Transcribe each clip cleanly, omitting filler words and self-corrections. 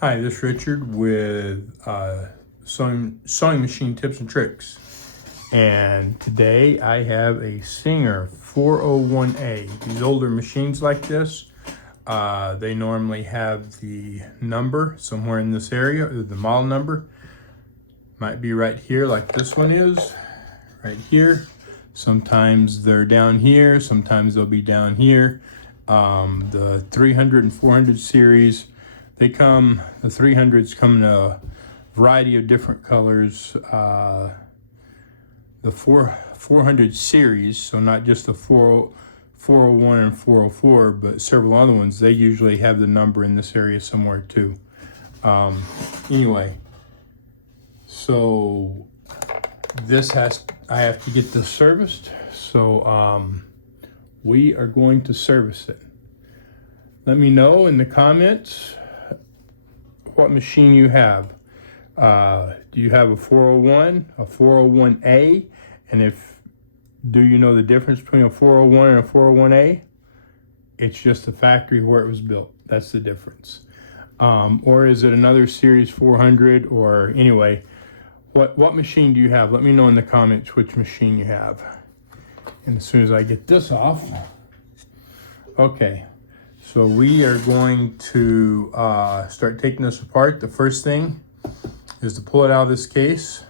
Hi, this is Richard with sewing machine tips and tricks. And today I have a Singer 401A. These older machines like this, they normally have the number somewhere in this area, or the model number. Might be right here like this one is, right here. Sometimes they're down here, sometimes they'll be down here. The 300 and 400 series, the 300s come in a variety of different colors. The 400 series, so not just the 401 and 404, but several other ones, they usually have the number in this area somewhere too. Anyway, so I have to get this serviced. So we are going to service it. Let me know in the comments what machine you have. Do you have a 401, a 401A? And do you know the difference between a 401 and a 401A? It's just the factory where it was built. That's the difference. Or is it another Series 400? Or anyway, what machine do you have? Let me know in the comments which machine you have. And as soon as I get this off, okay. So we are going to start taking this apart. The first thing is to pull it out of this case.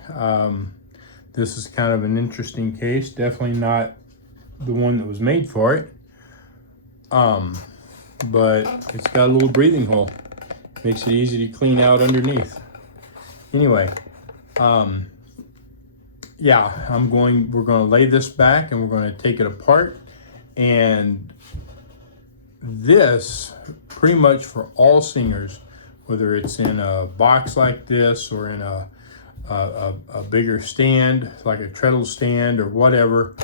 This is kind of an interesting case. Definitely not the one that was made for it. But it's got a little breathing hole. Makes it easy to clean out underneath. Anyway, yeah, we're gonna lay this back and we're gonna take it apart. And this, pretty much for all Singers, whether it's in a box like this or in a bigger stand, like a treadle stand or whatever,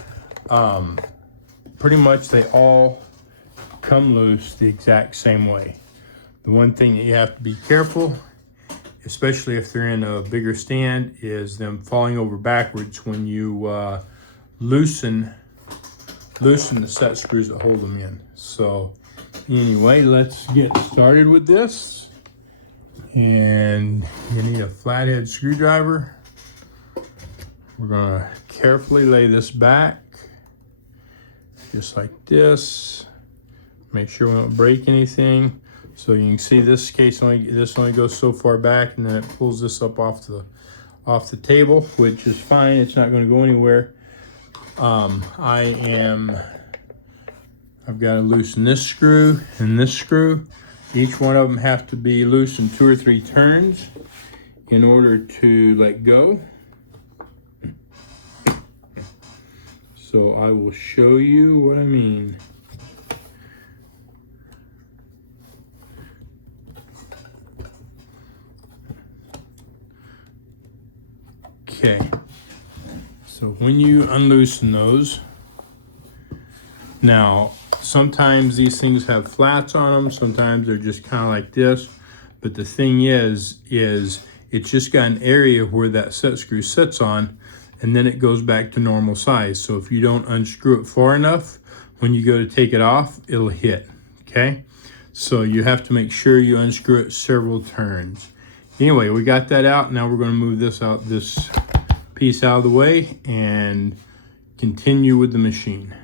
pretty much they all come loose the exact same way. The one thing that you have to be careful, especially if they're in a bigger stand, is them falling over backwards when you loosen the set screws that hold them in. So anyway, let's get started with this. And you need a flathead screwdriver. We're gonna carefully lay this back, just like this. Make sure we don't break anything. So you can see this case this only goes so far back, and then it pulls this up off the table, which is fine. It's not going to go anywhere. I've got to loosen this screw and this screw. Each one of them have to be loosened 2 or 3 turns in order to let go. So I will show you what I mean. Okay, so when you unloosen those, now sometimes these things have flats on them, sometimes they're just kind of like this, but the thing is it's just got an area where that set screw sits on, and then it goes back to normal size. So if you don't unscrew it far enough, when you go to take it off, it'll hit, okay? So you have to make sure you unscrew it several turns. Anyway, we got that out. Now we're going to move this piece out of the way and continue with the machine.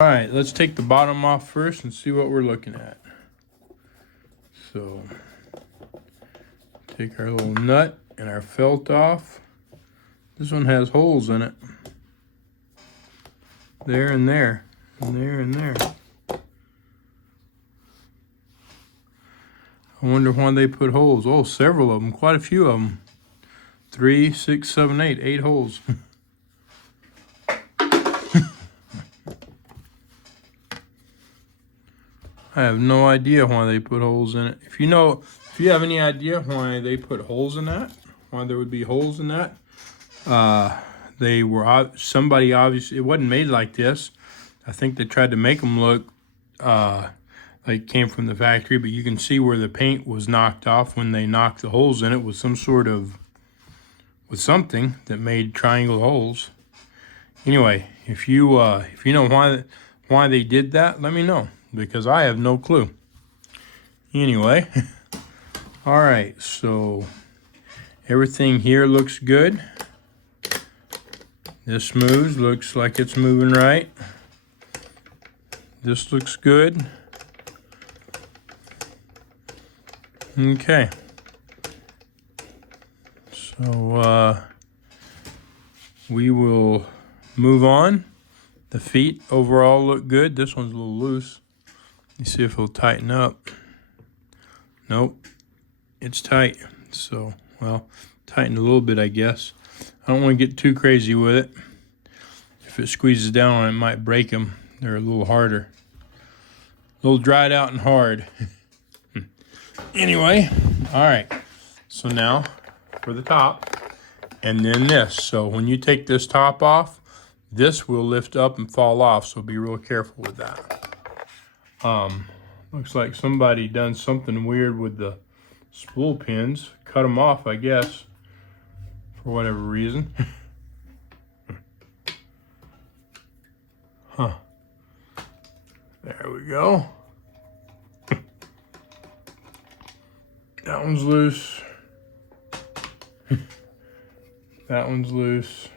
All right, let's take the bottom off first and see what we're looking at. So take our little nut and our felt off. This one has holes in it. There and there, and there and there. I wonder why they put holes. Oh, several of them, quite a few of them. 3, 6, 7, 8, 8 holes. I have no idea why they put holes in it. If you have any idea why they put holes in that, why there would be holes in that, somebody obviously, it wasn't made like this. I think they tried to make them look like it came from the factory, but you can see where the paint was knocked off when they knocked the holes in it with something that made triangle holes. Anyway, if you know why they did that, let me know, because I have no clue. Anyway, All right, so everything here looks good. This moves, looks like it's moving right. This looks good. Okay. So we will move on. The feet overall look good. This one's a little loose. You see if it'll tighten up. Nope, it's tight. So, well, tighten a little bit, I guess. I don't want to get too crazy with it. If it squeezes down on it, it might break them. They're a little harder. A little dried out and hard. Anyway, all right. So now for the top, and then this. So when you take this top off, this will lift up and fall off. So be real careful with that. Looks like somebody done something weird with the spool pins. Cut them off, I guess, for whatever reason. Huh. There we go. That one's loose. That one's loose.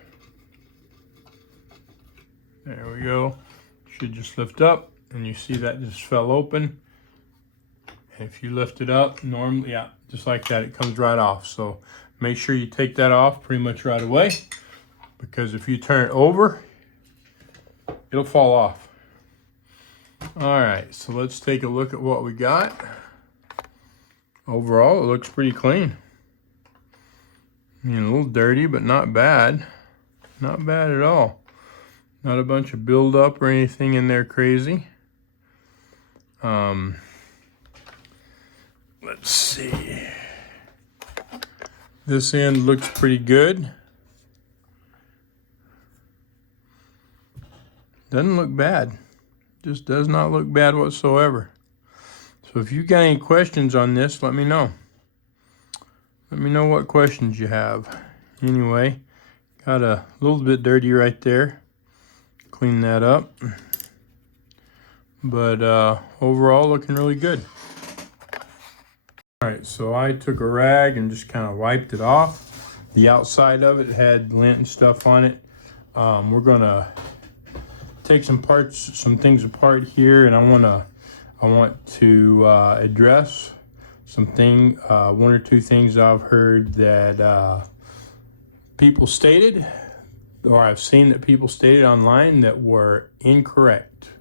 There we go. Should just lift up, and you see that just fell open. And if you lift it up, normally, yeah, just like that, it comes right off. So make sure you take that off pretty much right away, because if you turn it over, it'll fall off. All right, so let's take a look at what we got. Overall, it looks pretty clean. I mean, a little dirty, but not bad. Not bad at all. Not a bunch of buildup or anything in there crazy. Let's see. This end looks pretty good. Doesn't look bad. Just does not look bad whatsoever. So if you got any questions on this, let me know. Let me know what questions you have. Anyway, got a little bit dirty right there. Clean that up. But overall, looking really good. All right, so I took a rag and just kind of wiped it off. The outside of it had lint and stuff on it. We're gonna take some things apart here, and I want to address one or two things I've heard that people stated, or I've seen that people stated online that were incorrect.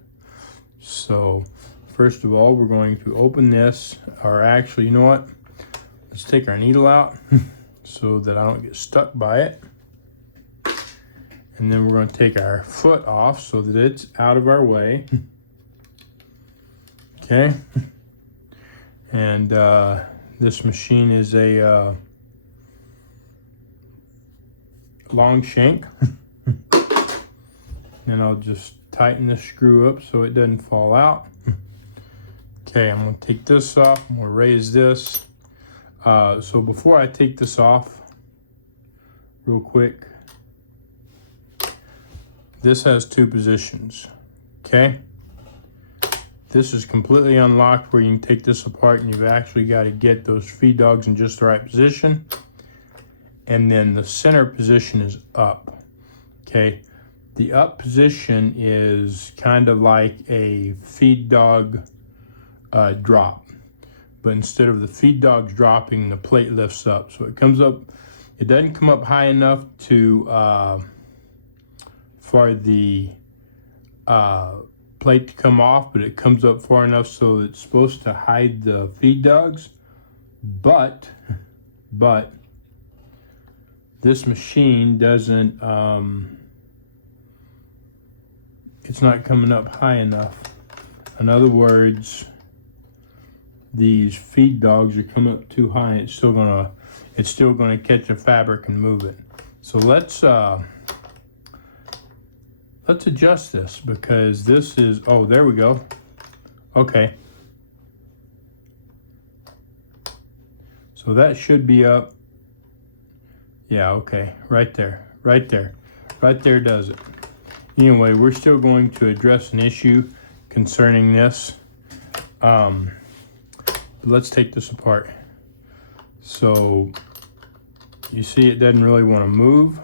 So first of all, we're going to open this, or actually, you know what? Let's take our needle out so that I don't get stuck by it. And then we're going to take our foot off so that it's out of our way. Okay. And this machine is a long shank. And I'll just tighten this screw up so it doesn't fall out. Okay, I'm going to take this off. I'm going to raise this. So before I take this off, real quick, this has two positions, okay? This is completely unlocked where you can take this apart, and you've actually got to get those feed dogs in just the right position. And then the center position is up, okay? The up position is kind of like a feed dog drop. But instead of the feed dogs dropping, the plate lifts up. So it comes up, it doesn't come up high enough to for the plate to come off, but it comes up far enough so it's supposed to hide the feed dogs. But this machine doesn't, it's not coming up high enough. In other words, these feed dogs are coming up too high, and it's still gonna catch the fabric and move it. So let's adjust this, because this is, oh, there we go. Okay. So that should be up. Yeah, okay, right there does it. Anyway, we're still going to address an issue concerning this. Let's take this apart. So you see it doesn't really want to move.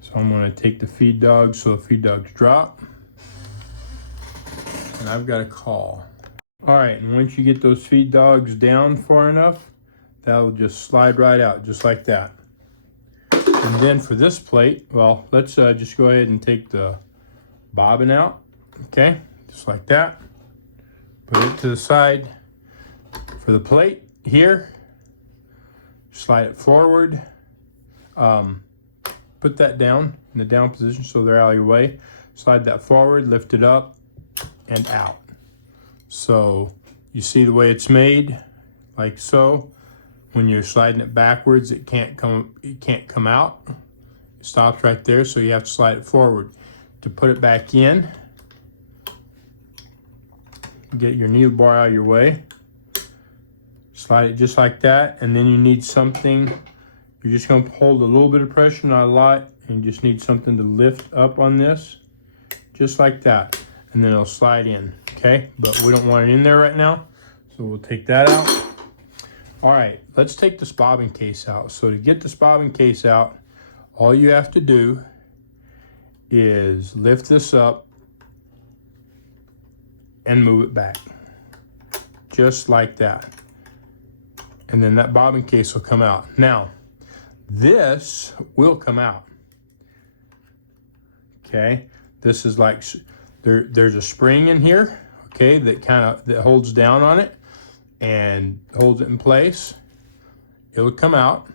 So I'm going to take the feed dogs so the feed dogs drop. And I've got a call. All right, and once you get those feed dogs down far enough, that'll just slide right out, just like that. And then for this plate, well, let's just go ahead and take the bobbin out, okay? Just like that. Put it to the side. For the plate here, slide it forward. Put that down in the down position so they're out of your way. Slide that forward, lift it up, and out. So you see the way it's made, like so. When you're sliding it backwards, it can't come out. It stops right there, so you have to slide it forward. To put it back in, get your needle bar out of your way. Slide it just like that, and then you need something. You're just going to hold a little bit of pressure, not a lot, and you just need something to lift up on this, just like that. And then it'll slide in, okay? But we don't want it in there right now, so we'll take that out. All right, let's take this bobbin case out. So to get this bobbin case out, all you have to do is lift this up and move it back, just like that. And then that bobbin case will come out. Now, this will come out, okay? This is like, there's a spring in here, okay, that holds down on it and holds it in place. It'll come out.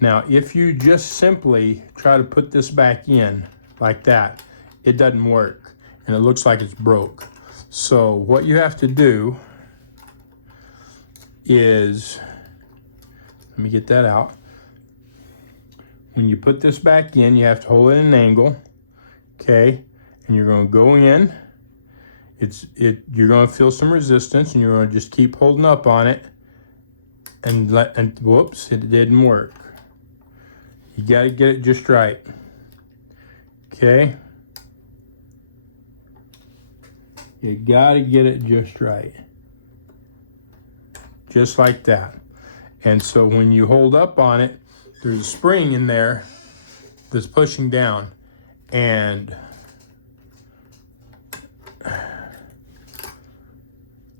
Now, if you just simply try to put this back in like that, it doesn't work, and it looks like it's broke. So what you have to do is, let me get that out. When you put this back in, you have to hold it at an angle, okay? And you're going to go in. You're going to feel some resistance, and you're going to just keep holding up on it. And whoops, it didn't work. You got to get it just right, okay? You got to get it just right, just like that. And so when you hold up on it, there's a spring in there that's pushing down, and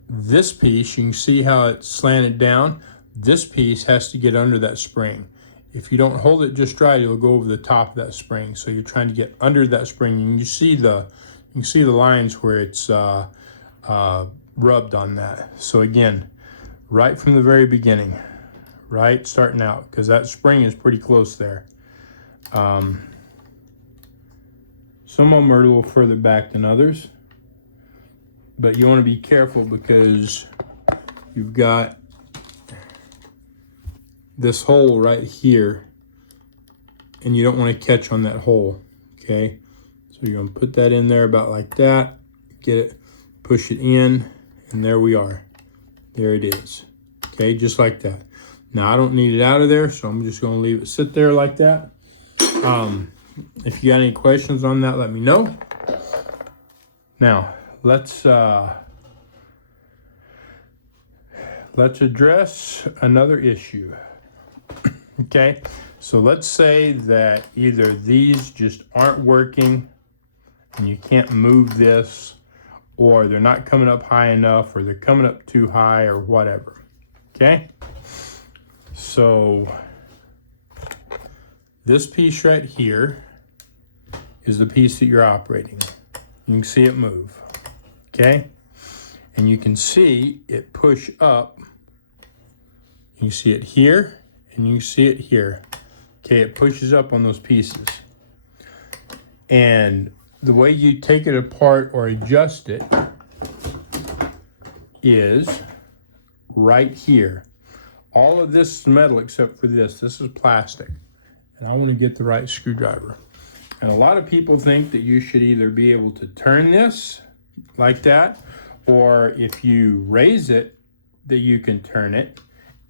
this piece, you can see how it's slanted down. This piece has to get under that spring. If you don't hold it just right, it'll go over the top of that spring. So you're trying to get under that spring, and you can see the lines where it's rubbed on that. So again, right from the very beginning, right starting out, because that spring is pretty close there. Some of them are a little further back than others, but you want to be careful because you've got this hole right here, and you don't want to catch on that hole, okay? So you're going to put that in there about like that, get it, push it in, and there we are. There it is, okay, just like that. Now I don't need it out of there, so I'm just going to leave it sit there like that. If you got any questions on that, let me know. Now let's address another issue. Okay, so let's say that either these just aren't working and you can't move this, or they're not coming up high enough, or they're coming up too high, or whatever. Okay, so this piece right here is the piece that you're operating. You can see it move, okay? And you can see it push up. You see it here, and you see it here. Okay, it pushes up on those pieces. And the way you take it apart or adjust it is right here. All of this is metal except for this. This is plastic. And I want to get the right screwdriver. And a lot of people think that you should either be able to turn this like that, or if you raise it, that you can turn it.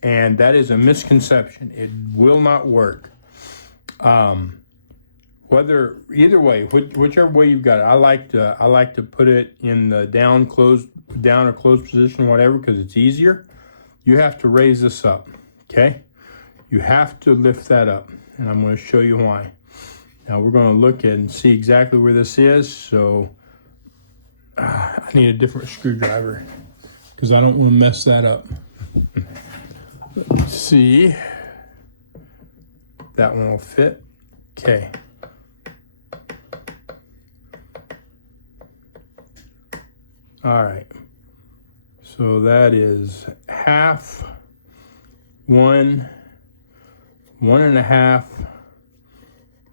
And that is a misconception. It will not work. Either way, whichever way you've got it. I like to put it in the down or closed position, whatever, because it's easier. You have to raise this up, okay? You have to lift that up, and I'm going to show you why. Now we're going to look at and see exactly where this is, so I need a different screwdriver because I don't want to mess that up. Let's see. That one will fit. Okay. All right. So that is half, 1, 1.5,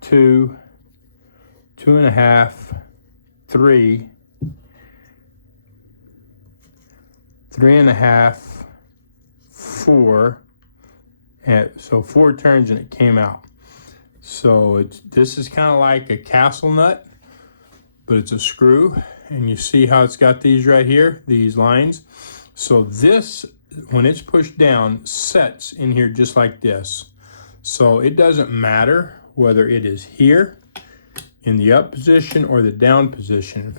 2, 2.5, 3, 3.5, 4, and so 4 turns and it came out. So this is kind of like a castle nut, but it's a screw, and you see how it's got these right here, these lines. So this, when it's pushed down, sets in here just like this. So it doesn't matter whether it is here in the up position or the down position.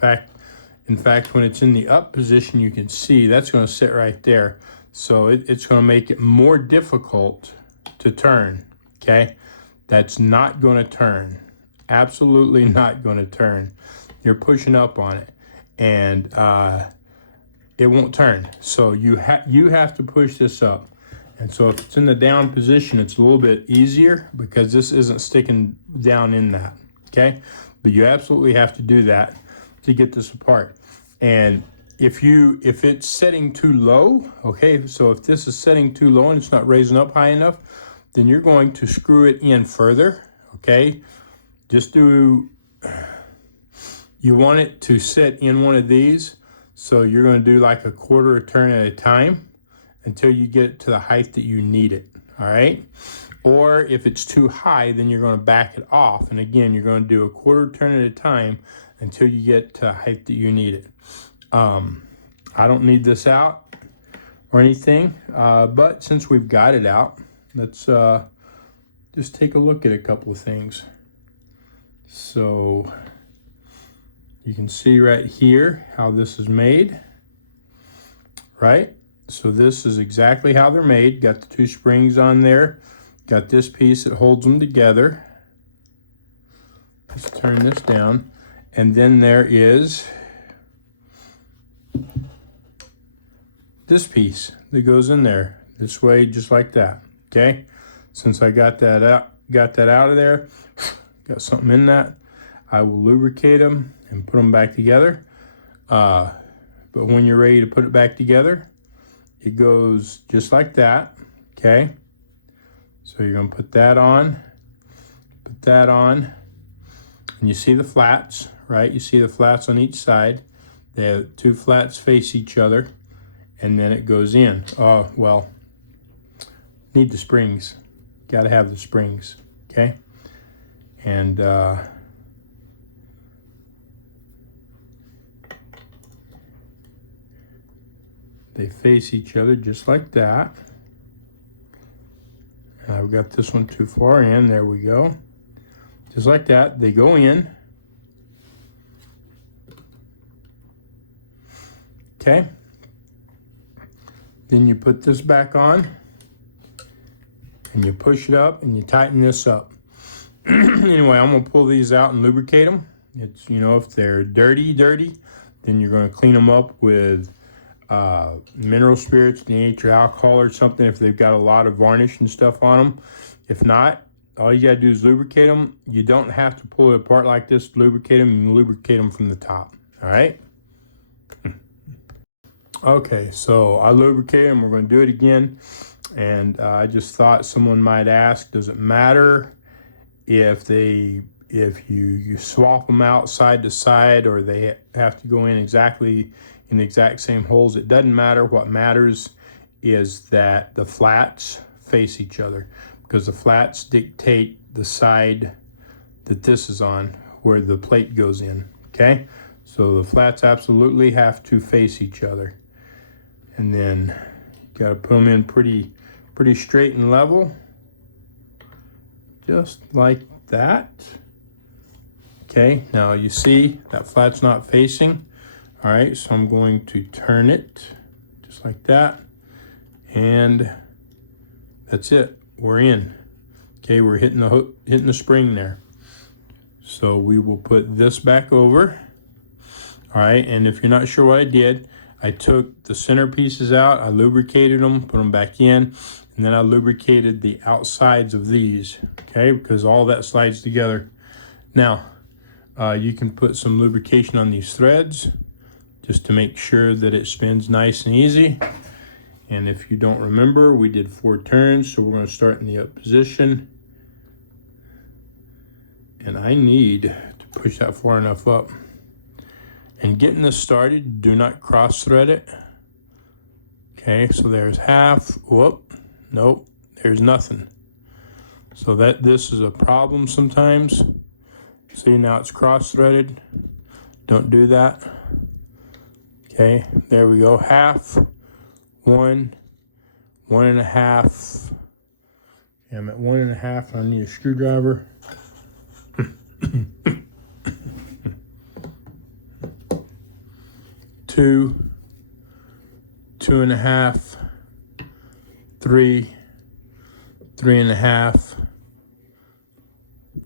In fact, when it's in the up position, you can see that's going to sit right there. So it's going to make it more difficult to turn, okay? That's not going to turn. Absolutely not going to turn. You're pushing up on it, and it won't turn. So you have to push this up. And so if it's in the down position, it's a little bit easier because this isn't sticking down in that, okay? But you absolutely have to do that to get this apart. And if it's setting too low, okay, so if this is setting too low and it's not raising up high enough, then you're going to screw it in further, okay? You want it to sit in one of these, so you're going to do like a quarter a turn at a time until you get it to the height that you need it, all right? Or if it's too high, then you're going to back it off, and again, you're going to do a quarter turn at a time until you get to the height that you need it. I don't need this out or anything, but since we've got it out, let's just take a look at a couple of things. So you can see right here how this is made, right? So this is exactly how they're made. Got the 2 springs on there. Got this piece that holds them together. Let's turn this down. And then there is this piece that goes in there this way, just like that, okay? Since I got that out of there, got something in that, I will lubricate them and put them back together. But when you're ready to put it back together, it goes just like that, okay? So you're gonna put that on, and you see the flats, right? You see the flats on each side. They have 2 flats face each other, and then it goes in. Well, need the springs. Gotta have the springs, okay? And they face each other just like that. And I've got this one too far in. There we go. Just like that. They go in. Okay. Then you put this back on, and you push it up, and you tighten this up. Anyway, I'm gonna pull these out and lubricate them. It's, you know, if they're dirty, then you're gonna clean them up with mineral spirits, nature alcohol or something if they've got a lot of varnish and stuff on them. If not, all you gotta do is lubricate them. You don't have to pull it apart like this to lubricate them. You can lubricate them from the top, all right? Okay, so I lubricated them. We're gonna do it again. And I just thought someone might ask, does it matter if you swap them out side to side, or they have to go in exactly in the exact same holes? It doesn't matter. What matters is that the flats face each other, because the flats dictate the side that this is on, where the plate goes in, okay? So the flats absolutely have to face each other. And then you gotta put them in pretty straight and level, just like that. Okay, now you see that flat's not facing. All right, so I'm going to turn it just like that, and That's it. We're in. Okay, we're hitting the spring there. So we will put this back over. All right, and if you're not sure what I did, I took the center pieces out, I lubricated them, put them back in, and then I lubricated the outsides of these, okay, because all that slides together. Now, you can put some lubrication on these threads just to make sure that it spins nice and easy. And if you don't remember, we did 4 turns, so we're going to start in the up position. And I need to push that far enough up. And getting this started, do not cross thread it. Okay, so there's half. Whoop, nope, there's nothing. So this is a problem sometimes. See, now it's cross threaded. Don't do that. Okay, there we go. Half, 1, 1.5. Okay, I'm at 1.5. I need a screwdriver. 2, 2.5, 3, 3.5,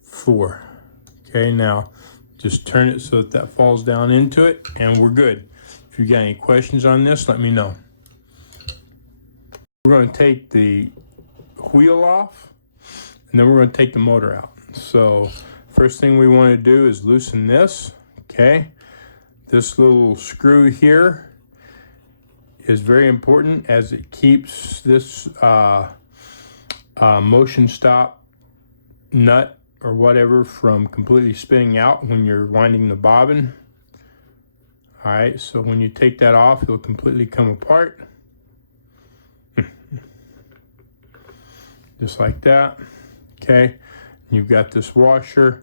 4. Okay, now just turn it so that falls down into it, and we're good. If you got any questions on this, let me know. We're going to take the wheel off, and then we're going to take the motor out. So first thing we want to do is loosen this. Okay, this little screw here is very important as it keeps this motion stop nut or whatever from completely spinning out when you're winding the bobbin. All right, so when you take that off, it'll completely come apart. Just like that. Okay, you've got this washer.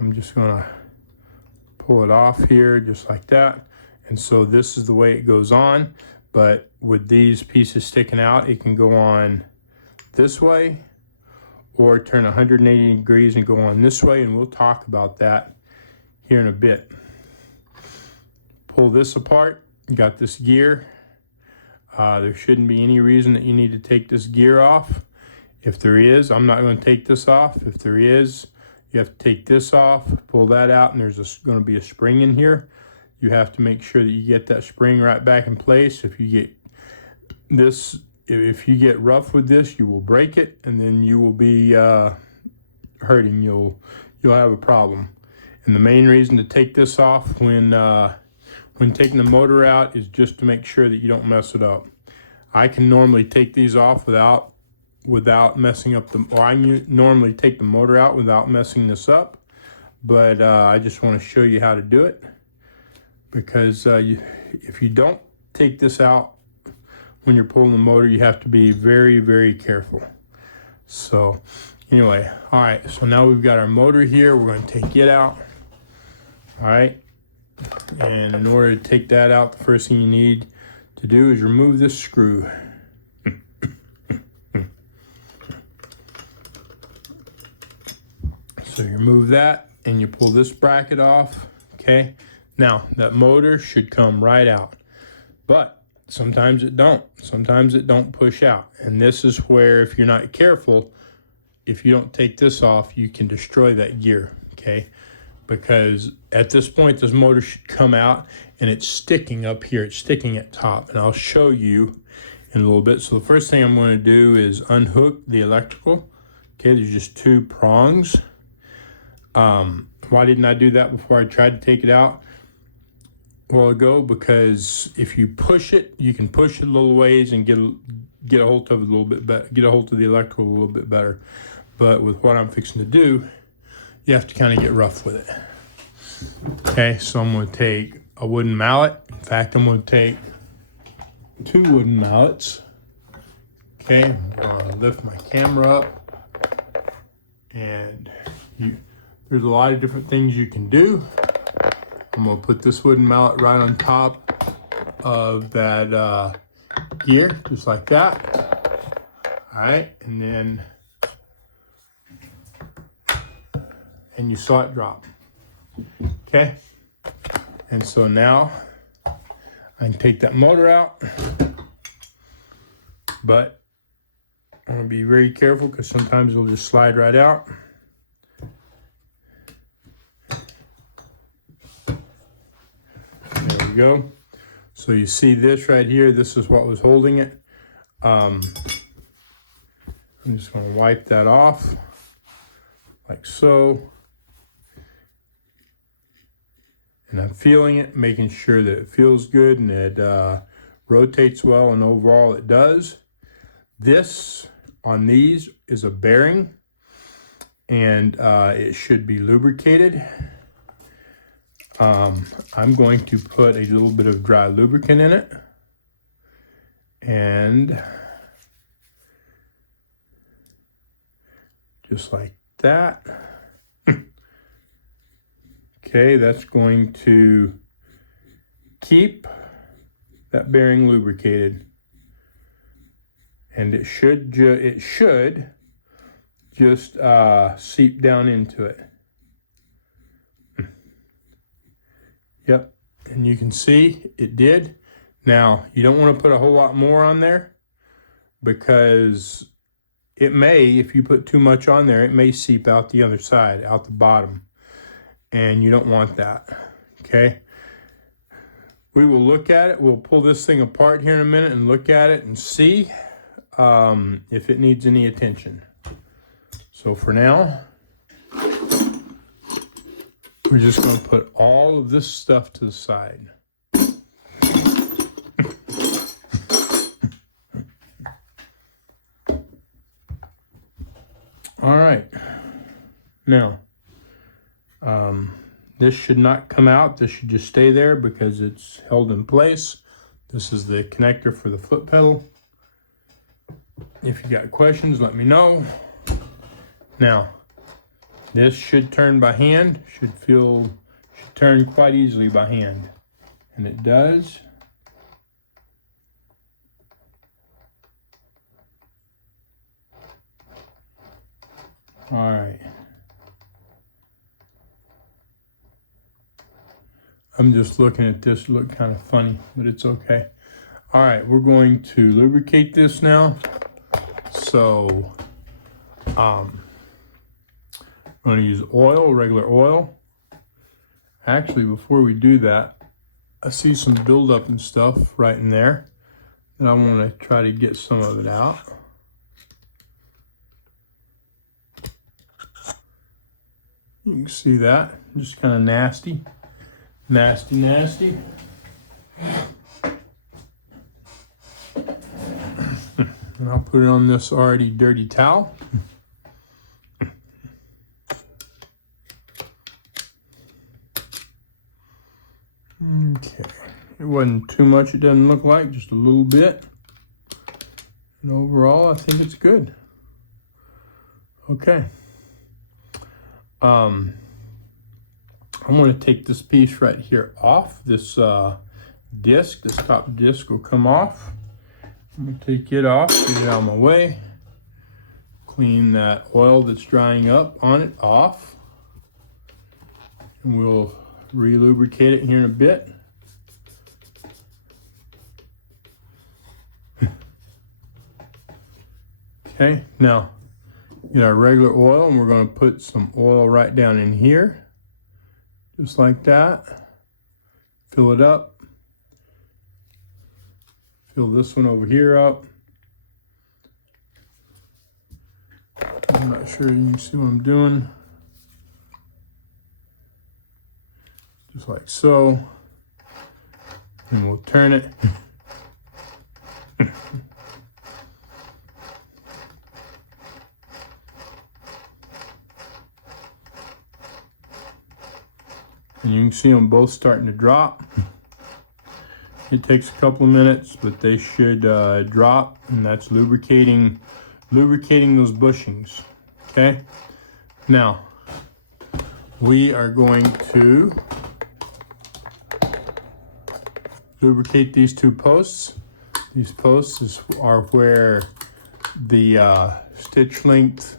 I'm just gonna pull it off here just like that. And so this is the way it goes on, but with these pieces sticking out, it can go on this way or turn 180 degrees and go on this way, and we'll talk about that here in a bit. Pull this apart. You got this gear. There shouldn't be any reason that you need to take this gear off. If there is, I'm not going to take this off. If there is, you have to take this off, pull that out, and there's going to be a spring in here. You have to make sure that you get that spring right back in place. If you get this, if you get rough with this, you will break it, and then you will be hurting. You'll have a problem. And the main reason to take this off when taking the motor out is just to make sure that you don't mess it up. I can normally take these off without messing up normally take the motor out without messing this up, but I just want to show you how to do it, because if you don't take this out when you're pulling the motor, you have to be very, very careful. So anyway, all right, so now we've got our motor here. We're going to take it out. All right, and in order to take that out, the first thing you need to do is remove this screw. So you remove that and you pull this bracket off. Okay, now that motor should come right out, but sometimes it don't. Sometimes it don't push out, and this is where, if you're not careful, if you don't take this off, you can destroy that gear. Okay, because at this point this motor should come out, and it's sticking up here. It's sticking at top, and I'll show you in a little bit. So the first thing I'm going to do is unhook the electrical. Okay, there's just 2 prongs. Why didn't I do that before I tried to take it out a while ago? Because if you push it, you can push it a little ways and get a hold of it a little bit better, get a hold of the electrical a little bit better. But with what I'm fixing to do, you have to kind of get rough with it. Okay, so I'm going to take a wooden mallet. In fact, I'm going to take 2 wooden mallets. Okay, I'm going to lift my camera up, and there's a lot of different things you can do. I'm going to put this wooden mallet right on top of that gear, just like that. All right, and you saw it drop. Okay, and so now I can take that motor out, but I want to be very careful because sometimes it'll just slide right out. There we go. So you see this right here, this is what was holding it. I'm just going to wipe that off like so. And I'm feeling it, making sure that it feels good and it rotates well, and overall it does. This on these is a bearing, and it should be lubricated. I'm going to put a little bit of dry lubricant in it, and just like that. Okay, that's going to keep that bearing lubricated, and it should just seep down into it. Yep, and you can see it did. Now, you don't want to put a whole lot more on there, because it may, if you put too much on there, it may seep out the other side, out the bottom, and you don't want that, okay? We will look at it. We'll pull this thing apart here in a minute and look at it and see if it needs any attention. So for now, we're just going to put all of this stuff to the side. All right. Now, this should not come out. This should just stay there because it's held in place. This is the connector for the foot pedal. If you got questions, let me know. Now, this should turn by hand, should turn quite easily by hand. And it does. All right. I'm just looking at this, look kind of funny, but it's okay. All right, we're going to lubricate this now. So, I'm going to use oil, regular oil. Actually, before we do that, I see some buildup and stuff right in there, and I want to try to get some of it out. You can see that, just kind of nasty. Nasty, nasty. And I'll put it on this already dirty towel. Okay, it wasn't too much, it doesn't look like, just a little bit. And overall, I think it's good. Okay. I'm going to take this piece right here off. This disc, this top disc will come off. I'm going to take it off, get it out of my way. Clean that oil that's drying up on it off. And we'll re-lubricate it here in a bit. Okay, now get our regular oil, and we're going to put some oil right down in here. Just like that. Fill it up. Fill this one over here up. I'm not sure you can see what I'm doing. Just like so. And we'll turn it. And you can see them both starting to drop. It takes a couple of minutes, but they should drop, and that's lubricating those bushings. Okay. Now we are going to lubricate these two posts. These posts are where the stitch length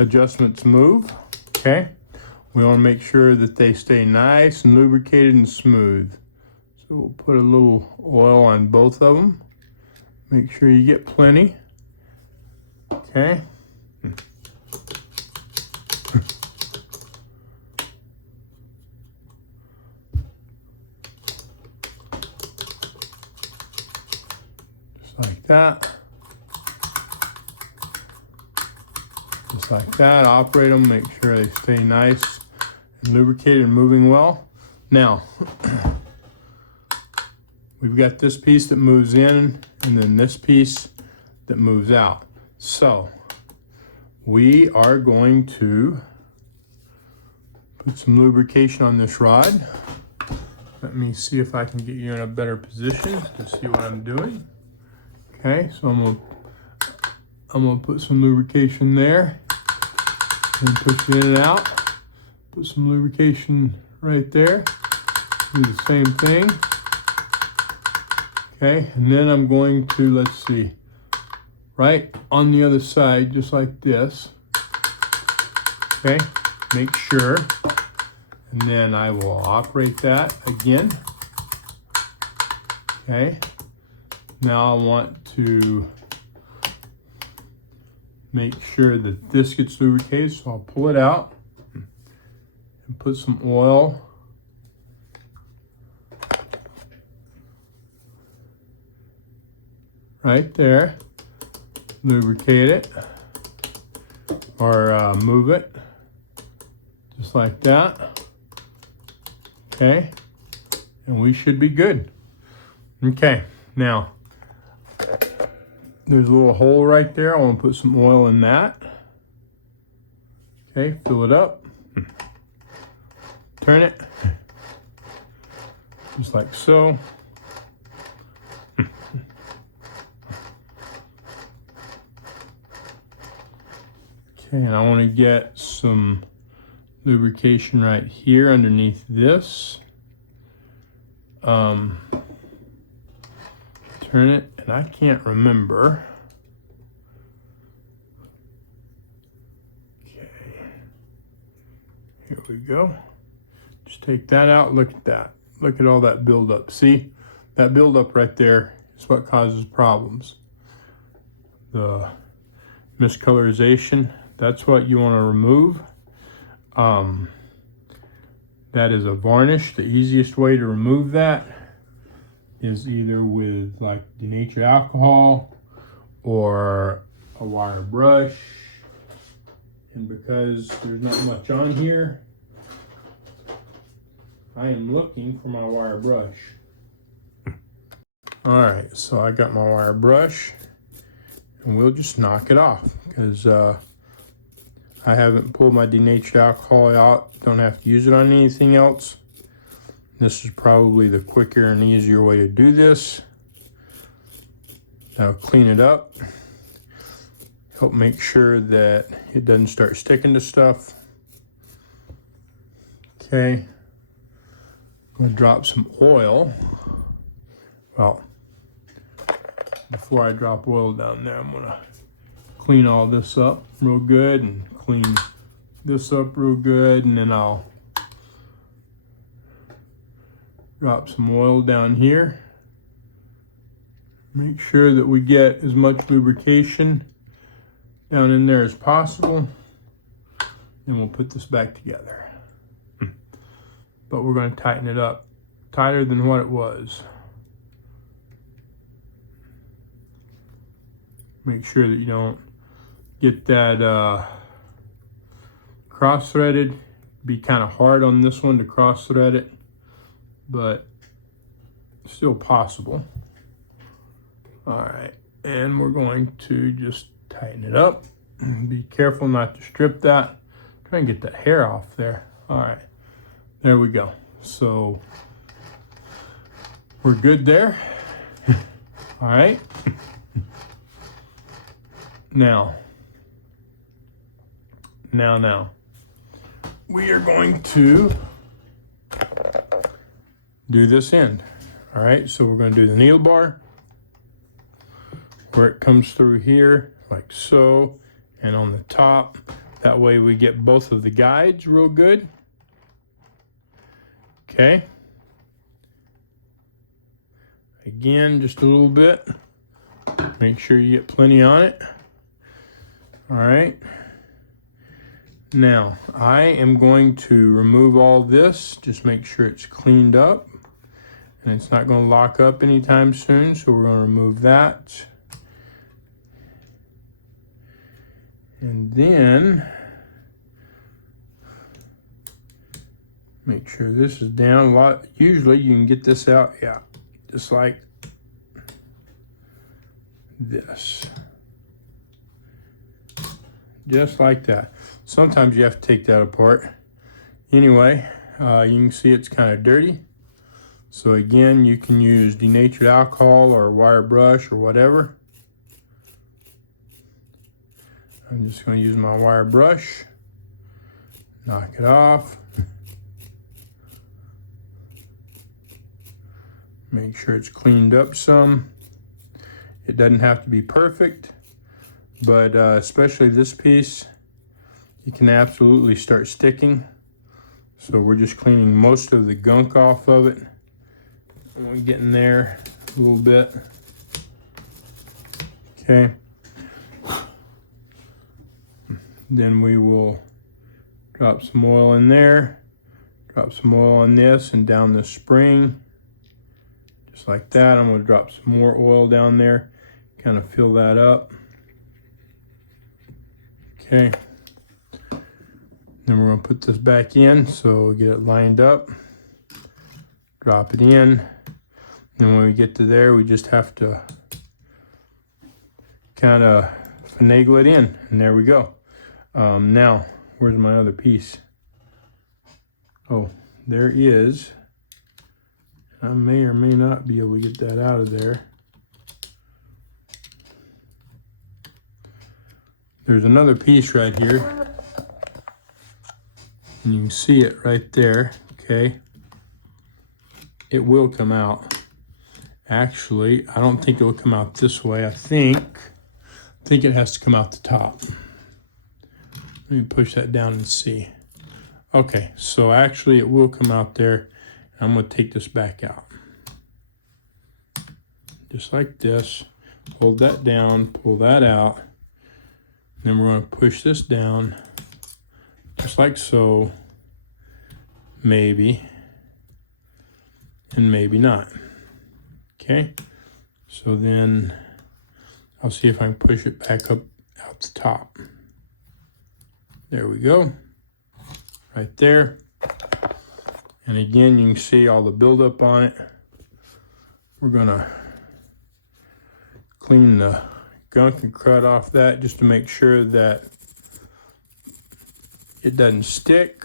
adjustments move. Okay. We want to make sure that they stay nice and lubricated and smooth. So we'll put a little oil on both of them. Make sure you get plenty. Okay. Just like that. Just like that. Operate them, make sure they stay nice and lubricated and moving well. Now, we've got this piece that moves in and then this piece that moves out. So we are going to put some lubrication on this rod. Let me see if I can get you in a better position to see what I'm doing. Okay, so I'm gonna put some lubrication there and push it in and out. Put some lubrication right there. Do the same thing. Okay, and then I'm going to, let's see, right on the other side, just like this. Okay, make sure. And then I will operate that again. Okay, now I want to make sure that this gets lubricated, so I'll pull it out and put some oil right there. Lubricate it or move it just like that. Okay, and we should be good. Okay, now there's a little hole right there. I want to put some oil in that. Okay, fill it up. Turn it just like so. Okay, and I want to get some lubrication right here underneath this. Turn it, and I can't remember. Okay, here we go. Just take that out. Look at that. Look at all that buildup. See, that buildup right there is what causes problems. The miscolorization, that's what you want to remove. That is a varnish. The easiest way to remove that is either with like denatured alcohol or a wire brush. And because there's not much on here, I am looking for my wire brush. All right, so I got my wire brush and we'll just knock it off because I haven't pulled my denatured alcohol out. Don't have to use it on anything else. This is probably the quicker and easier way to do this. That'll clean it up. Help make sure that it doesn't start sticking to stuff. Okay. I'm gonna drop some oil. Well, before I drop oil down there, I'm gonna clean all this up real good and clean this up real good, and then I'll drop some oil down here. Make sure that we get as much lubrication down in there as possible. And we'll put this back together. But we're going to tighten it up tighter than what it was. Make sure that you don't get that cross-threaded. Be kind of hard on this one to cross-thread it, but still possible. All right, and we're going to just tighten it up. Be careful not to strip that. Try and get that hair off there. All right, there we go. So we're good there. All right. Now, we are going to do this end. All right, so we're going to do the needle bar where it comes through here like so, and on the top. That way we get both of the guides real good. Okay. Again, just a little bit. Make sure you get plenty on it. All right. Now, I am going to remove all this, just make sure it's cleaned up. And it's not going to lock up anytime soon, so we're going to remove that. And then, make sure this is down. Usually you can get this out, yeah, just like this. Just like that. Sometimes you have to take that apart. Anyway, you can see it's kind of dirty. So again, you can use denatured alcohol or a wire brush or whatever. I'm just going to use my wire brush. Knock it off. Make sure it's cleaned up some. It doesn't have to be perfect, but especially this piece, you can absolutely start sticking. So we're just cleaning most of the gunk off of it. And we're getting there a little bit. Okay. Then we will drop some oil in there, drop some oil on this and down the spring, just like that. I'm going to drop some more oil down there, kind of fill that up. Okay. Then we're going to put this back in, so get it lined up, drop it in. Then when we get to there, we just have to kind of finagle it in, and there we go. Now, where's my other piece? Oh, there is. I may or may not be able to get that out of there. There's another piece right here. And you can see it right there, okay? It will come out. Actually, I don't think it will come out this way. I think it has to come out the top. Let me push that down and see. Okay, so actually it will come out there. I'm going to take this back out. Just like this. Hold that down, pull that out. Then we're going to push this down, just like so. Maybe, and maybe not. Okay, so then I'll see if I can push it back up out the top. There we go, right there. And again, you can see all the buildup on it. We're gonna clean the gunk and crud off that just to make sure that it doesn't stick.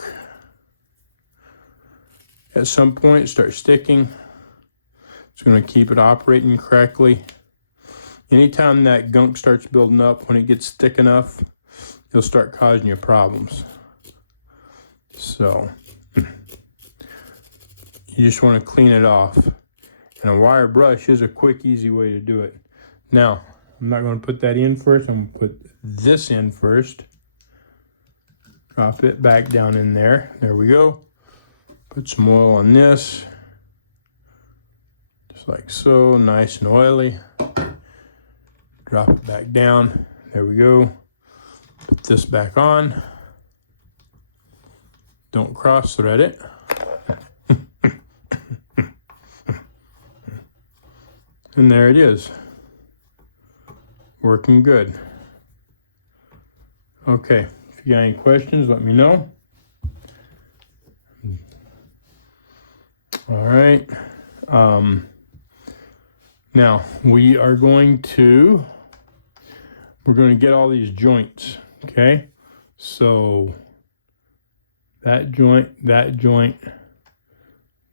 At some point, start sticking. It's going to keep it operating correctly. Anytime that gunk starts building up, when it gets thick enough, it'll start causing you problems. So, you just want to clean it off. And a wire brush is a quick, easy way to do it. Now, I'm not going to put that in first. I'm going to put this in first. Drop it back down in there. There we go. Put some oil on this, just like so, nice and oily. Drop it back down, there we go. Put this back on. Don't cross thread it. And there it is, working good. Okay, if you got any questions, let me know. All right. Now we're going to get all these joints. Okay. So that joint,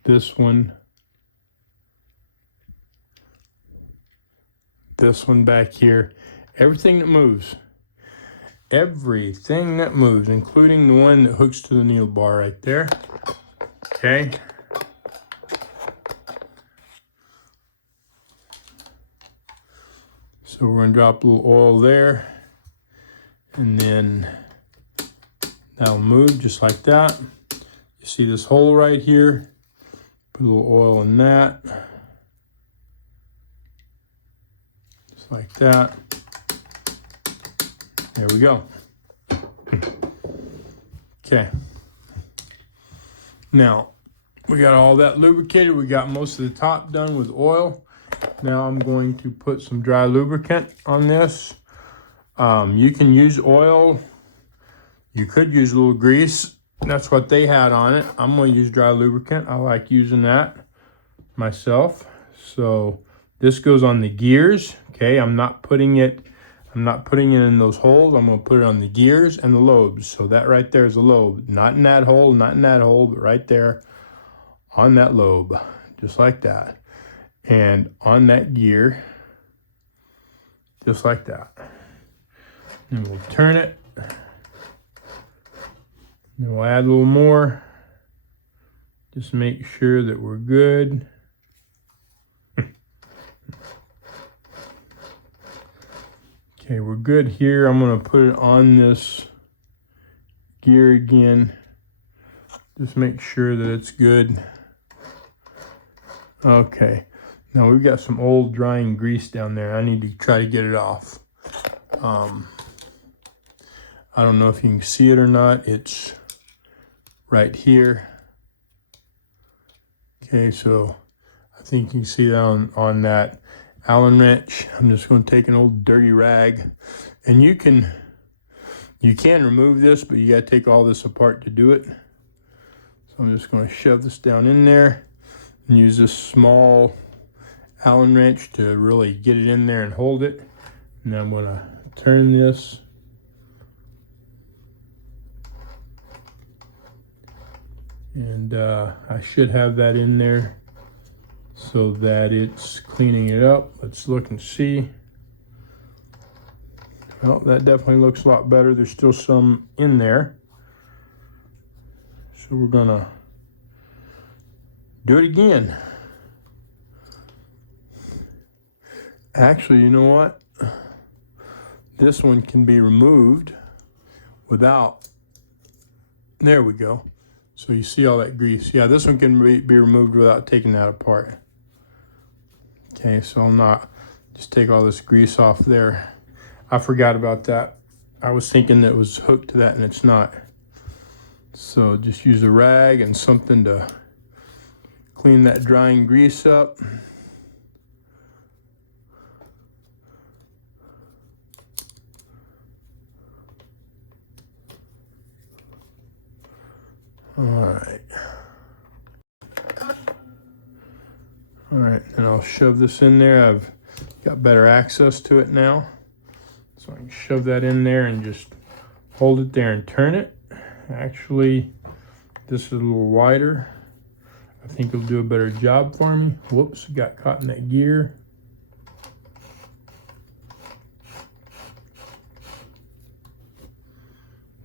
this one back here, everything that moves, including the one that hooks to the needle bar right there. Okay. So we're going to drop a little oil there, and then that'll move just like that. You see this hole right here? Put a little oil in that. Just like that. There we go. Okay. Now, we got all that lubricated. We got most of the top done with oil. Now I'm going to put some dry lubricant on this. You can use oil. You could use a little grease. That's what they had on it. I'm going to use dry lubricant. I like using that myself. So this goes on the gears. Okay, I'm not putting it in those holes. I'm going to put it on the gears and the lobes. So that right there is a lobe. Not in that hole, not in that hole, but right there on that lobe. Just like that. And on that gear, just like that. And we'll turn it. And we'll add a little more. Just make sure that we're good. Okay, we're good here. I'm going to put it on this gear again. Just make sure that it's good. Okay. Now we've got some old drying grease down there. I need to try to get it off. I don't know if you can see it or not. It's right here. Okay, so I think you can see that on that Allen wrench. I'm just going to take an old dirty rag, and you can remove this, but you got to take all this apart to do it. So I'm just going to shove this down in there and use this small Allen wrench to really get it in there and hold it. And I'm going to turn this. And I should have that in there so that it's cleaning it up. Let's look and see. Well, that definitely looks a lot better. There's still some in there. So we're gonna do it again. Actually, you know what? This one can be removed without, there we go. So you see all that grease. Yeah, this one can be removed without taking that apart. Okay, so I'll not just take all this grease off there. I forgot about that. I was thinking that it was hooked to that, and it's not. So just use a rag and something to clean that drying grease up. All right, and I'll shove this in there. I've got better access to it now. So I can shove that in there and just hold it there and turn it. Actually, this is a little wider. I think it'll do a better job for me. Whoops, got caught in that gear.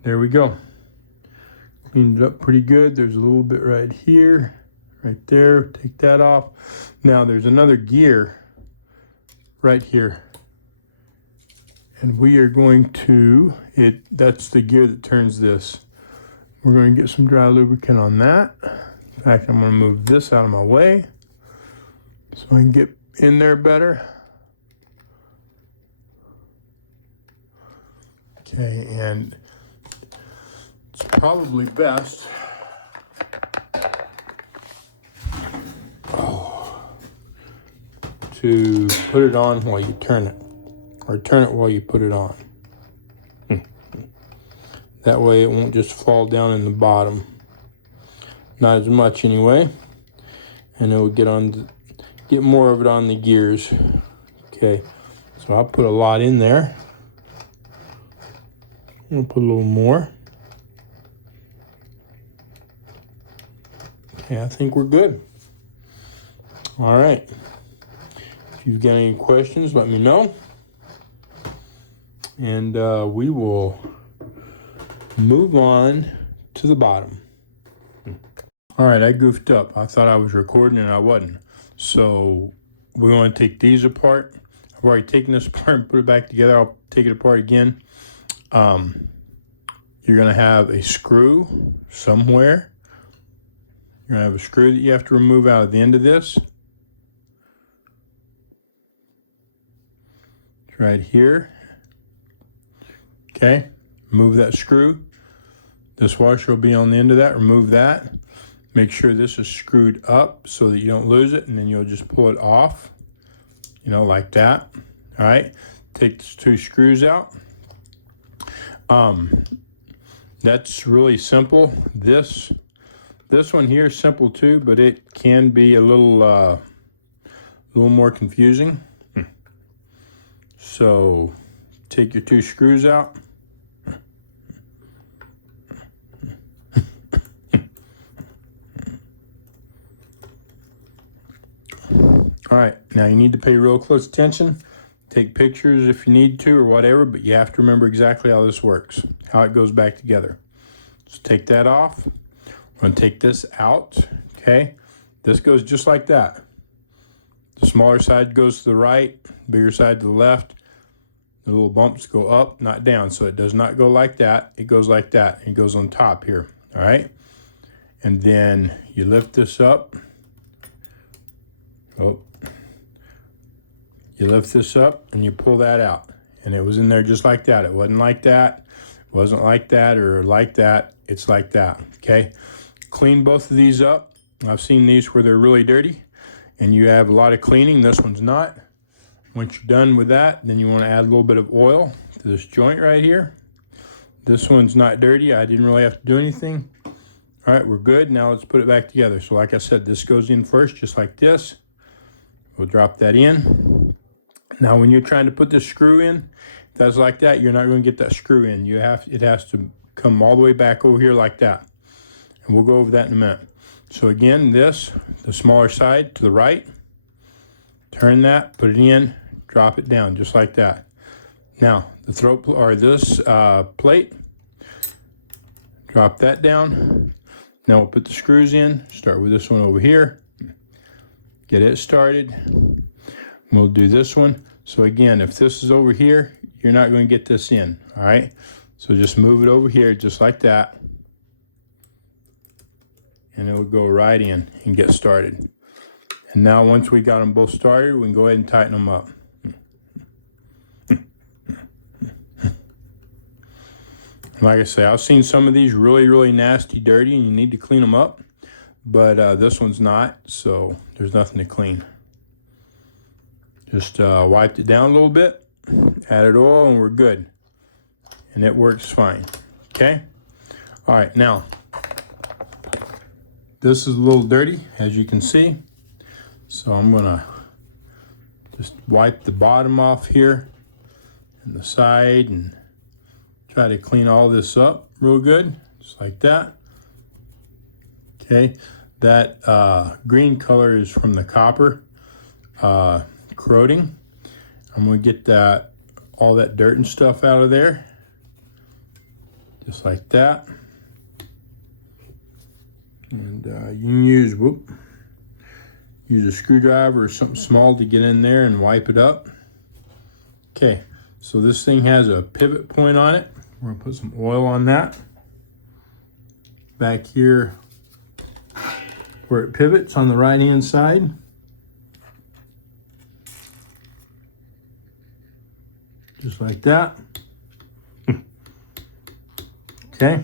There we go. Cleaned it up pretty good. There's a little bit right here, right there. Take that off. Now there's another gear right here. And we are going to, that's the gear that turns this. We're going to get some dry lubricant on that. In fact, I'm going to move this out of my way so I can get in there better. Okay, and it's probably best to put it on while you turn it, or turn it while you put it on. That way it won't just fall down in the bottom. Not as much anyway. And it will get more of it on the gears. Okay, so I'll put a lot in there. I'll put a little more. Okay, I think we're good. All right. If you've got any questions, let me know. And we will move on to the bottom. All right, I goofed up. I thought I was recording and I wasn't. So we want to take these apart. I've already taken this apart and put it back together. I'll take it apart again. You're going to have a screw somewhere. You're going to have a screw that you have to remove out of the end of this. It's right here. Okay, remove that screw. This washer will be on the end of that. Remove that. Make sure this is screwed up so that you don't lose it, and then you'll just pull it off, you know, like that. All right, take these 2 screws out. That's really simple. This one here is simple too, but it can be a little more confusing. So take your 2 screws out. All right, now you need to pay real close attention. Take pictures if you need to or whatever, but you have to remember exactly how this works, how it goes back together. So take that off. We're going to take this out, okay? This goes just like that. The smaller side goes to the right, bigger side to the left. The little bumps go up, not down, so it does not go like that. It goes like that. It goes on top here, all right? And then you lift this up. Oh. You lift this up and you pull that out. And it was in there just like that. It wasn't like that. It wasn't like that or like that. It's like that, okay? Clean both of these up. I've seen these where they're really dirty and you have a lot of cleaning. This one's not. Once you're done with that, then you want to add a little bit of oil to this joint right here. This one's not dirty. I didn't really have to do anything. All right, we're good. Now let's put it back together. So like I said, this goes in first, just like this. We'll drop that in. Now when you're trying to put this screw in, if that's like that, you're not going to get that screw in. It has to come all the way back over here like that. And we'll go over that in a minute. So again, the smaller side to the right, turn that, put it in, drop it down just like that. Now the throat or this plate, drop that down. Now we'll put the screws in. Start with this one over here. Get it started. We'll do this one. So again, if this is over here, you're not going to get this in, all right? So just move it over here just like that. And it will go right in and get started. And now once we got them both started, we can go ahead and tighten them up. Like I say, I've seen some of these really, really nasty, dirty, and you need to clean them up. But this one's not, so there's nothing to clean. Just wiped it down a little bit, added oil, and we're good. And it works fine, okay? All right, now, this is a little dirty, as you can see. So I'm gonna just wipe the bottom off here and the side and try to clean all this up real good, just like that. Okay, that green color is from the copper corroding. I'm gonna get all that dirt and stuff out of there, just like that. And you can use a screwdriver or something small to get in there and wipe it up. Okay, so this thing has a pivot point on it. We're gonna put some oil on that. Back here where it pivots on the right hand side. Just like that. Okay,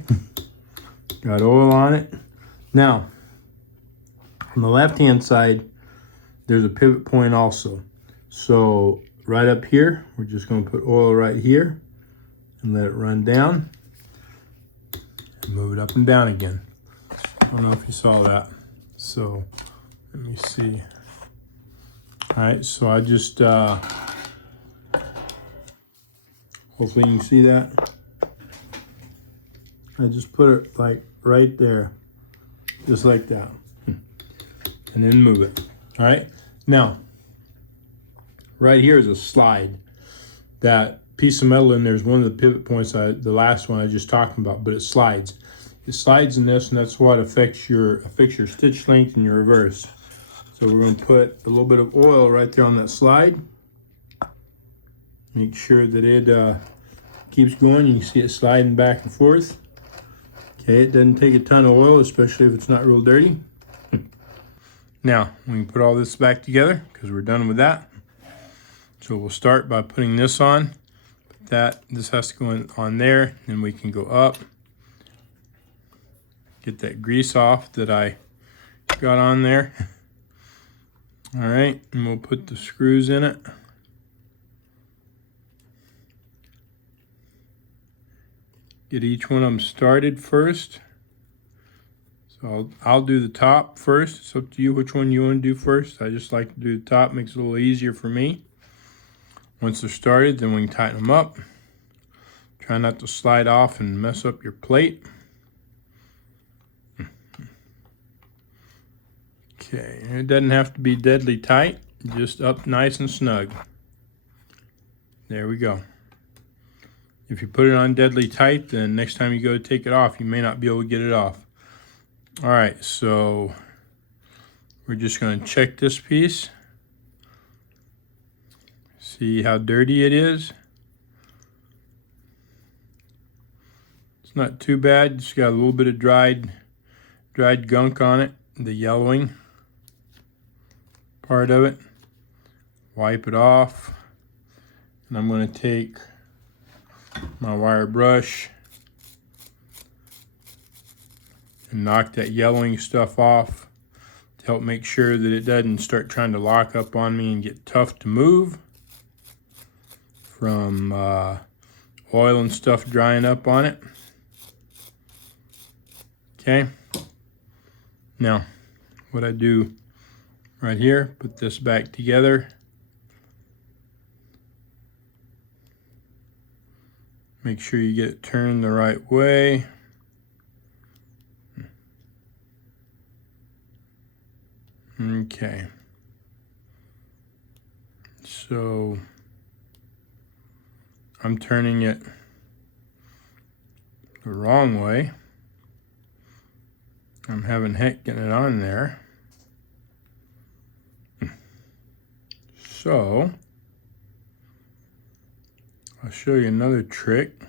got oil on it. Now, on the left hand side, there's a pivot point also. So right up here, we're just going to put oil right here and let it run down and move it up and down again. I don't know if you saw that. So let me see. All right, so I just hopefully you can see that. I just put it like right there, just like that, and then move it. All right, now right here is a slide. That piece of metal in there is one of the pivot points, the last one I just talked about, but it slides. It slides in this, and that's what affects your stitch length and your reverse. So we're going to put a little bit of oil right there on that slide. Make sure that it keeps going. You can see it sliding back and forth. Okay, it doesn't take a ton of oil, especially if it's not real dirty. Now, we can put all this back together because we're done with that. So we'll start by putting this on. Put that. This has to go on there, and we can go up. Get that grease off that I got on there. All right, and we'll put the screws in it. Get each one of them started first. So I'll do the top first. It's up to you which one you want to do first. I just like to do the top, makes it a little easier for me. Once they're started, then we can tighten them up. Try not to slide off and mess up your plate. Okay, it doesn't have to be deadly tight, just up nice and snug. There we go. If you put it on deadly tight, then next time you go to take it off, you may not be able to get it off. All right, so we're just going to check this piece. See how dirty it is. It's not too bad. It's got a little bit of dried gunk on it, the yellowing part of it. Wipe it off. And I'm going to take my wire brush and knock that yellowing stuff off to help make sure that it doesn't start trying to lock up on me and get tough to move from oil and stuff drying up on it. Okay, now what I do right here, put this back together. Make sure you get it turned the right way. Okay. So I'm turning it the wrong way. I'm having heck getting it on there. So I'll show you another trick.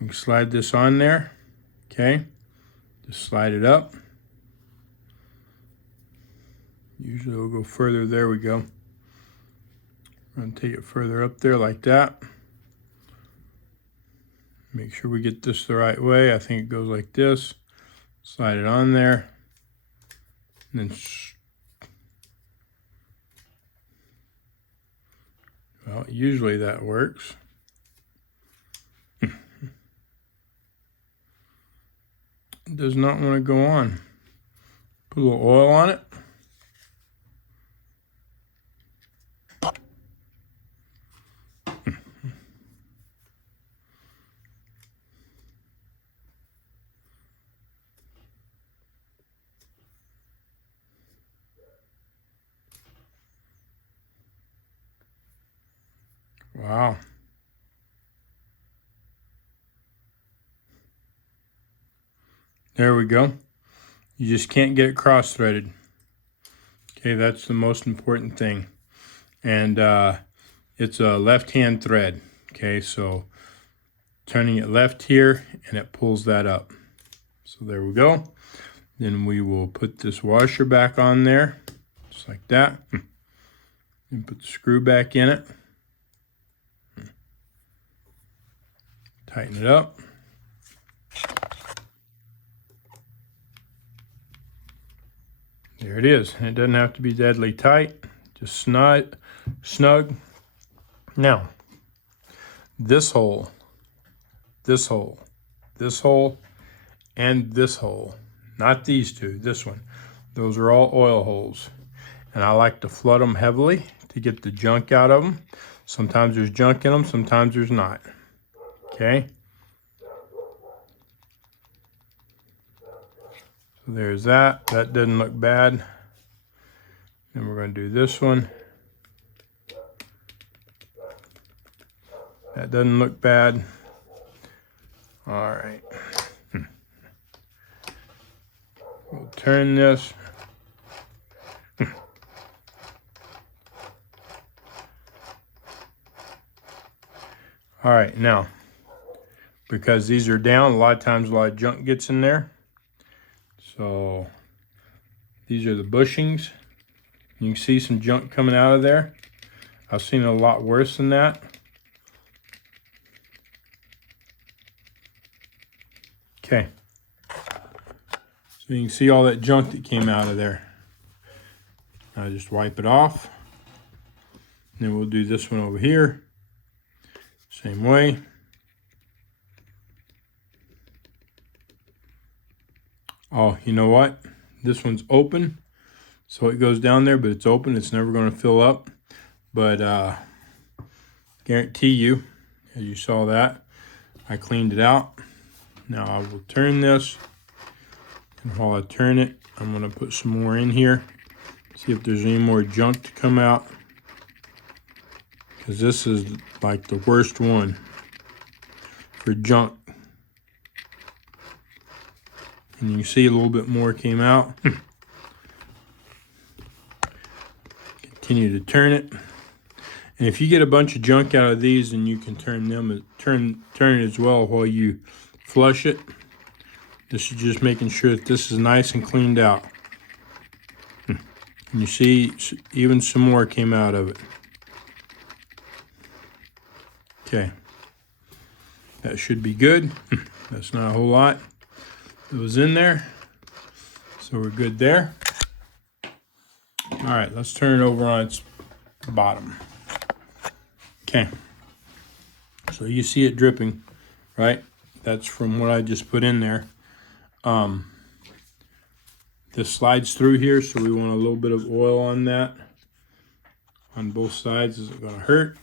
You can slide this on there, okay? Just slide it up. Usually we'll go further, there we go. I'm gonna take it further up there like that. Make sure we get this the right way. I think it goes like this. Slide it on there. And then, well, usually that works. It does not want to go on. Put a little oil on it. Wow. There we go. You just can't get it cross-threaded. Okay, that's the most important thing. And it's a left-hand thread. Okay, so turning it left here, and it pulls that up. So there we go. Then we will put this washer back on there, just like that. And put the screw back in it. Tighten it up. There it is. It doesn't have to be deadly tight, just snug. Now, this hole, this hole, this hole, and this hole, not these two, this one, those are all oil holes. And I like to flood them heavily to get the junk out of them. Sometimes there's junk in them, sometimes there's not. Okay. So there's that. That doesn't look bad. Then we're going to do this one. That doesn't look bad. All right. We'll turn this. All right, now, because these are down, a lot of times a lot of junk gets in there. So these are the bushings. You can see some junk coming out of there. I've seen a lot worse than that. Okay. So you can see all that junk that came out of there. Now just wipe it off. And then we'll do this one over here. Same way. Oh, you know what? This one's open. So it goes down there, but it's open. It's never going to fill up. But guarantee you, as you saw that, I cleaned it out. Now I will turn this. And while I turn it, I'm going to put some more in here. See if there's any more junk to come out. Because this is like the worst one for junk. And you can see a little bit more came out. Continue to turn it. And if you get a bunch of junk out of these, then you can turn it as well while you flush it. This is just making sure that this is nice and cleaned out. And you see even some more came out of it. Okay. That should be good. That's not a whole lot that was in there. So we're good there. All right, let's turn it over on its bottom. Okay. So you see it dripping, right? That's from what I just put in there. This slides through here, so we want a little bit of oil on that. On both sides. Is it going to hurt?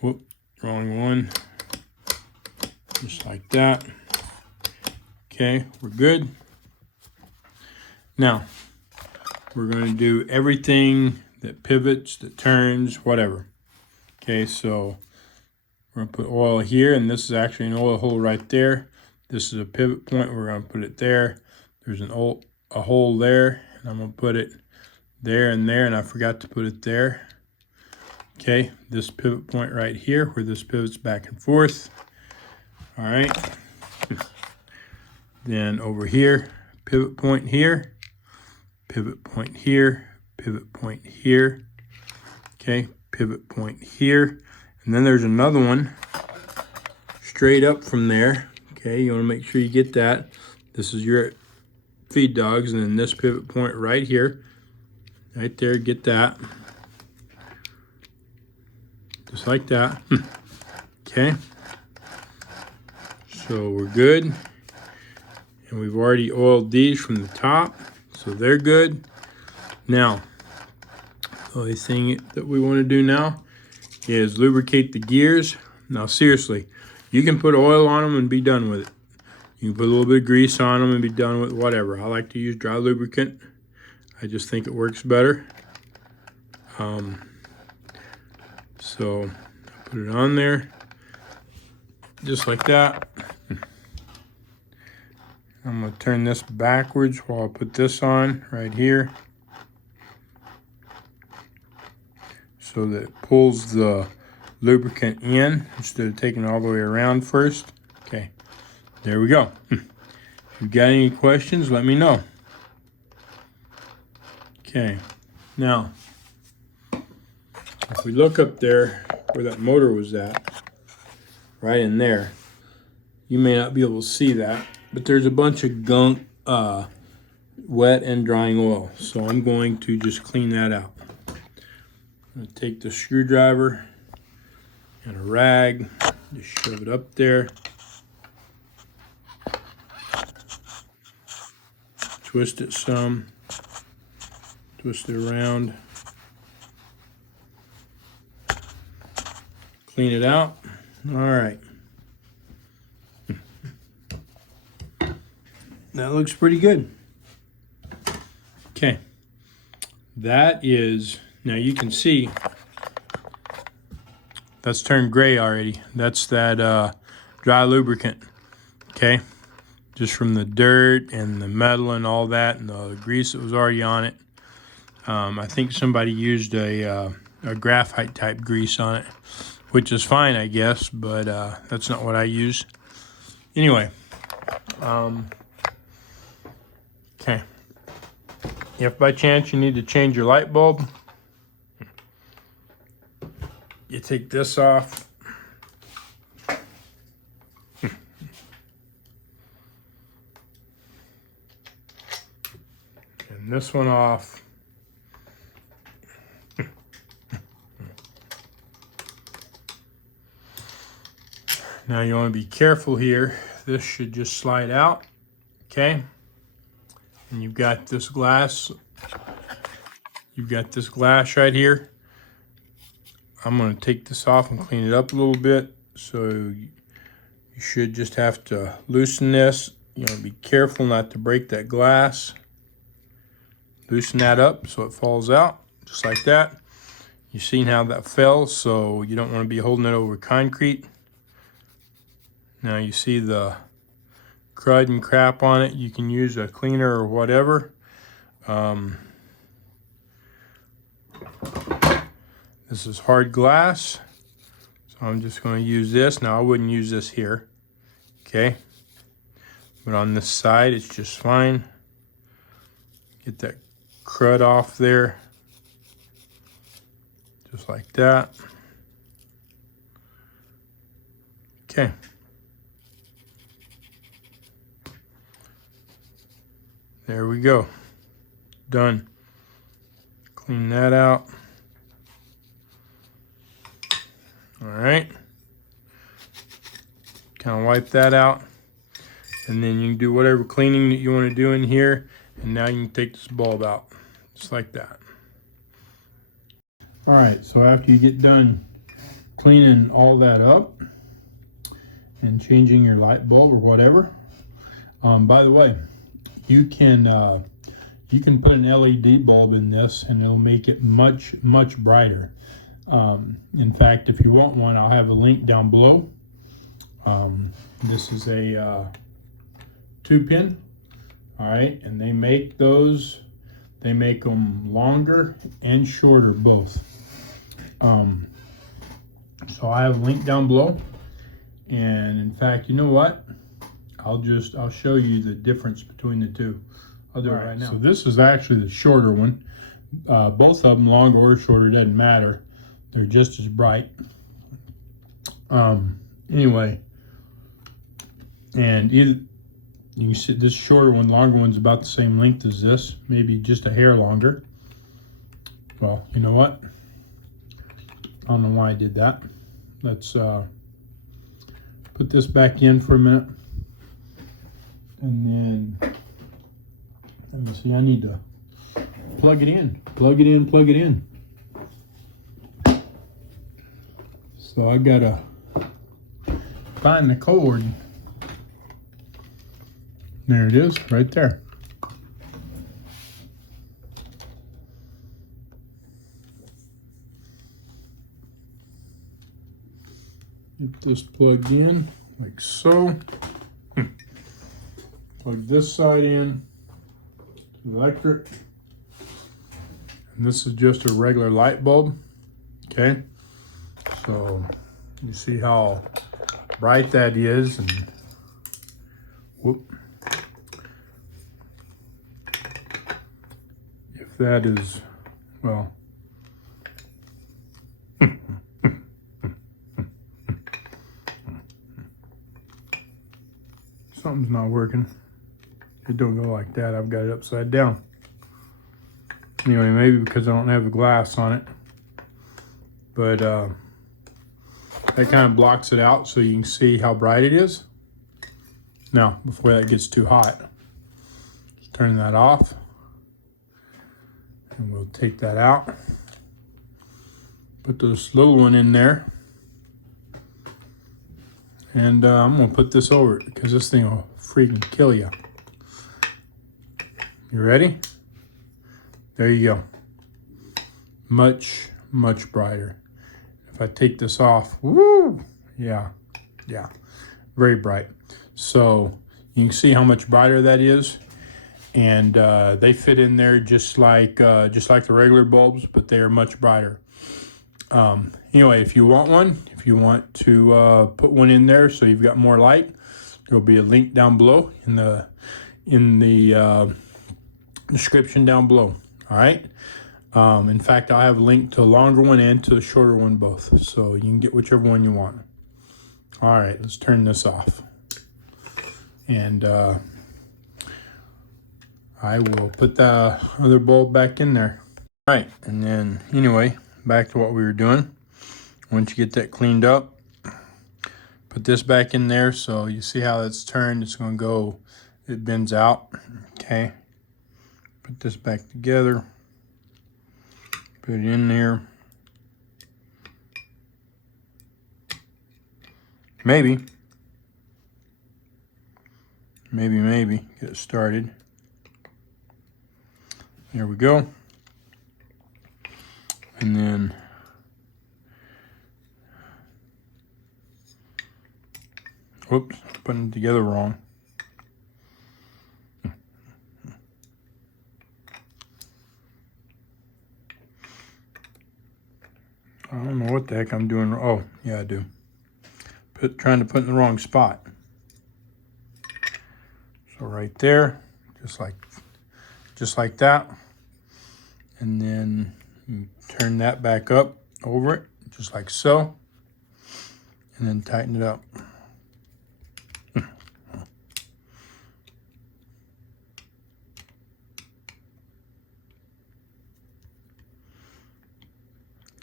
Whoop, wrong one. Just like that. Okay, we're good. Now, we're going to do everything that pivots, that turns, whatever. Okay, so we're going to put oil here, and this is actually an oil hole right there. This is a pivot point. We're going to put it there. There's a hole there, and I'm going to put it there and there, and I forgot to put it there. Okay, this pivot point right here, where this pivots back and forth. All right. Then over here, pivot point here, pivot point here, pivot point here. Okay, pivot point here. And then there's another one straight up from there. Okay, you want to make sure you get that. This is your feed dogs, and then this pivot point right here, right there, get that. Just like that. Okay. So we're good. And we've already oiled these from the top, so they're good. Now, the only thing that we want to do now is lubricate the gears. Now, seriously, you can put oil on them and be done with it. You can put a little bit of grease on them and be done with whatever. I like to use dry lubricant. I just think it works better. So put it on there, just like that. I'm going to turn this backwards while I put this on right here, so that it pulls the lubricant in instead of taking it all the way around first. Okay, there we go. If you've got any questions, let me know. Okay, now if we look up there where that motor was at, right in there, you may not be able to see that, but there's a bunch of gunk, wet and drying oil. So I'm going to just clean that out. I'm going to take the screwdriver and a rag, just shove it up there. Twist it some, twist it around. Clean it out. All right. That looks pretty good. Okay. That is, now you can see that's turned gray already. That's that dry lubricant. Okay. Just from the dirt and the metal and all that and the grease that was already on it. I think somebody used a graphite type grease on it, which is fine, I guess, but that's not what I use. Anyway, okay. If by chance you need to change your light bulb, you take this off. this one off. Now you want to be careful here. This should just slide out, okay? And you've got this glass. You've got this glass right here. I'm going to take this off and clean it up a little bit. So you should just have to loosen this. You want to be careful not to break that glass. Loosen that up so it falls out, just like that. You've seen how that fell, so you don't want to be holding it over concrete. Now you see the crud and crap on it. You can use a cleaner or whatever. This is hard glass, so I'm just going to use this. Now I wouldn't use this here, okay? But on this side, it's just fine. Get that crud off there, just like that. Okay. There we go. Done. Clean that out. All right. Kind of wipe that out. And then you can do whatever cleaning that you want to do in here. And now you can take this bulb out. Just like that. All right, so after you get done cleaning all that up and changing your light bulb or whatever, by the way, you can put an LED bulb in this and it'll make it much brighter. In fact, if you want one, I'll have a link down below. This is a 2-pin, all right, and they make those. They make them longer and shorter both. So I have a link down below, and in fact, you know what? I'll show you the difference between the two. I'll do it right now. So this is actually the shorter one. Both of them, longer or shorter, doesn't matter. They're just as bright. Anyway, and either you can see this shorter one, longer one's about the same length as this, maybe just a hair longer. Well, you know what? I don't know why I did that. Let's put this back in for a minute. And then, let me see, I need to plug it in. Plug it in. So I gotta find the cord. There it is, right there. Get this plugged in, like so. Plug this side in to the electric. And this is just a regular light bulb, okay? So you see how bright that is, and whoop. If that is, well, something's not working. It don't go like that. I've got it upside down. Anyway, maybe because I don't have the glass on it. But that kind of blocks it out so you can see how bright it is. Now, before that gets too hot, turn that off. And we'll take that out. Put this little one in there. And I'm going to put this over it because this thing will freaking kill you. You ready? There you go. Much brighter. If I take this off, woo! Yeah, very bright. So you can see how much brighter that is. And they fit in there just like the regular bulbs, but they are much brighter. Anyway, if you want one, if you want to put one in there so you've got more light, there'll be a link down below in the description down below. All right. In fact, I have a link to a longer one and to a shorter one both, so you can get whichever one you want. All right, let's turn this off. And I will put the other bulb back in there. All right, and then anyway, back to what we were doing. Once you get that cleaned up, put this back in there. So you see how it's turned, it's gonna go, it bends out, okay? Put this back together, put it in there. Maybe, get it started. There we go. And then whoops, putting it together wrong. I don't know what the heck I'm doing. Oh, yeah, I do. Trying to put in the wrong spot. So right there, just like that. And then turn that back up over it, just like so. And then tighten it up.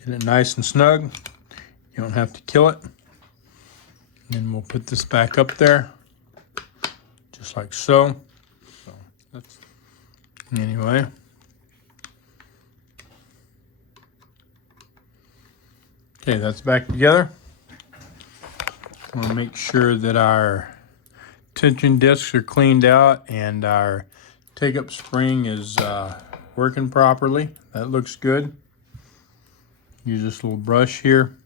Get it nice and snug. You don't have to kill it. And then we'll put this back up there, just like so. So that's anyway. Okay, that's back together. We'll make sure that our tension discs are cleaned out and our take-up spring is working properly. That looks good. Use this little brush here.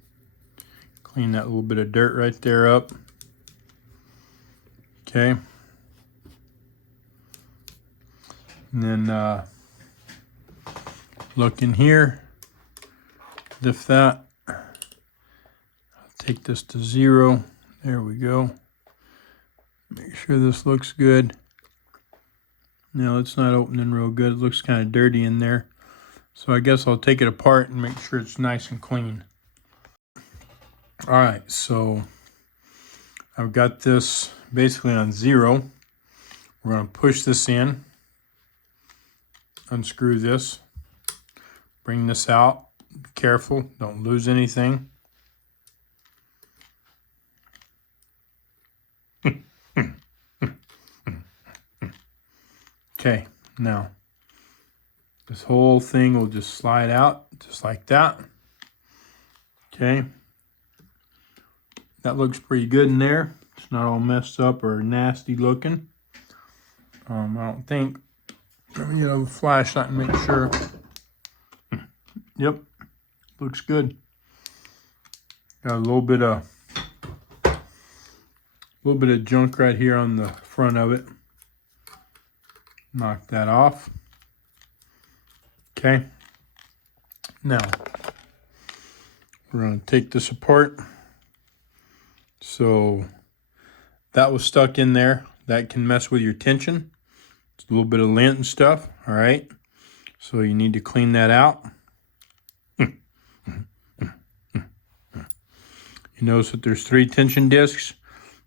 Clean that little bit of dirt right there up. Okay. And then look in here. Lift that. Take this to 0. There we go. Make sure this looks good. Now it's not opening real good. It looks kind of dirty in there. So I guess I'll take it apart and make sure it's nice and clean. All right, so I've got this basically on 0. We're going to push this in, unscrew this, bring this out. Be careful, don't lose anything. Okay, now this whole thing will just slide out just like that. Okay. That looks pretty good in there. It's not all messed up or nasty looking. I don't think. Let me get a flashlight and make sure. Yep, looks good. Got a little bit of junk right here on the front of it. Knock that off. Okay. Now we're going to take this apart. So that was stuck in there. That can mess with your tension. It's a little bit of lint and stuff. All right. So you need to clean that out. You notice that there's 3 tension discs.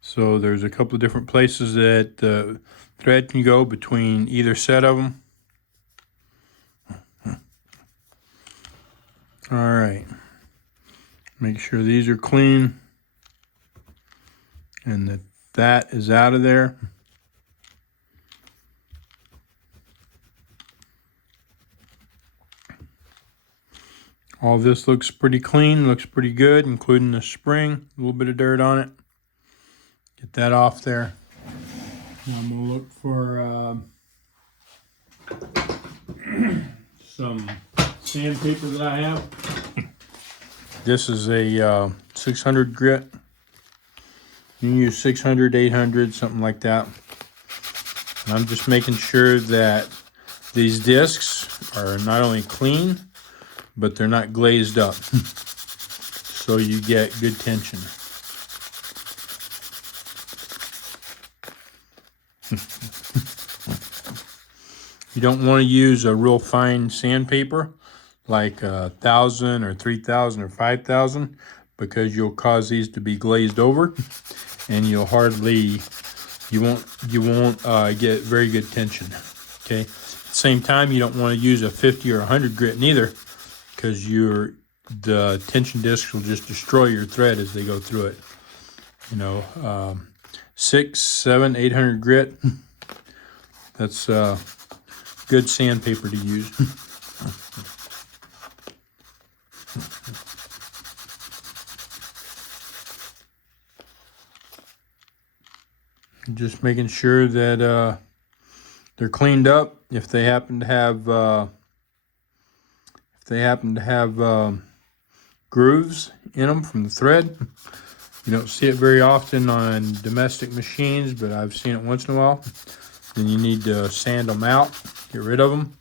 So there's a couple of different places that the thread can go between either set of them. All right. Make sure these are clean and that is out of there. All this looks pretty clean, looks pretty good, including the spring, a little bit of dirt on it. Get that off there. Now I'm gonna look for some sandpaper that I have. This is a 600 grit. You can use 600, 800, something like that. And I'm just making sure that these discs are not only clean, but they're not glazed up. So you get good tension. You don't want to use a real fine sandpaper like 1,000 or 3,000 or 5,000 because you'll cause these to be glazed over and you won't get very good tension. Okay, at the same time, you don't want to use a 50 or 100 grit neither, because the tension discs will just destroy your thread as they go through it. You know, 600, 700, 800 grit, that's good sandpaper to use. Just making sure that they're cleaned up. If they happen to have grooves in them from the thread, you don't see it very often on domestic machines, but I've seen it once in a while. Then you need to sand them out, get rid of them,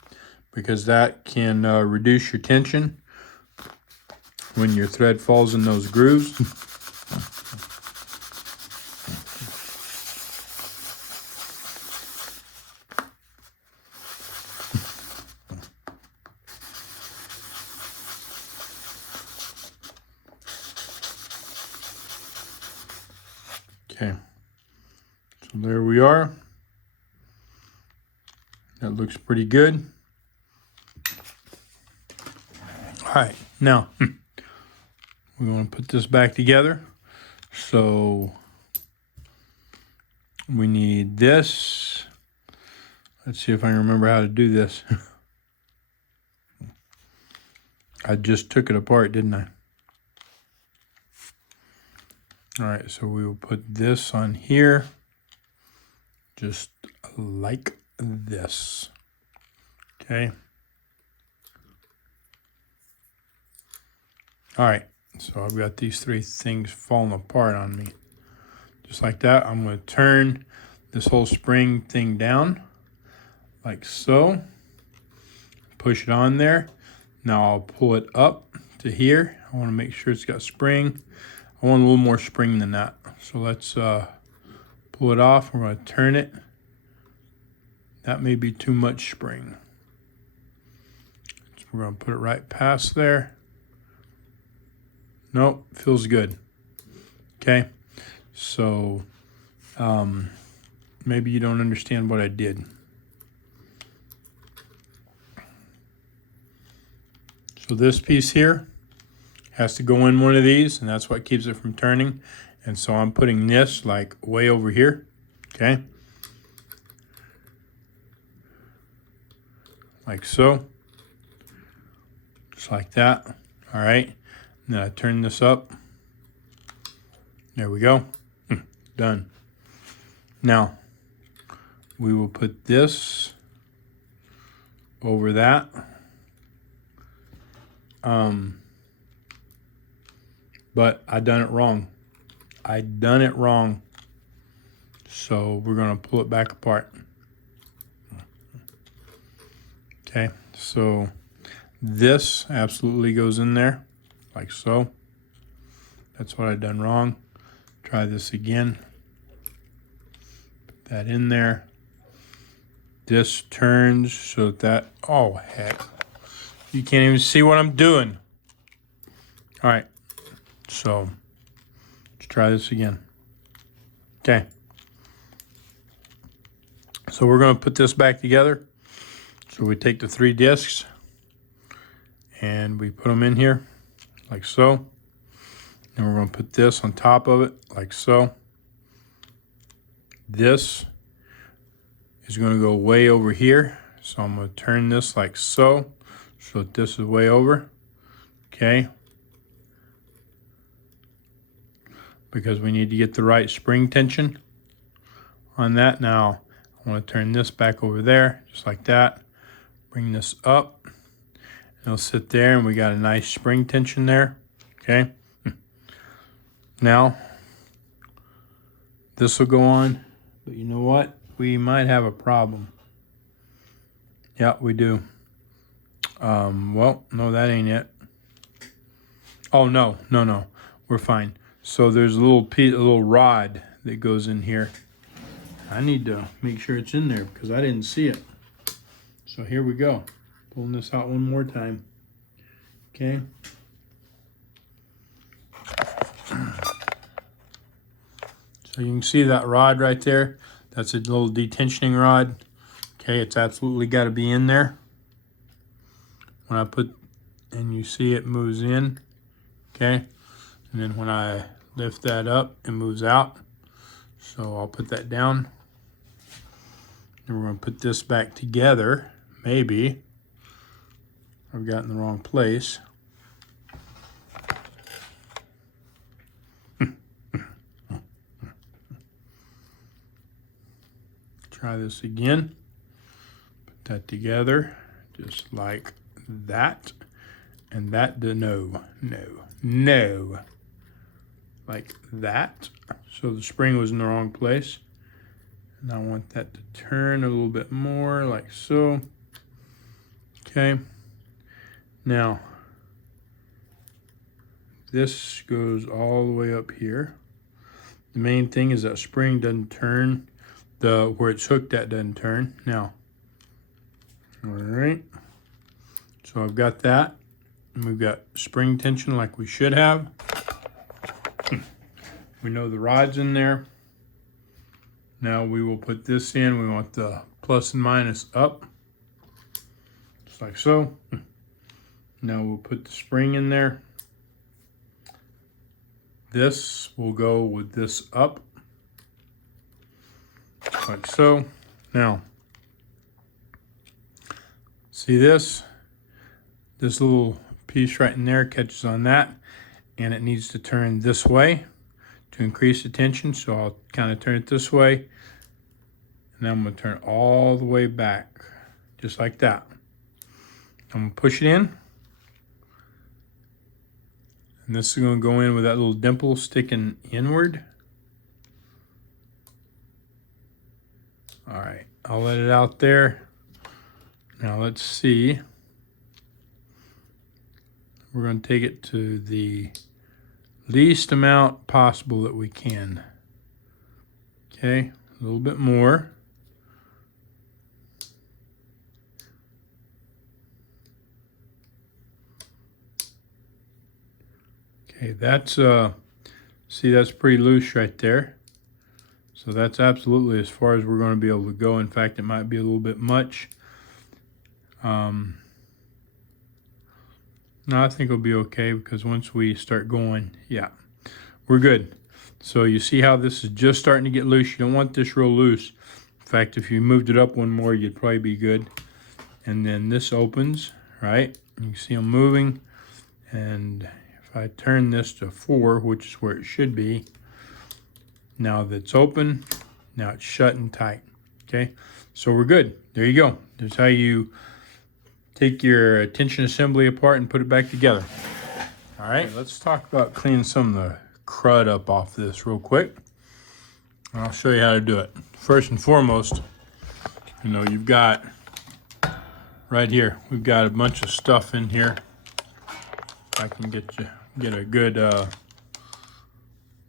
because that can reduce your tension when your thread falls in those grooves. Okay, so there we are. That looks pretty good. All right, now we want to put this back together. So we need this. Let's see if I can remember how to do this. I just took it apart, didn't I? All right, so we will put this on here, just like this. Okay. All right, so I've got these three things falling apart on me. Just like that, I'm going to turn this whole spring thing down, like so. Push it on there. Now I'll pull it up to here. I want to make sure it's got spring. I want a little more spring than that. So let's pull it off. We're going to turn it. That may be too much spring. So we're going to put it right past there. Nope, feels good. Okay, so maybe you don't understand what I did. So this piece here has to go in one of these, and that's what keeps it from turning. And so I'm putting this like way over here, okay? Like so, just like that, all right? And then I turn this up. There we go, done. Now, we will put this over that. But I done it wrong. So we're gonna pull it back apart. Okay, so this absolutely goes in there, like so. That's what I done wrong. Try this again. Put that in there. This turns so that, oh heck. You can't even see what I'm doing. All right, so let's try this again. Okay. So we're gonna put this back together. So we take the 3 discs and we put them in here like so. And we're gonna put this on top of it like so. This is gonna go way over here. So I'm gonna turn this like so. So that this is way over, okay? Because we need to get the right spring tension on that. Now, I want to turn this back over there, just like that. Bring this up. It'll sit there, and we got a nice spring tension there, okay? Now, this will go on, but you know what? We might have a problem. Yeah, we do. Well, no, that ain't it. Oh, no. We're fine. So there's a little rod that goes in here. I need to make sure it's in there because I didn't see it. So here we go. Pulling this out one more time. Okay. So you can see that rod right there. That's a little detensioning rod Okay, it's absolutely got to be in there. When I put, and you see it moves in, okay? And then when I lift that up, it moves out. So I'll put that down. And we're gonna put this back together, maybe. I've got in the wrong place. Try this again. Put that together, just like that. And that, no. Like that. So the spring was in the wrong place. And I want that to turn a little bit more, like so. Okay. Now, this goes all the way up here. The main thing is that spring doesn't turn. Where it's hooked at doesn't turn. Now, all right. So I've got that. And we've got spring tension like we should have. We know the rod's in there. Now we will put this in. We want the plus and minus up. Just like so. Now we'll put the spring in there. This will go with this up. Like so. Now, see this? This little piece right in there catches on that, and it needs to turn this way to increase the tension. So I'll kind of turn it this way, and then I'm going to turn it all the way back, just like that. I'm going to push it in, and this is going to go in with that little dimple sticking inward. All right, I'll let it out there. Now let's see. We're going to take it to the least amount possible that we can. Okay, a little bit more. Okay, that's see, that's pretty loose right there. So that's absolutely as far as we're going to be able to go. In fact, it might be a little bit much. No, I think it'll be okay, because once we start going, yeah, we're good. So you see how this is just starting to get loose. You don't want this real loose. In fact, if you moved it up one more, you'd probably be good. And then this opens, right? You can see them moving. And if I turn this to 4, which is where it should be, now that's open, now it's shut and tight. Okay, so we're good. There you go. There's how you take your tension assembly apart and put it back together. All right, let's talk about cleaning some of the crud up off this real quick. I'll show you how to do it. First and foremost, you know, you've got right here, we've got a bunch of stuff in here. If I can get a good,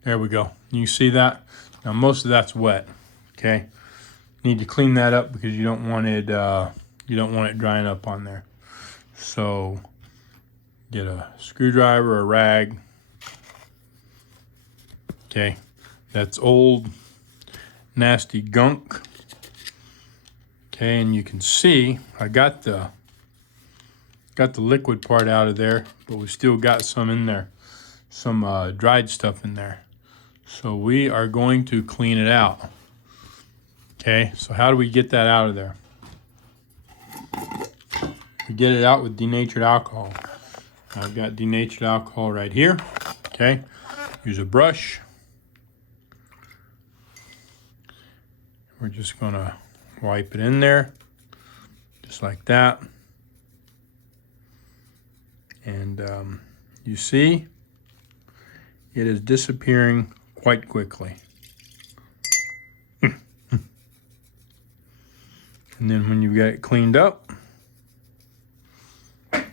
there we go. You see that? Now most of that's wet, okay? Need to clean that up because you don't want it drying up on there. So get a screwdriver or a rag. Okay, that's old nasty gunk. Okay, and you can see I got the liquid part out of there, but we still got some in there, some dried stuff in there. So we are going to clean it out. Okay, so how do we get that out of there? We get it out with denatured alcohol. I've got denatured alcohol right here. Okay, use a brush. We're just gonna wipe it in there, just like that. And you see, it is disappearing quite quickly. And then when you've got it cleaned up, and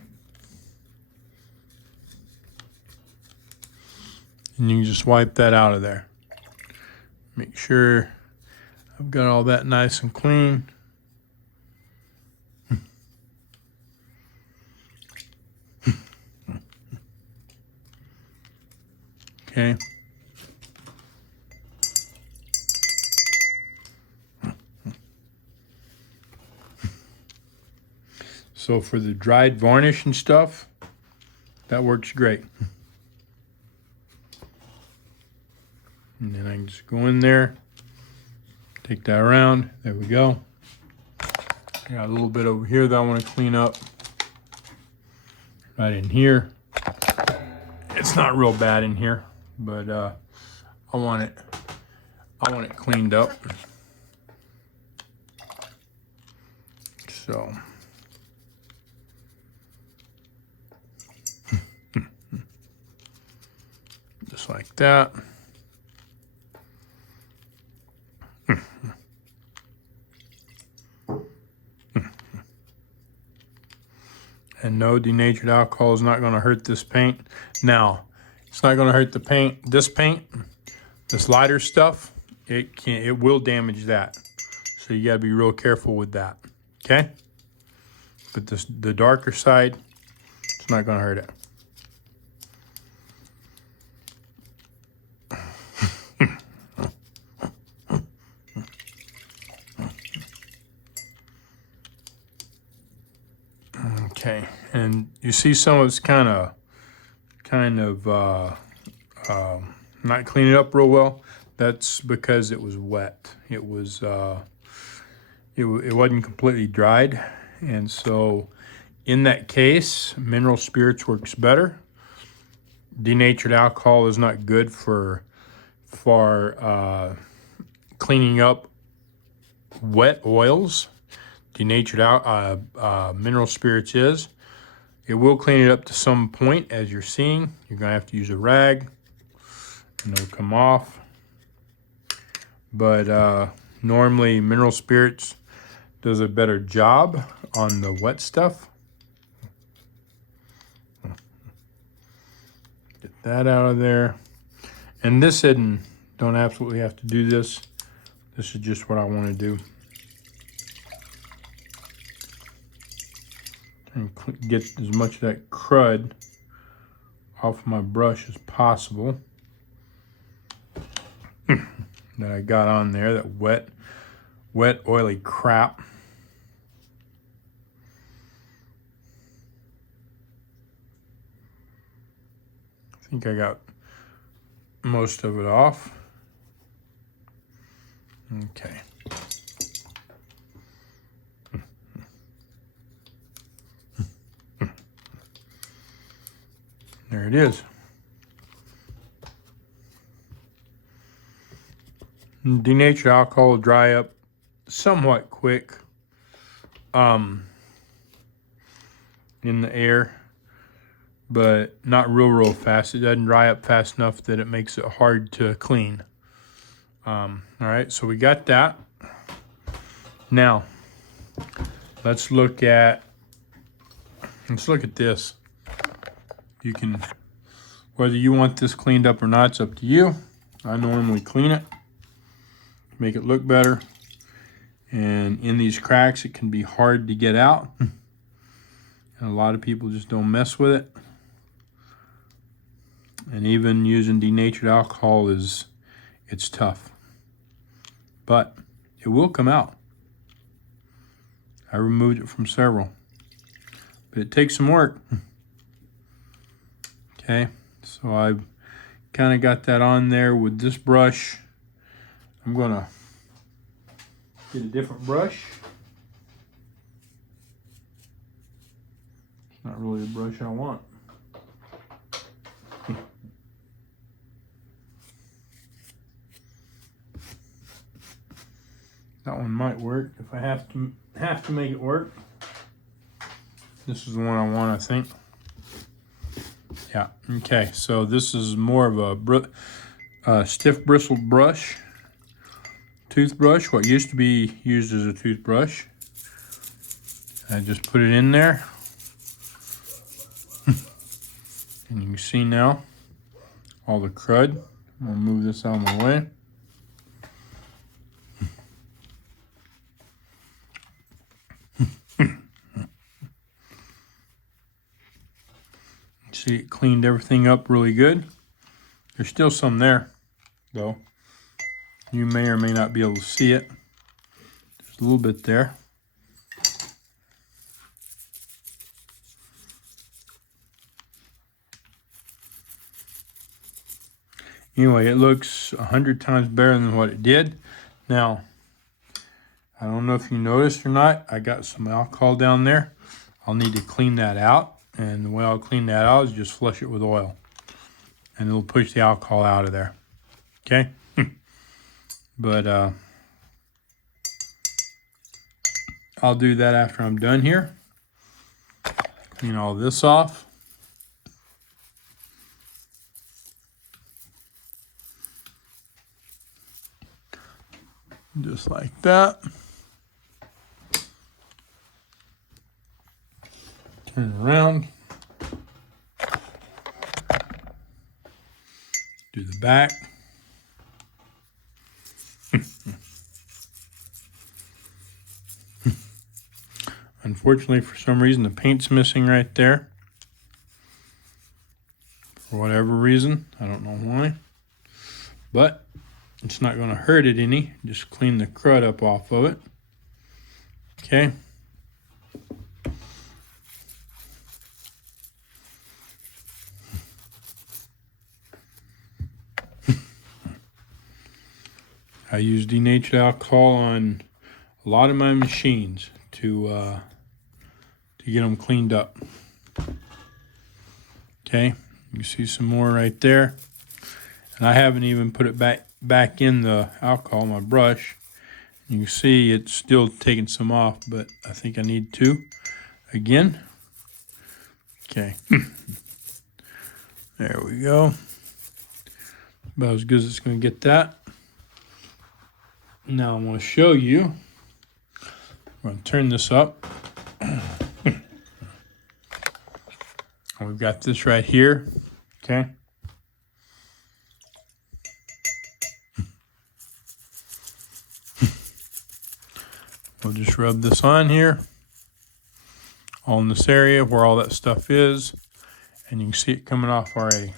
you can just wipe that out of there. Make sure I've got all that nice and clean. Okay. So for the dried varnish and stuff, that works great. And then I can just go in there, take that around. There we go. Got a little bit over here that I want to clean up. Right in here. It's not real bad in here, but I want it cleaned up. So just like that. And no, denatured alcohol is not going to hurt this paint. Now, it's not going to hurt the paint. This lighter stuff, it will damage that. So you got to be real careful with that. Okay? But the darker side, it's not going to hurt it. Okay, and you see some of it's kind of not cleaning up real well. That's because it was wet. It wasn't completely dried, and so in that case, mineral spirits works better. Denatured alcohol is not good for cleaning up wet oils. Denatured mineral spirits is. It will clean it up to some point, as you're seeing. You're going to have to use a rag, and it'll come off. But normally, mineral spirits does a better job on the wet stuff. Get that out of there. And this don't absolutely have to do this. This is just what I want to do. And get as much of that crud off my brush as possible that I got on there, that wet oily crap. I think I got most of it off. Okay. There it is. Denatured alcohol will dry up somewhat quick in the air, but not real fast. It doesn't dry up fast enough that it makes it hard to clean. All right, so we got that. Now, let's look at this. You can, whether you want this cleaned up or not, it's up to you. I normally clean it, make it look better. And in these cracks, it can be hard to get out. And a lot of people just don't mess with it. And even using denatured alcohol it's tough. But it will come out. I removed it from several. But it takes some work. Okay, so I've kind of got that on there with this brush. I'm gonna get a different brush. It's not really the brush I want. That one might work if I have to make it work. This is the one I want, I think. Yeah, okay, so this is more of a stiff bristled brush, toothbrush, what used to be used as a toothbrush. I just put it in there. And you can see now all the crud. I'm gonna move this out of my way. See, it cleaned everything up really good. There's still some there, though. You may or may not be able to see it. There's a little bit there. Anyway, it looks 100 times better than what it did. Now, I don't know if you noticed or not, I got some alcohol down there. I'll need to clean that out. And the way I'll clean that out is just flush it with oil. And it'll push the alcohol out of there. Okay? But I'll do that after I'm done here. Clean all this off. Just like that. Turn it around. Do the back. Unfortunately, for some reason, the paint's missing right there. For whatever reason, I don't know why. But it's not going to hurt it any. Just clean the crud up off of it. Okay. I use denatured alcohol on a lot of my machines to get them cleaned up. Okay, you see some more right there. And I haven't even put it back in the alcohol, my brush. You can see it's still taking some off, but I think I need to again. Okay. There we go. About as good as it's going to get that. Now I'm going to show you. I'm going to turn this up. We've got this right here. Okay. We'll just rub this on here, all in this area where all that stuff is, and you can see it coming off already.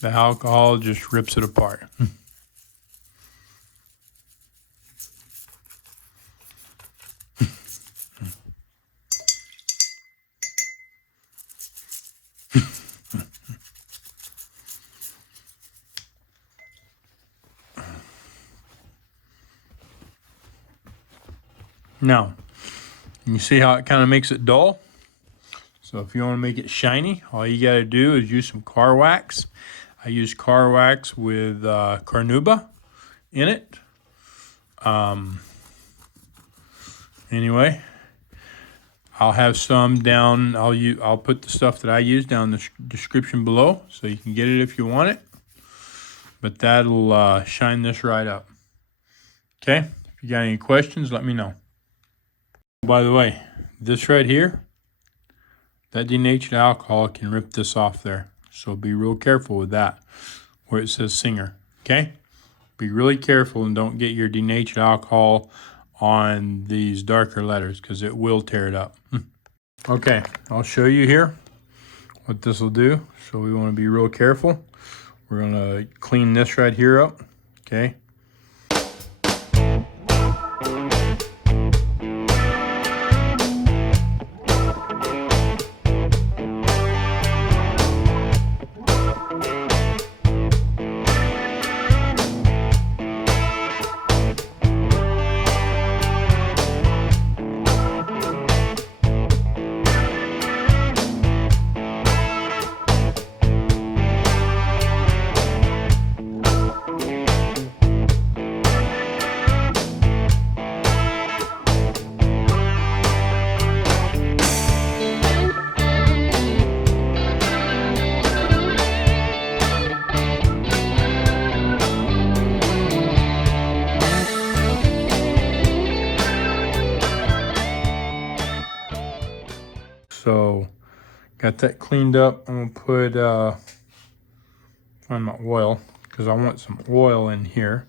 The alcohol just rips it apart. Now, you see how it kind of makes it dull? So if you want to make it shiny, all you got to do is use some car wax. I use car wax with carnauba in it. Anyway, I'll have some down. I'll put the stuff that I use down in the description below, so you can get it if you want it. But that'll shine this right up. Okay. If you got any questions, let me know. By the way, this right here, that denatured alcohol can rip this off there. So be real careful with that, where it says Singer. Okay. Be really careful and don't get your denatured alcohol on these darker letters, because it will tear it up. Okay, I'll show you here what this will do. So we want to be real careful. We're going to clean this right here up. Okay. So got that cleaned up. I'm gonna put find my oil, because I want some oil in here.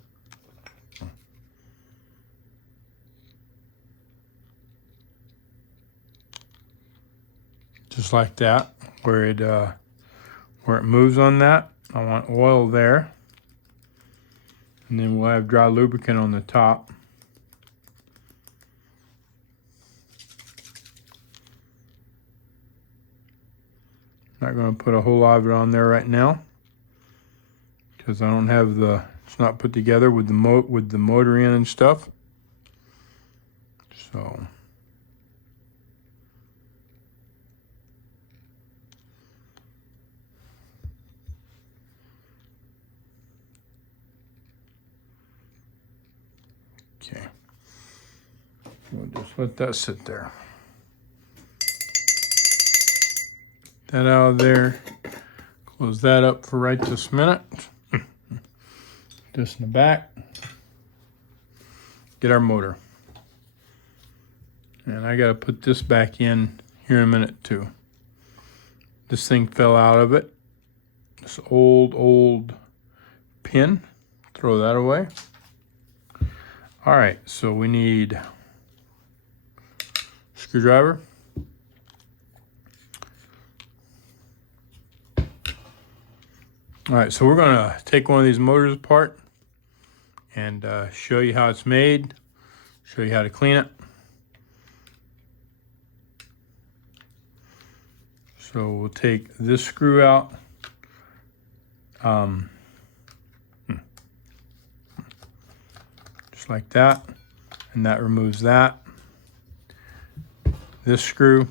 Just like that, where it moves on that. I want oil there. And then we'll have dry lubricant on the top. Not going to put a whole lot of it on there right now because I don't have it's not put together with the motor in and stuff. So okay, we'll just let that sit there. That out of there. Close that up for right this minute. This in the back. Get our motor. And I got to put this back in here in a minute too. This thing fell out of it. This old pin. Throw that away. All right, so we need screwdriver. All right, so we're gonna take one of these motors apart and show you how it's made, show you how to clean it. So we'll take this screw out. Just like that, and that removes that. This screw,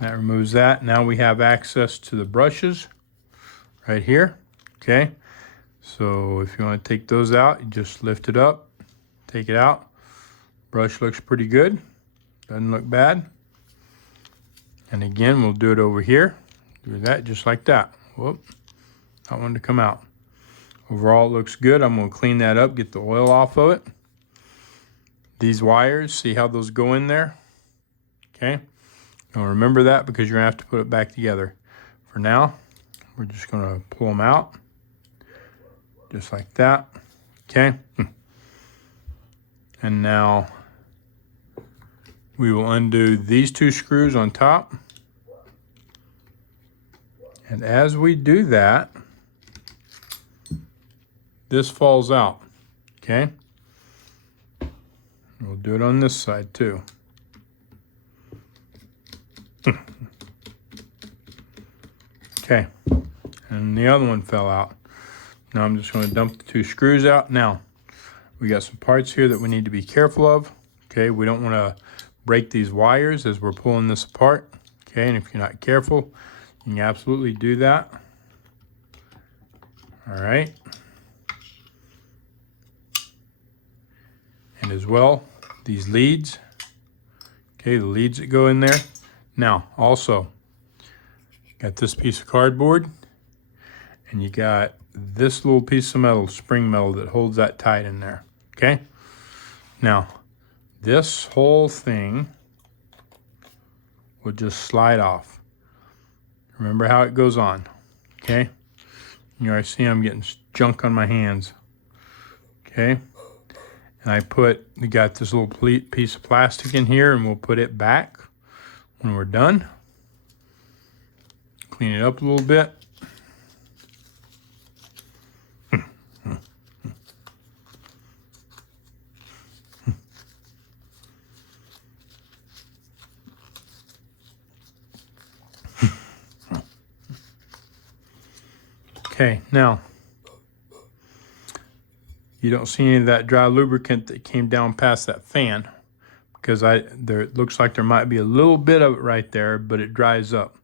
that removes that. Now we have access to the brushes right here, okay? So if you want to take those out, you just lift it up, take it out. Brush looks pretty good, doesn't look bad. And again, we'll do it over here. Do that just like that. Whoop, I want to come out. Overall, it looks good. I'm going to clean that up, get the oil off of it. These wires, see how those go in there? Okay. Now remember that because you're going to have to put it back together. For now, we're just going to pull them out. Just like that. Okay. And now we will undo these two screws on top. And as we do that, this falls out, okay? We'll do it on this side too. Okay, and the other one fell out. Now I'm just going to dump the two screws out. Now, we got some parts here that we need to be careful of. Okay, we don't want to break these wires as we're pulling this apart. Okay, and if you're not careful, you can absolutely do that. All right. And as well, these leads. Okay, the leads that go in there. Now, also, got this piece of cardboard, and you got this little piece of metal, spring metal, that holds that tight in there. Okay? Now, this whole thing will just slide off. Remember how it goes on. Okay? You know, I see I'm getting junk on my hands. Okay? And we got this little piece of plastic in here, and we'll put it back when we're done. Clean it up a little bit. Okay, now, you don't see any of that dry lubricant that came down past that fan because it looks like there might be a little bit of it right there, but it dries up.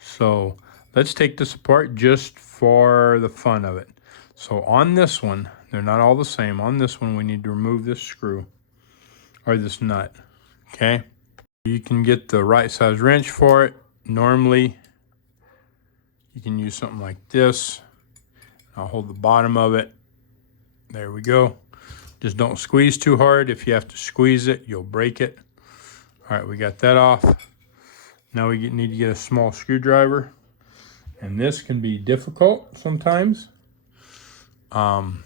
So let's take this apart just for the fun of it. So on this one, they're not all the same. On this one, we need to remove this screw or this nut, okay? You can get the right size wrench for it. Normally, you can use something like this. I'll hold the bottom of it. There we go. Just don't squeeze too hard. If you have to squeeze it, you'll break it. All right, we got that off. Now we need to get a small screwdriver. And this can be difficult sometimes. Small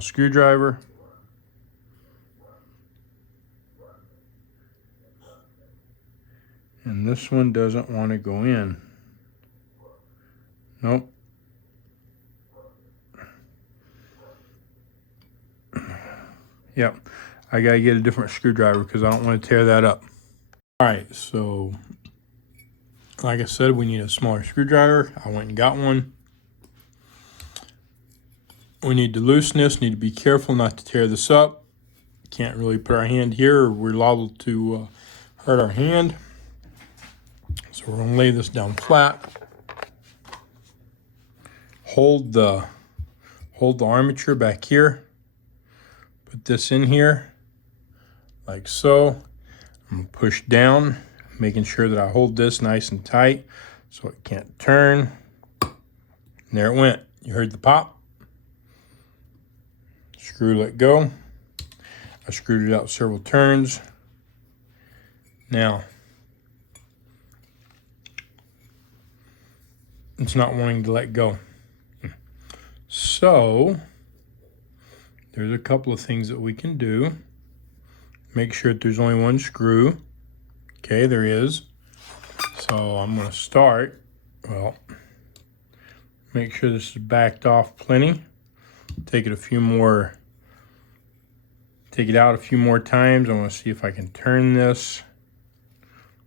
screwdriver. And this one doesn't want to go in. Nope. Yep. I gotta get a different screwdriver because I don't want to tear that up. All right, so like I said, we need a smaller screwdriver. I went and got one. We need to loosen this, need to be careful not to tear this up. Can't really put our hand here or we're liable to hurt our hand. So we're gonna lay this down flat. Hold the armature back here. Put this in here, like so. I'm gonna push down, making sure that I hold this nice and tight so it can't turn. And there it went. You heard the pop. Screw let go. I screwed it out several turns. Now, it's not wanting to let go. So, there's a couple of things that we can do. Make sure that there's only one screw. Okay, there is. So I'm going to start. Well, make sure this is backed off plenty. Take it out a few more times. I want to see if I can turn this.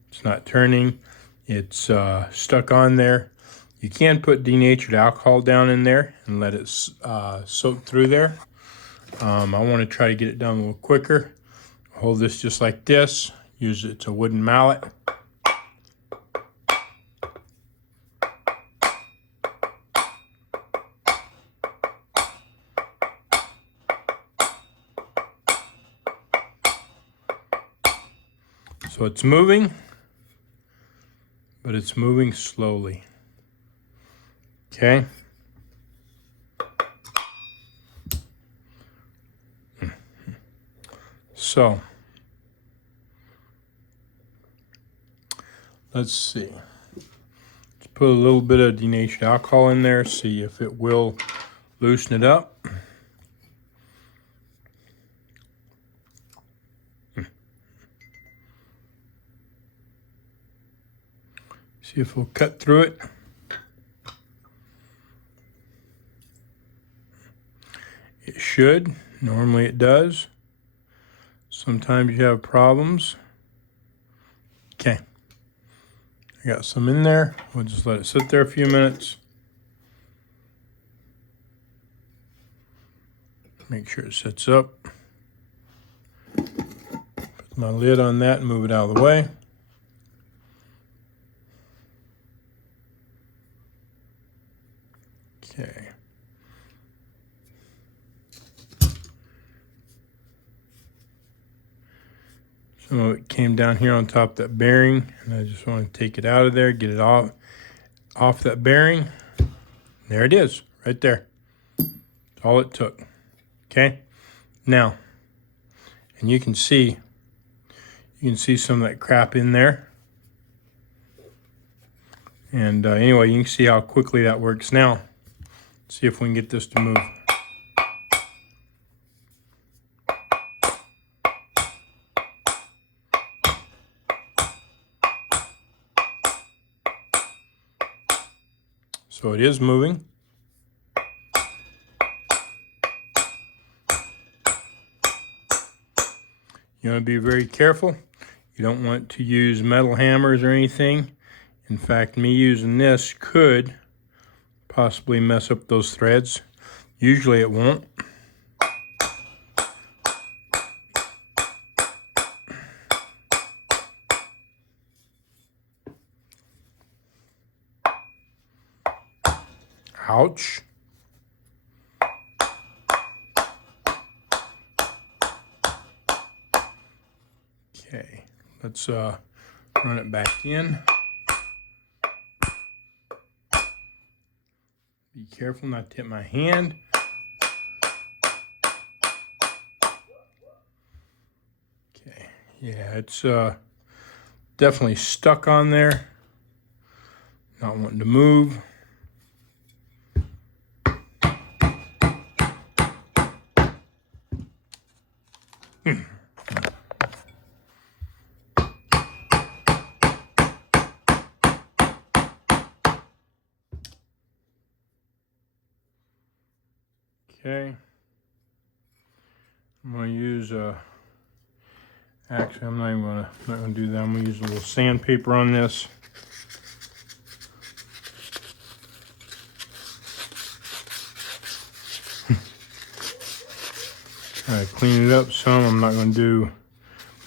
It's not turning. It's stuck on there. You can put denatured alcohol down in there and let it soak through there. I want to try to get it done a little quicker. Hold this just like this. Use it's a wooden mallet. So it's moving, but it's moving slowly. Okay. So let's see. Let's put a little bit of denatured alcohol in there, see if it will loosen it up. See if we'll cut through it. It should. Normally it does. Sometimes you have problems. Okay. I got some in there. We'll just let it sit there a few minutes. Make sure it sits up. Put my lid on that and move it out of the way. Okay. Some of it came down here on top of that bearing, and I just want to take it out of there, get it off that bearing. There it is, right there. That's all it took. Okay. Now, and you can see some of that crap in there. And anyway, you can see how quickly that works now. Let's see if we can get this to move. So it is moving. You want to be very careful. You don't want to use metal hammers or anything. In fact, me using this could possibly mess up those threads. Usually it won't. Ouch. Okay, let's run it back in. Be careful not to hit my hand. Okay, yeah, it's definitely stuck on there. Not wanting to move. Okay, I'm going to use a Actually, I'm not gonna do that. I'm gonna use a little sandpaper on this. I clean it up some. I'm not gonna do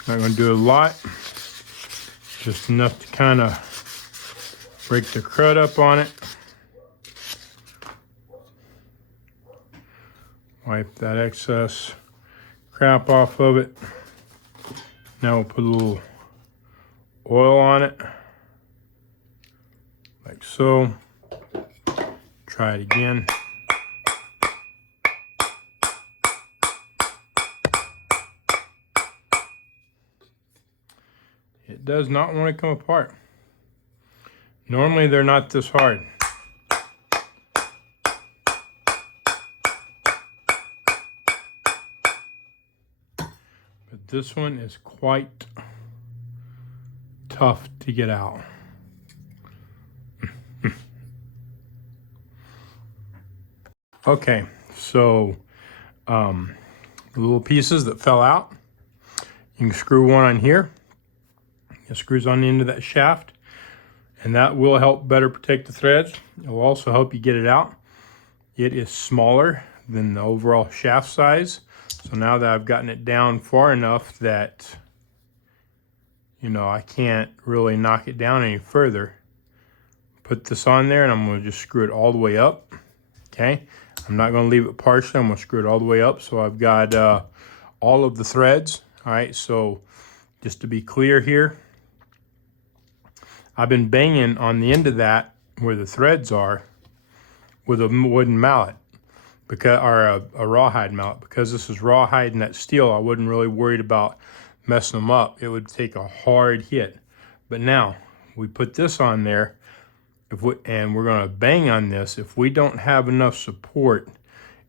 a lot. Just enough to kind of break the crud up on it. Wipe that excess crap off of it. Now we'll put a little oil on it, like so. Try it again. It does not want to come apart. Normally they're not this hard. But this one is quite tough to get out. Okay, so the little pieces that fell out, you can screw one on here. It screws on the end of that shaft, and that will help better protect the threads. It will also help you get it out. It is smaller than the overall shaft size. So now that I've gotten it down far enough that, you know, I can't really knock it down any further, put this on there and I'm going to just screw it all the way up. Okay, I'm not going to leave it partially. I'm going to screw it all the way up so I've got all of the threads. All right, so just to be clear here, I've been banging on the end of that where the threads are with a wooden mallet, because, or a rawhide mallet. Because this is rawhide and that steel, I wasn't really worried about messing them up. It would take a hard hit. But now we put this on there, and we're going to bang on this. If we don't have enough support,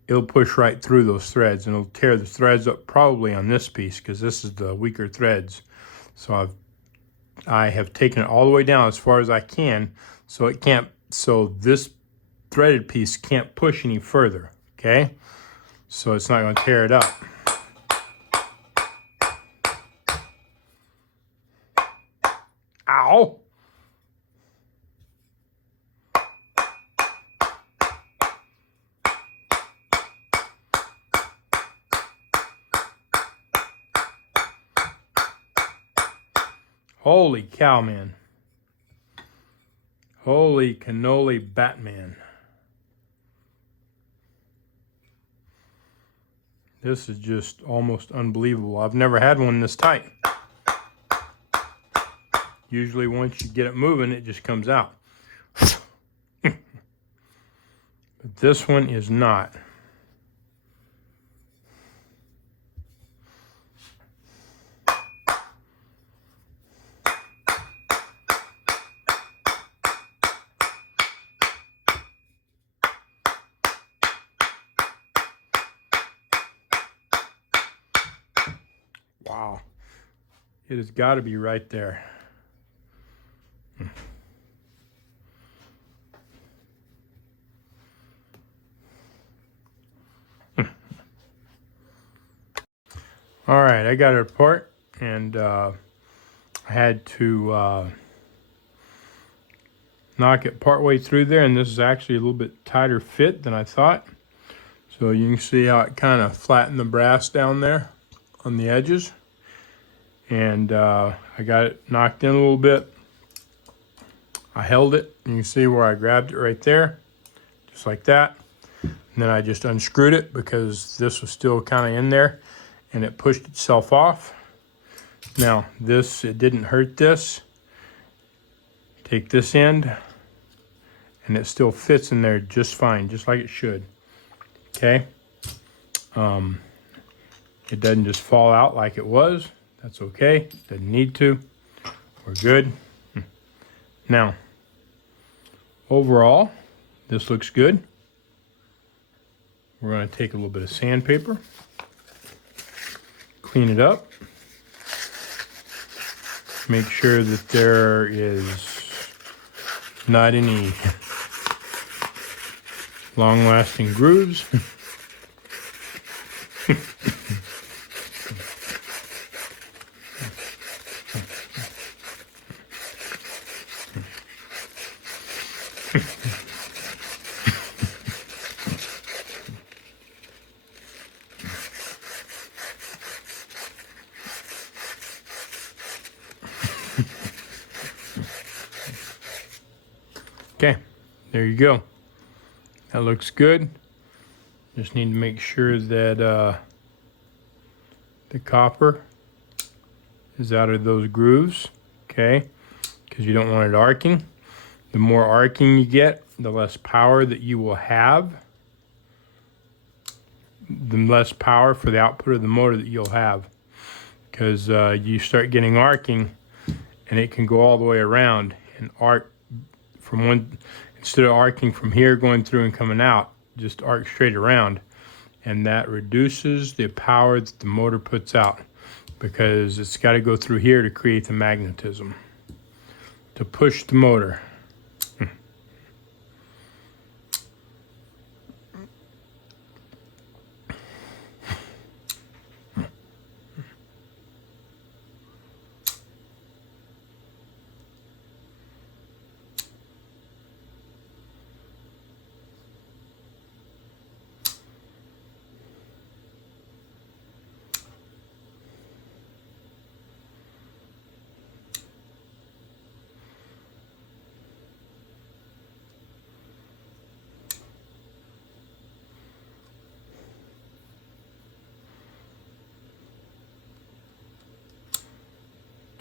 it'll push right through those threads and it'll tear the threads up probably on this piece, because this is the weaker threads. So I have taken it all the way down as far as I can, so it can't, so this threaded piece can't push any further. Okay, so it's not going to tear it up. Ow! Holy cow, man. Holy cannoli Batman. This is just almost unbelievable. I've never had one this tight. Usually once you get it moving, it just comes out. But this one is not. Wow, it has got to be right there. All right, I got it apart, and I had to knock it partway through there, and this is actually a little bit tighter fit than I thought. So you can see how it kind of flattened the brass down there on the edges. And I got it knocked in a little bit. I held it. You can see where I grabbed it right there, just like that. And then I just unscrewed it because this was still kind of in there, and it pushed itself off. Now this, it didn't hurt this. Take this end, and it still fits in there just fine, just like it should. Okay. It doesn't just fall out like it was. That's okay. Doesn't need to. We're good. Now, overall, this looks good. We're going to take a little bit of sandpaper, clean it up, make sure that there is not any long-lasting grooves. Okay, there you go. That looks good. Just need to make sure that the copper is out of those grooves, okay? Because you don't want it arcing. The more arcing you get, the less power that you will have. The less power for the output of the motor that you'll have. Because you start getting arcing, and it can go all the way around and arc from one, instead of arcing from here going through and coming out, just arc straight around. And that reduces the power that the motor puts out, because it's got to go through here to create the magnetism to push the motor.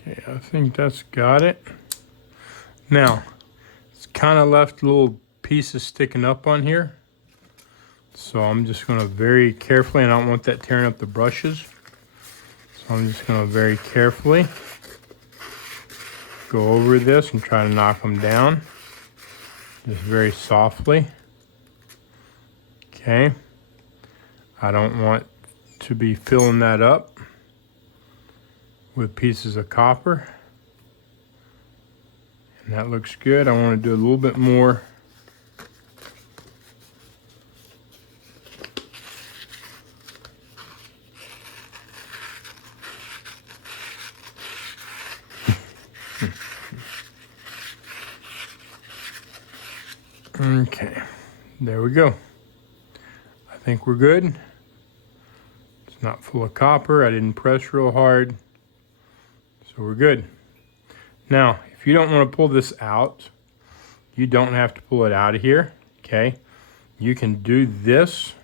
Okay, I think that's got it. Now, it's kind of left little pieces sticking up on here. So I'm just going to very carefully, and I don't want that tearing up the brushes. So I'm just going to very carefully go over this and try to knock them down. Just very softly. Okay. I don't want to be filling that up with pieces of copper. And that looks good. I want to do a little bit more. Okay, there we go. I think we're good. It's not full of copper. I didn't press real hard. So we're good. Now, if you don't want to pull this out, you don't have to pull it out of here, okay? You can do this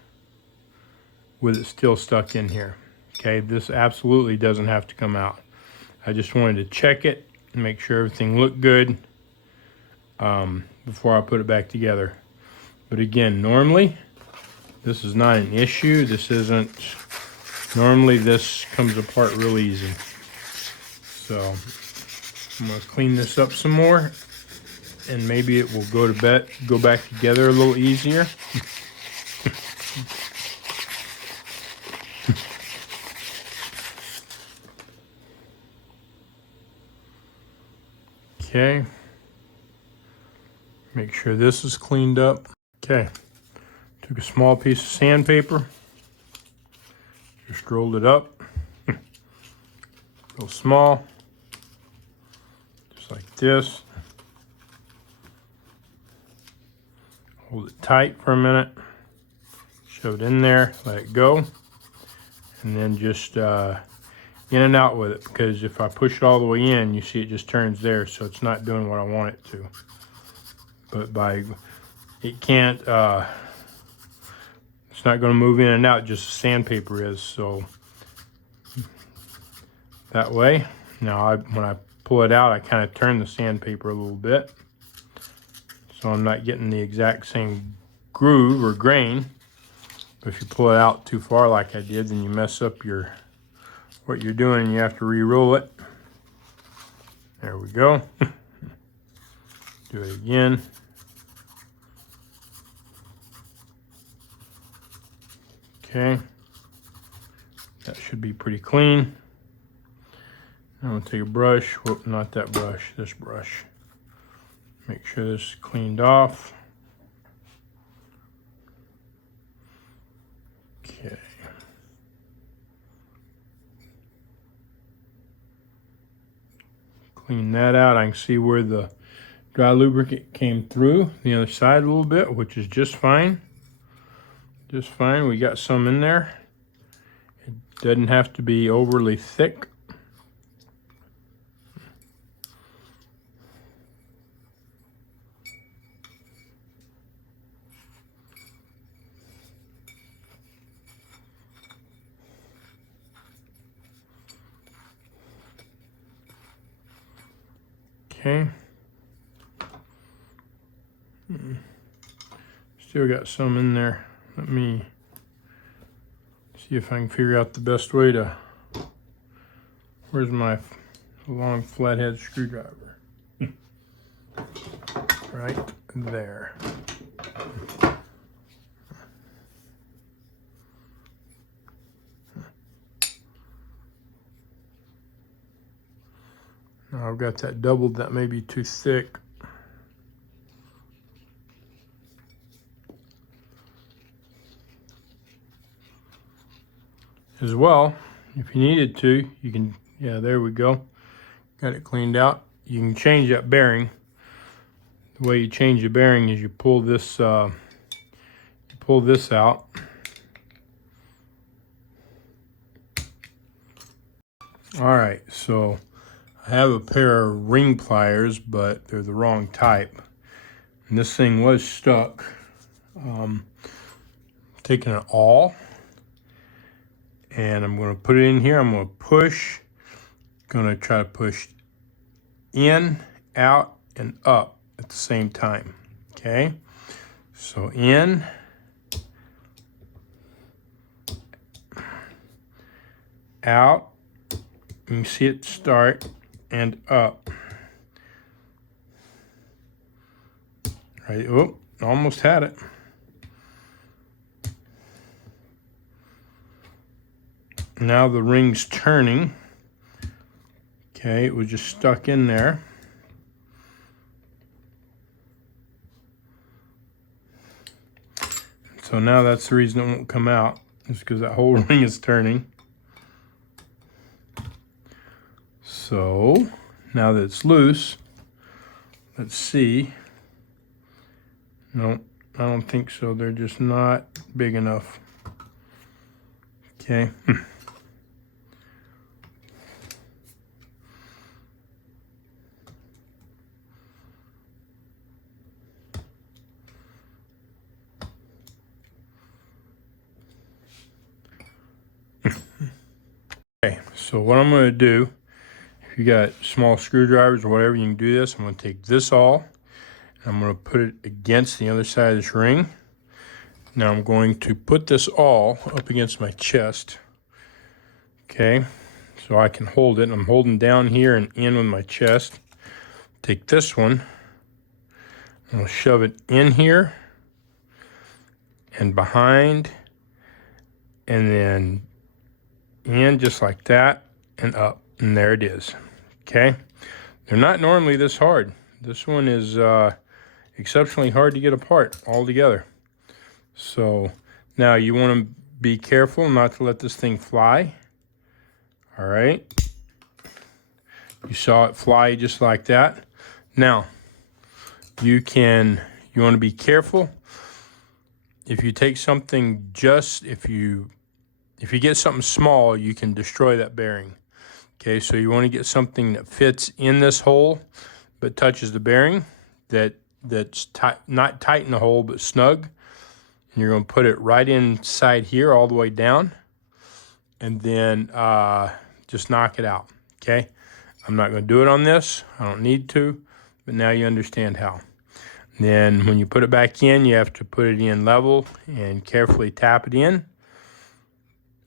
with it still stuck in here, okay? This absolutely doesn't have to come out. I just wanted to check it and make sure everything looked good before I put it back together. But again, normally, this is not an issue. This isn't, normally this comes apart real easy. So I'm gonna clean this up some more, and maybe it will go back together a little easier. Okay. Make sure this is cleaned up. Okay. Took a small piece of sandpaper, just rolled it up, real small, just like this. Hold it tight for a minute, shove it in there, let it go, and then just in and out with it, because if I push it all the way in, you see it just turns there, so it's not doing what I want it to. But it can't, it's not going to move in and out just as sandpaper is, so that way. Now when I pull it out, I kind of turn the sandpaper a little bit, so I'm not getting the exact same groove or grain. But if you pull it out too far like I did, then you mess up what you're doing, and you have to re-roll it. There we go. Do it again. Okay, that should be pretty clean. I'm gonna take a brush, whoop, not that brush, this brush. Make sure this is cleaned off. Okay. Clean that out. I can see where the Dry lubricant came through the other side a little bit, which is just fine. Just fine. We got some in there. It doesn't have to be overly thick. Okay. Still got some in there. Let me see if I can figure out the best way to... Where's my long flathead screwdriver? Right there. Now I've got that doubled. That may be too thick. As well, if you needed to, you can, yeah, there we go. Got it cleaned out. You can change that bearing. The way you change the bearing is you pull this out. All right, so I have a pair of ring pliers, but they're the wrong type. And this thing was stuck. Taking it all. And I'm going to put it in here. I'm going to push. Going to try to push in, out, and up at the same time. Okay? So in, out. You can see it start, and up. Right? Oh, almost had it. Now the ring's turning. Okay, it was just stuck in there. So now that's the reason it won't come out. It's because that whole ring is turning. So now that it's loose, let's see. No, I don't think so. They're just not big enough. Okay. Okay, so what I'm going to do, if you got small screwdrivers or whatever, you can do this. I'm going to take this all, and I'm going to put it against the other side of this ring. Now I'm going to put this all up against my chest. Okay, so I can hold it. I'm holding down here and in with my chest. Take this one, and I'll shove it in here and behind, and then in just like that, and up, and there it is. Okay, they're not normally this hard. This one is exceptionally hard to get apart altogether. So now you want to be careful not to let this thing fly. All right, you saw it fly just like that. Now you want to be careful. If you take something, if you get something small, you can destroy that bearing. Okay, so you want to get something that fits in this hole but touches the bearing, that's not tight in the hole but snug. And you're going to put it right inside here all the way down, and then just knock it out. Okay, I'm not going to do it on this. I don't need to, but now you understand how. Then when you put it back in, you have to put it in level and carefully tap it in.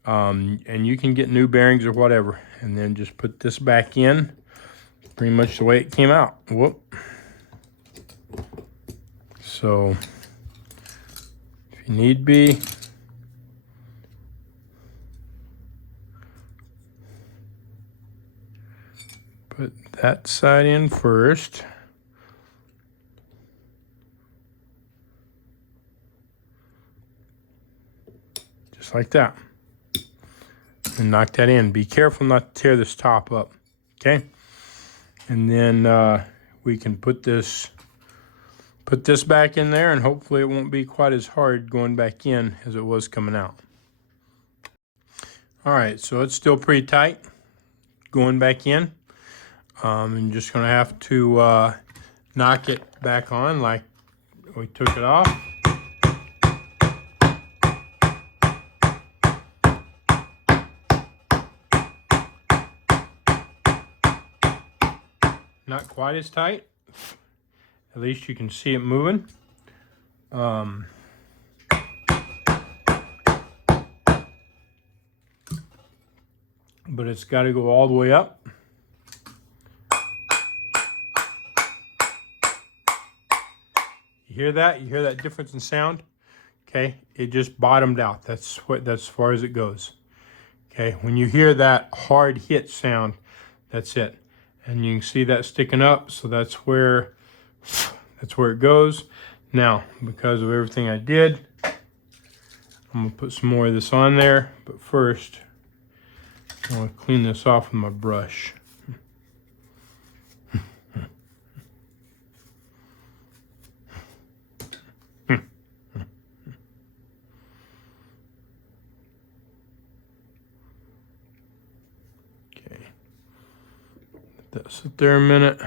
And you can get new bearings or whatever, and then just put this back in pretty much the way it came out. Whoop. So if you need be, put that side in first. Just like that. And knock that in. Be careful not to tear this top up. Okay? And then we can put this Put this back in there and hopefully it won't be quite as hard going back in as it was coming out. All right, so it's still pretty tight going back in. I'm just gonna have to knock it back on like we took it off. Not quite as tight. At least you can see it moving. But it's got to go all the way up. You hear that? You hear that difference in sound? Okay, it just bottomed out. That's as far as it goes. Okay, when you hear that hard hit sound, that's it. And you can see that sticking up, so that's where it goes. Now, because of everything I did, I'm gonna put some more of this on there, but first, I want to clean this off with my brush. Let that sit there a minute.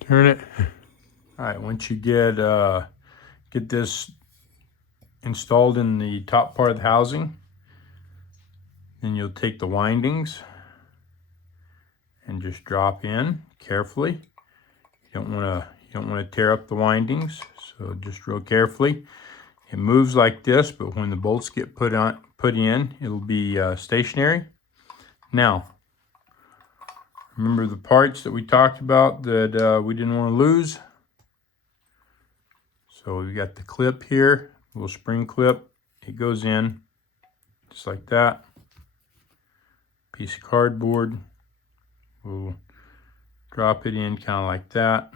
Turn it. All right, once you get this installed in the top part of the housing, then you'll take the windings and just drop in carefully. You don't want to tear up the windings, so just real carefully. It moves like this, but when the bolts get put in, it'll be stationary. Now, remember the parts that we talked about that we didn't want to lose? So we got the clip here, little spring clip. It goes in just like that. Piece of cardboard. We'll drop it in kind of like that.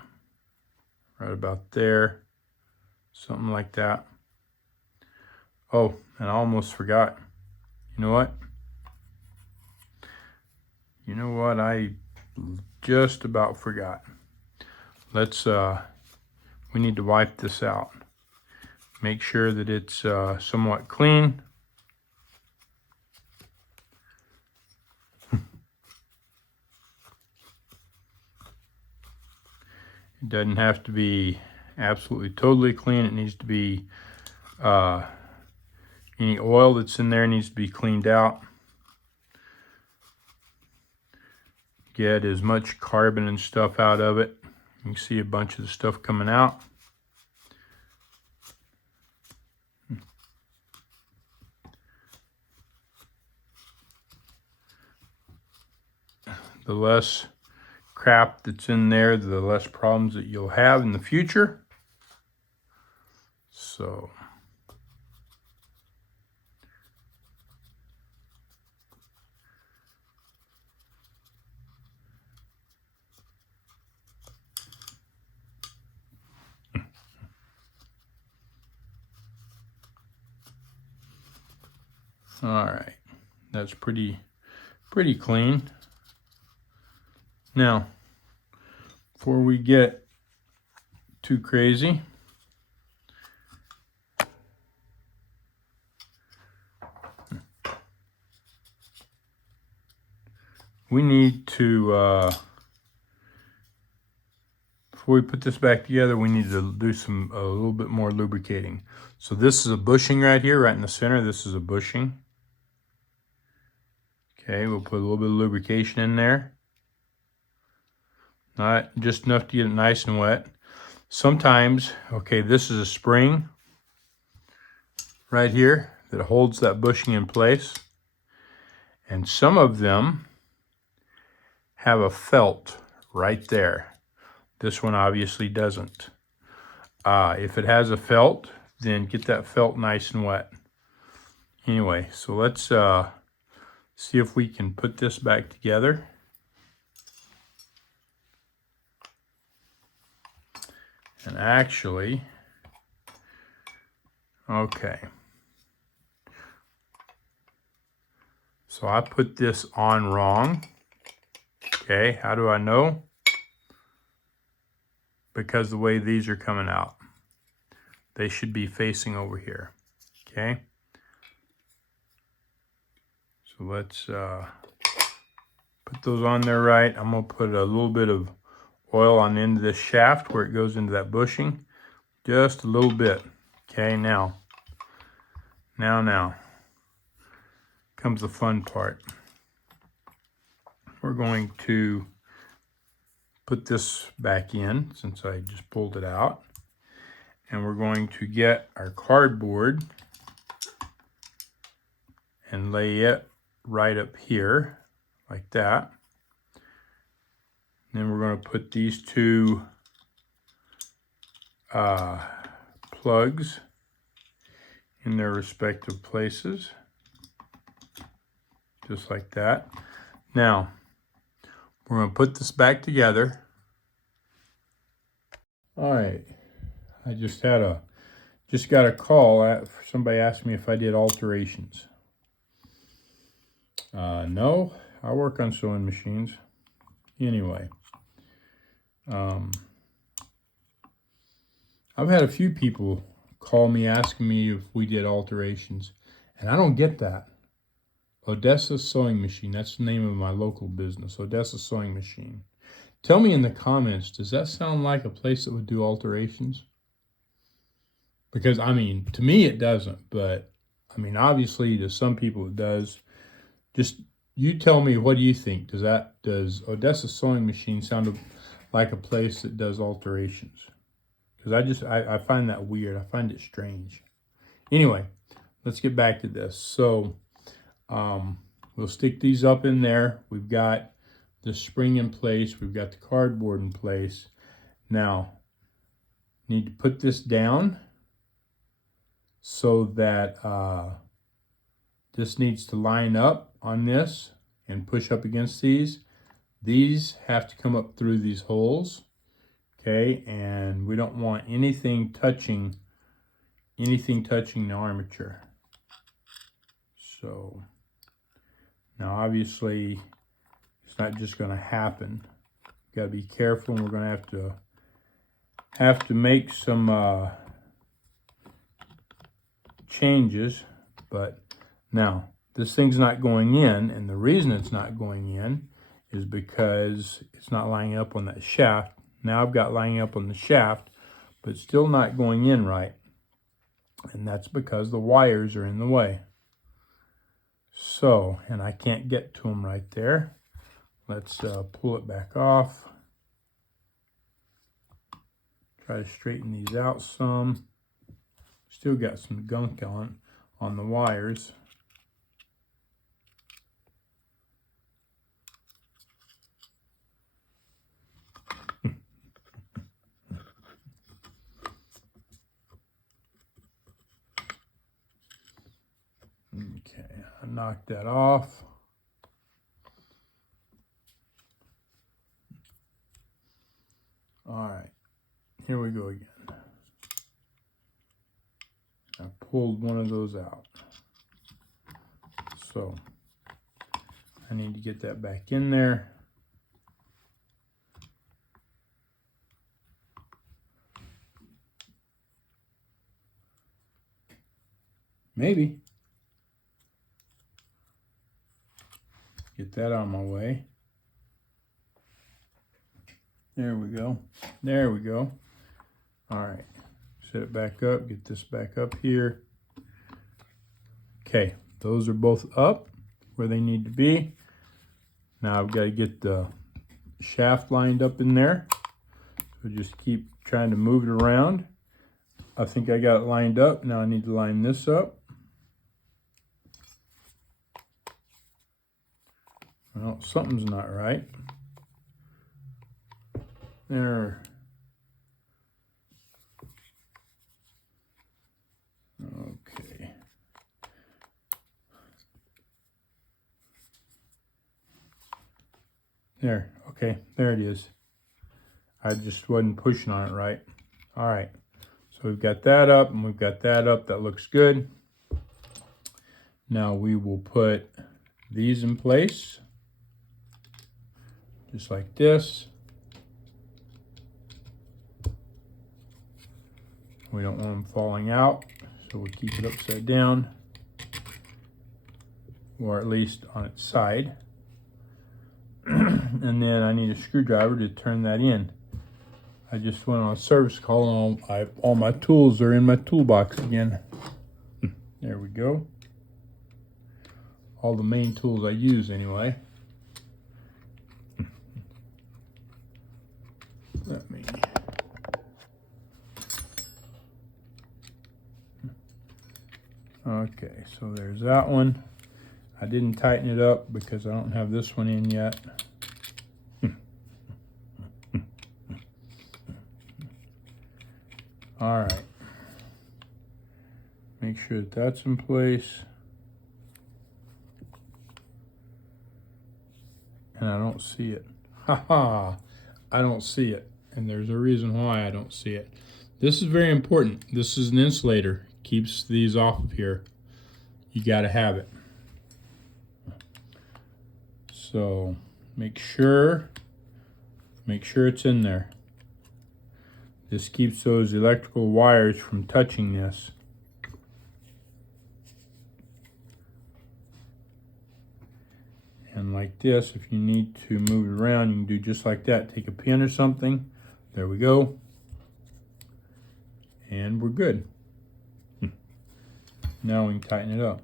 Right about there. Something like that. Oh, and I almost forgot. You know what? I just about forgot. We need to wipe this out. Make sure that it's somewhat clean. It doesn't have to be absolutely totally clean. It needs to be, any oil that's in there needs to be cleaned out. Get as much carbon and stuff out of it. You can see a bunch of the stuff coming out. The less crap that's in there, the less problems that you'll have in the future. So, all right, that's pretty clean. Now, before we get too crazy, we need to, before we put this back together, we need to do a little bit more lubricating. So this is a bushing right here, right in the center. This is a bushing. Okay, we'll put a little bit of lubrication in there. Not just enough to get it nice and wet. Sometimes, okay, this is a spring right here that holds that bushing in place. And some of them have a felt right there. This one obviously doesn't. If it has a felt, then get that felt nice and wet. Anyway, so let's see if we can put this back together. And actually, okay. So I put this on wrong. Okay, how do I know? because the way these are coming out. They should be facing over here, okay? So let's put those on there right. I'm gonna put a little bit of oil on the end of this shaft where it goes into that bushing. Just a little bit, okay? Now comes the fun part. We're going to put this back in since I just pulled it out. And we're going to get our cardboard and lay it right up here like that. And then we're going to put these two plugs in their respective places, just like that. Now, we're going to put this back together. All right, I just got a call. Somebody asked me if I did alterations. No, I work on sewing machines. Anyway, I've had a few people call me asking me if we did alterations, and I don't get that. Odessa Sewing Machine, that's the name of my local business, Odessa Sewing Machine. Tell me in the comments, does that sound like a place that would do alterations? Because, I mean, to me it doesn't, but, I mean, obviously to some people it does. Just, you tell me, what do you think? Does Odessa Sewing Machine sound like a place that does alterations? Because I find that weird. I find it strange. Anyway, let's get back to this. So, we'll stick these up in there. We've got the spring in place. We've got the cardboard in place. Now, need to put this down so that this needs to line up on this and push up against these. These have to come up through these holes, okay? And we don't want anything touching the armature. So now obviously it's not just going to happen. Got to be careful, and we're going to have to make some changes. But now this thing's not going in, and the reason it's not going in is because it's not lining up on that shaft. Now I've got lining up on the shaft, but still not going in right. And that's because the wires are in the way. So, and I can't get to them right there. Let's pull it back off. Try to straighten these out some. Still got some gunk on the wires. Okay, I knocked that off. All right, here we go again. I pulled one of those out. So I need to get that back in there. Maybe. Get that out of my way. There we go. There we go. All right. Set it back up. Get this back up here. Okay. Those are both up where they need to be. Now I've got to get the shaft lined up in there. So just keep trying to move it around. I think I got it lined up. Now I need to line this up. Well, something's not right. There. Okay. There. Okay. There it is. I just wasn't pushing on it right. All right. So we've got that up and we've got that up. That looks good. Now we will put these in place. Just like this. We don't want them falling out, so we keep it upside down, or at least on its side. And then I need a screwdriver to turn that in. I just went on a service call and all my tools are in my toolbox again. There we go. All the main tools I use anyway. Let me. Okay, so there's that one. I didn't tighten it up because I don't have this one in yet. All right. Make sure that that's in place. And I don't see it. Haha, I don't see it. And there's a reason why I don't see it. This is very important. This is an insulator. Keeps these off of here. You gotta have it. So make sure it's in there. This keeps those electrical wires from touching this. And like this, if you need to move it around, you can do just like that. Take a pin or something. There we go. And we're good. Now we can tighten it up.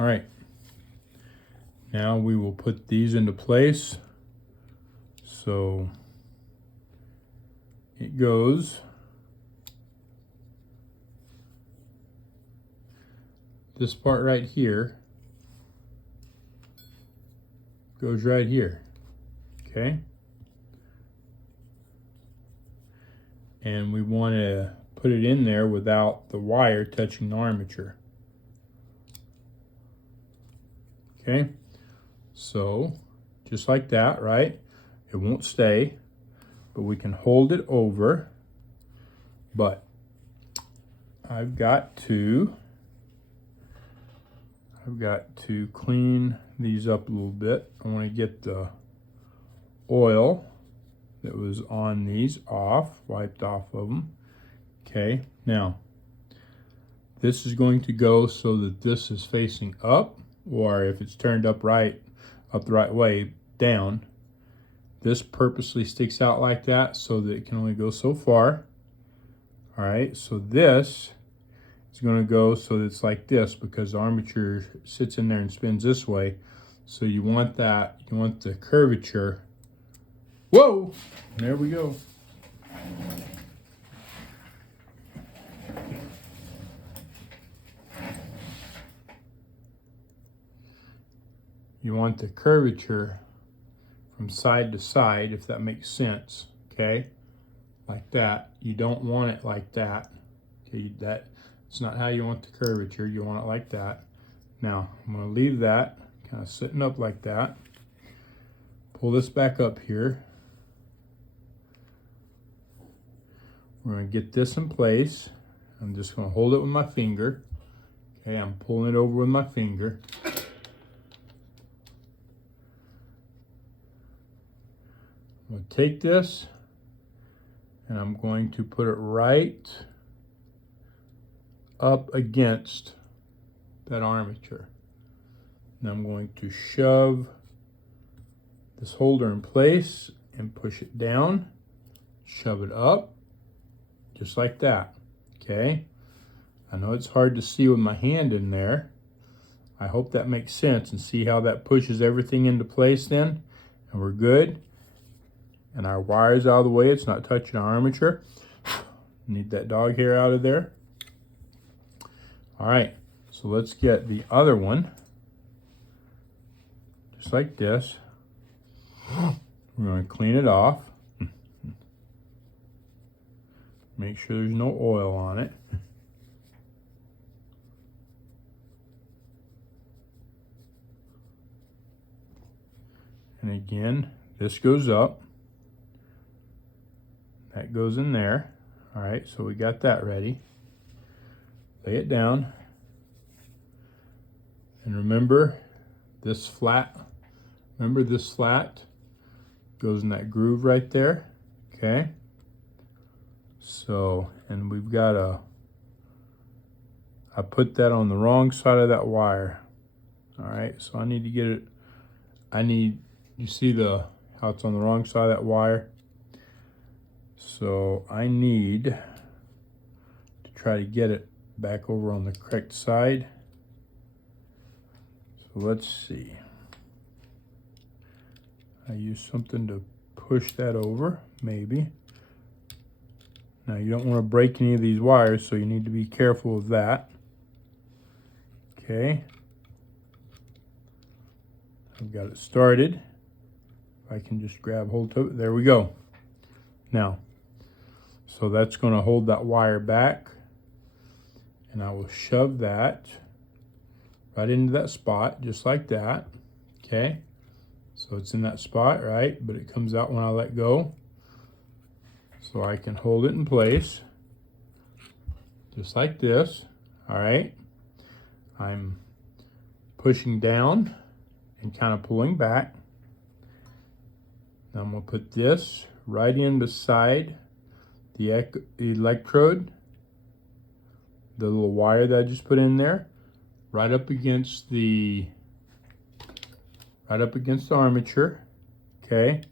All right. Now we will put these into place. So it goes. This part right here goes right here, okay? And we want to put it in there without the wire touching the armature. Okay, so just like that, right? It won't stay, but we can hold it over. But I've got to clean these up a little bit. I want to get the oil that was on these off, wiped off of them. Okay, now this is going to go so that this is facing up, or if it's turned up the right way, down. This purposely sticks out like that so that it can only go so far. All right, so this is going to go so that it's like this because the armature sits in there and spins this way. So you want that, you want the curvature. Whoa, there we go. You want the curvature from side to side, if that makes sense, okay? Like that. You don't want it like that. Okay, that's not how you want the curvature. You want it like that. Now, I'm going to leave that kind of sitting up like that. Pull this back up here. We're going to get this in place. I'm just going to hold it with my finger. Okay, I'm pulling it over with my finger. I'm going to take this and I'm going to put it right up against that armature. And I'm going to shove this holder in place and push it down, shove it up, just like that, okay? I know it's hard to see with my hand in there. I hope that makes sense, and see how that pushes everything into place then, and we're good. And our wire's out of the way, it's not touching our armature. Need that dog hair out of there. All right, so let's get the other one, just like this. We're going to clean it off. Make sure there's no oil on it. And again, this goes up. That goes in there. All right, so we got that ready. Lay it down. And remember this flat goes in that groove right there, okay? So, and we've got I put that on the wrong side of that wire. All right, so I need to get it, you see how it's on the wrong side of that wire? So I need to try to get it back over on the correct side. So let's see. I use something to push that over, maybe. Now you don't want to break any of these wires, so you need to be careful of that. Okay. I've got it started. If I can just grab hold of it, there we go. Now, so that's going to hold that wire back, and I will shove that right into that spot, just like that. Okay. So it's in that spot, right? But it comes out when I let go. So I can hold it in place, just like this, all right? I'm pushing down and kind of pulling back. Now I'm gonna put this right in beside the electrode, the little wire that I just put in there, right up against the armature, okay?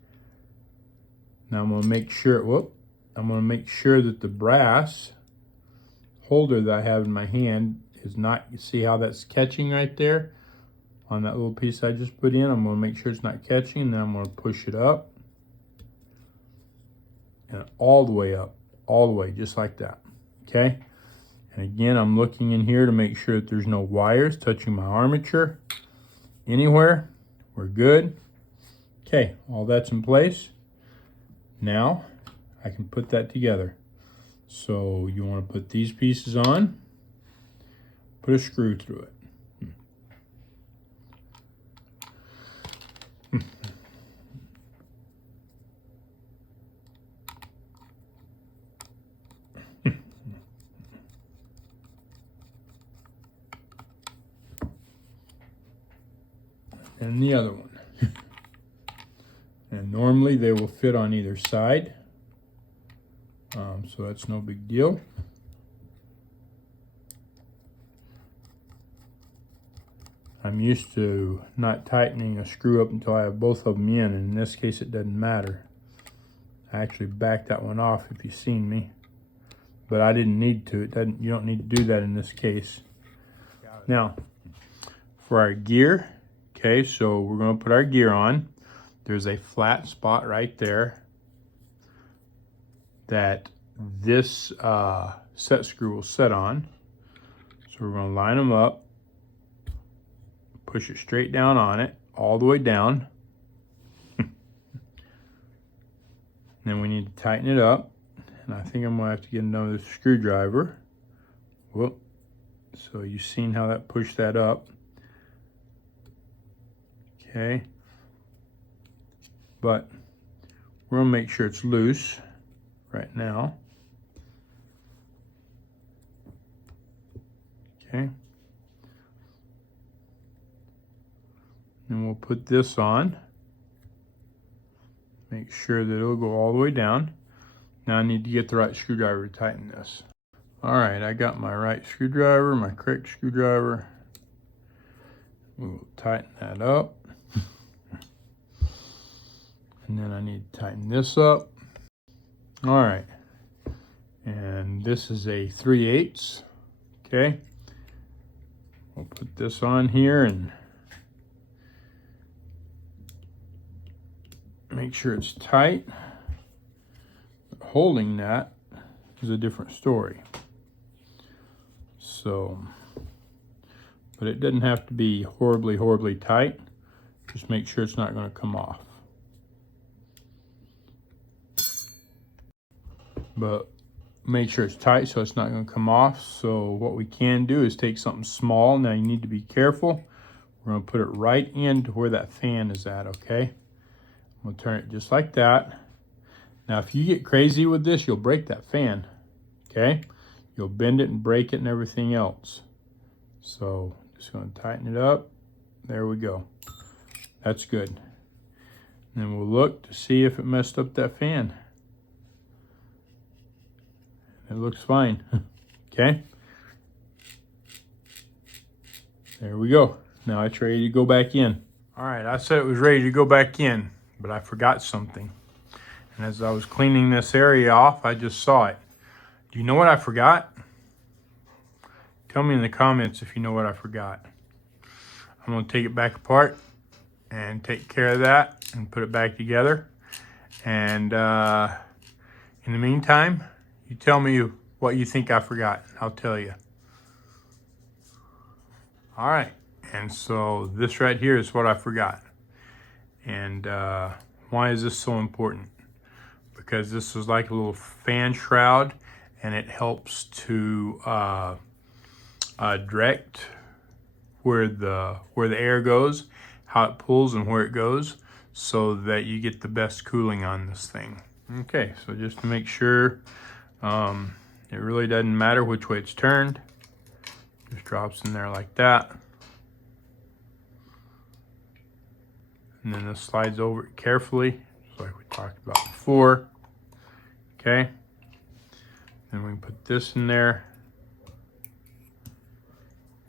Now I'm gonna make sure, that the brass holder that I have in my hand is not, you see how that's catching right there on that little piece I just put in? I'm gonna make sure it's not catching, and then I'm gonna push it up and all the way up, all the way, just like that, okay? And again, I'm looking in here to make sure that there's no wires touching my armature anywhere. We're good. Okay, all that's in place. Now I can put that together. So you want to put these pieces on, put a screw through it. And the other one. And normally they will fit on either side. So that's no big deal. I'm used to not tightening a screw up until I have both of them in, and in this case it doesn't matter. I actually backed that one off if you've seen me, but I didn't need to. You don't need to do that in this case. Now, for our gear, okay, so we're going to put our gear on. There's a flat spot right there that this set screw will set on. So we're going to line them up, push it straight down on it, all the way down. Then we need to tighten it up. And I think I'm going to have to get another screwdriver. Whoop. So you've seen how that pushed that up. Okay. But we're going to make sure it's loose right now. Okay. And we'll put this on. Make sure that it'll go all the way down. Now I need to get the right screwdriver to tighten this. All right, I got my right screwdriver, my correct screwdriver. We'll tighten that up. And then I need to tighten this up. All right. And this is a 3/8. Okay. We'll put this on here and make sure it's tight. But holding that is a different story. So, but it doesn't have to be horribly, horribly tight. Just make sure it's not going to come off. But make sure it's tight so it's not going to come off. So what we can do is take something small. Now you need to be careful. We're going to put it right into where that fan is at, okay? We'll turn it just like that. Now if you get crazy with this, you'll break that fan, okay? You'll bend it and break it and everything else. So Just going to tighten it up. There we go. That's good. And then we'll look to see if it messed up that fan. It looks fine. Okay. There we go. Now it's ready to go back in. All right, I said it was ready to go back in, but I forgot something. And as I was cleaning this area off, I just saw it. Do you know what I forgot? Tell me in the comments if you know what I forgot. I'm going to take it back apart and take care of that and put it back together. And in the meantime, you tell me what you think I forgot. I'll tell you. All right. And so this right here is what I forgot. And why is this so important? Because this is like a little fan shroud, and it helps to direct where the air goes, how it pulls and where it goes, so that you get the best cooling on this thing. Okay, so just to make sure, it really doesn't matter which way it's turned. Just drops in there like that. And then this slides over it carefully, just like we talked about before. Okay. Then we can put this in there.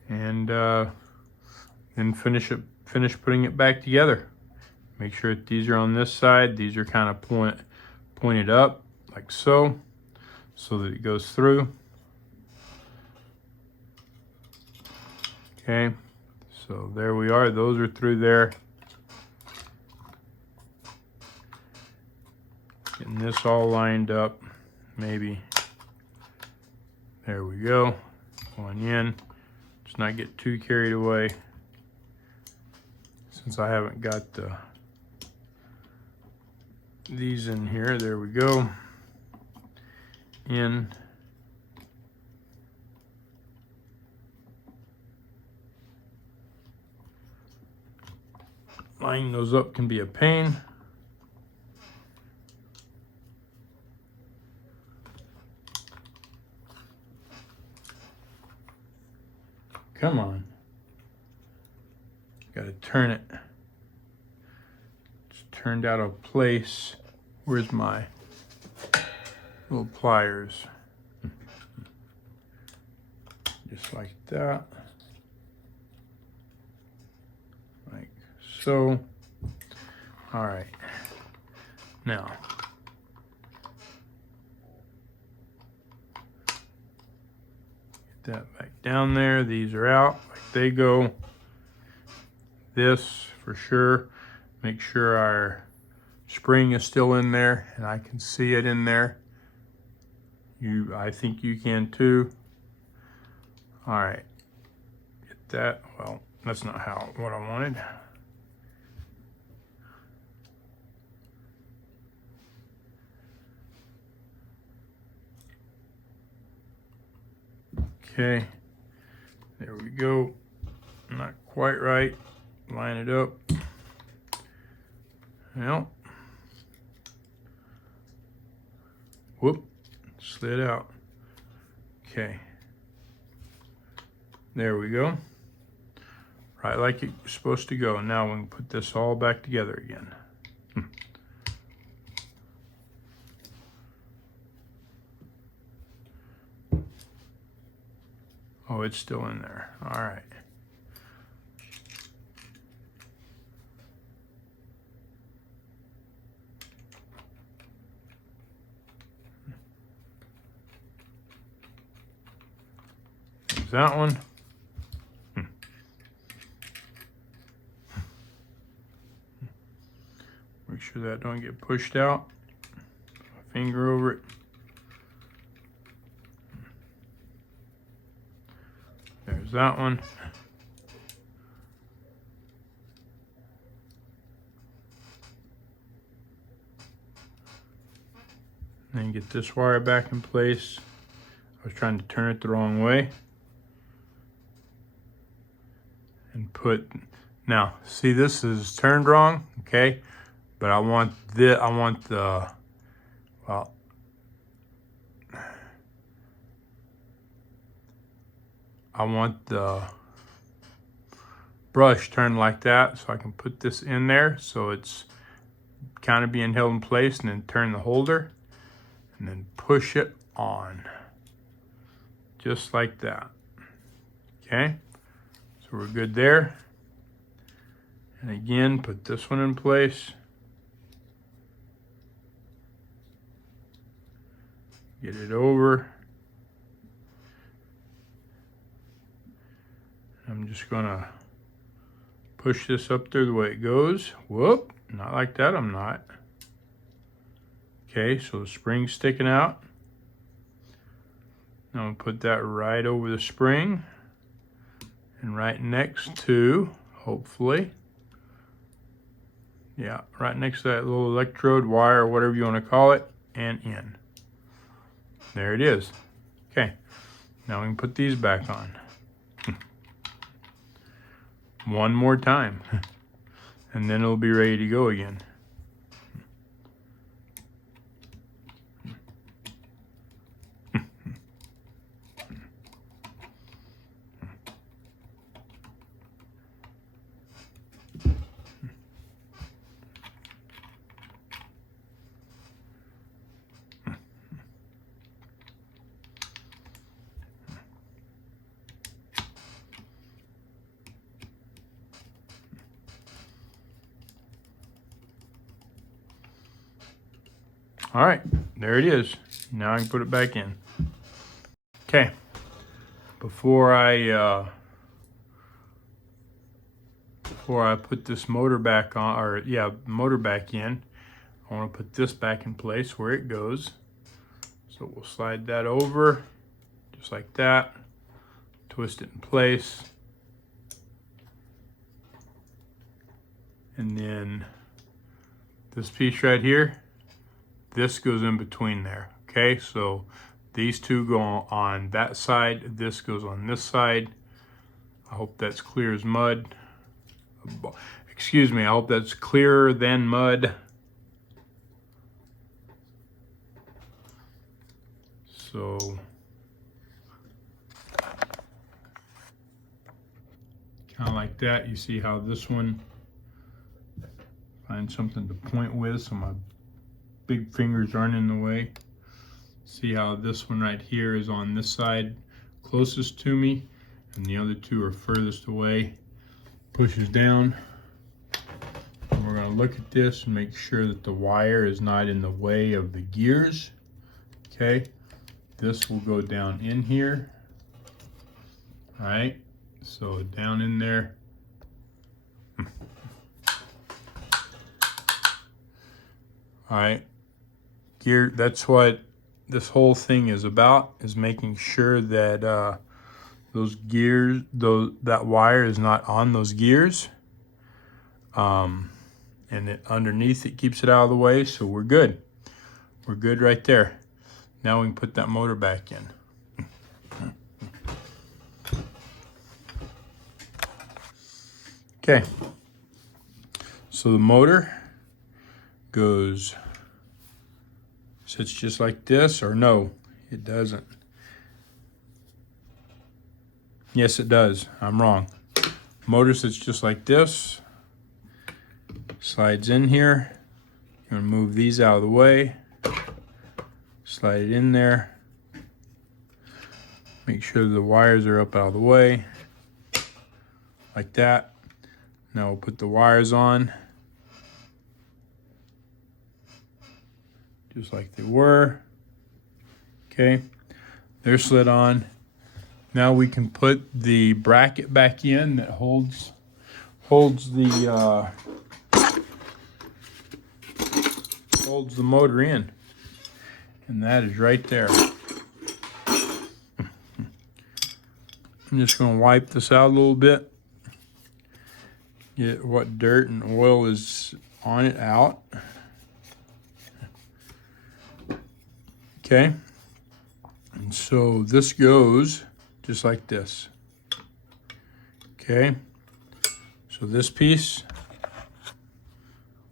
And then finish putting it back together. Make sure that these are on this side. These are kind of pointed up like so that it goes through. Okay, so there we are. Those are through there. Getting this all lined up, maybe. There we go. Going in. Just not get too carried away. Since I haven't got these in here, there we go. In. Lining those up can be a pain. Come on. Gotta turn it. It's turned out of place. Where's my little pliers? Just like that. Like so. All right. Now, get that back down there. These are out like they go. This for sure. Make sure our spring is still in there and I can see it in there. I think you can too. All right. Get that. Well, that's not what I wanted. Okay, there we go. Not quite right. Line it up. Well, whoop, slid out. Okay, there we go. Right like it's supposed to go. Now we can put this all back together again. Oh, it's still in there. All right. There's that one. Make sure that don't get pushed out. Finger over it. There's that one. Then get this wire back in place. I was trying to turn it the wrong way. And now, see, this is turned wrong, okay? But I want the, well, I want the brush turned like that, so I can put this in there so it's kind of being held in place, and then turn the holder and then push it on just like that. Okay, so we're good there. And again, put this one in place. Get it over. I'm just gonna push this up there the way it goes. Whoop, not like that, I'm not. Okay, so the spring's sticking out. Now I'm gonna put that right over the spring and right next to, hopefully, yeah, right next to that little electrode, wire, or whatever you want to call it, and in. There it is. Okay, now we can put these back on. One more time, and then it'll be ready to go again. All right, there it is. Now I can put it back in. Okay, before I put this motor back on, or yeah, motor back in, I want to put this back in place where it goes. So we'll slide that over, just like that. Twist it in place. And then this piece right here, this goes in between there, okay? So these two go on that side, this goes on this side. I hope that's clear as mud. Excuse me, I hope that's clearer than mud. So, kind of like that. You see how this one, find something to point with so my big fingers aren't in the way. See how this one right here is on this side closest to me, and the other two are furthest away. Pushes down, and we're going to look at this and make sure that the wire is not in the way of the gears. Okay, this will go down in here. All right, so down in there. All right, gear, that's what this whole thing is about, is making sure that those gears, that wire is not on those gears. And underneath it keeps it out of the way, so we're good. We're good right there. Now we can put that motor back in. Okay, so the motor sits just like this, or no, it doesn't. Yes, it does. I'm wrong. Motor sits just like this. Slides in here. You're gonna move these out of the way. Slide it in there. Make sure the wires are up out of the way. Like that. Now we'll put the wires on. Just like they were. Okay, they're slid on. Now we can put the bracket back in that holds the motor in, and that is right there. I'm just going to wipe this out a little bit, get what dirt and oil is on it out. Okay, and so this goes just like this. Okay, so this piece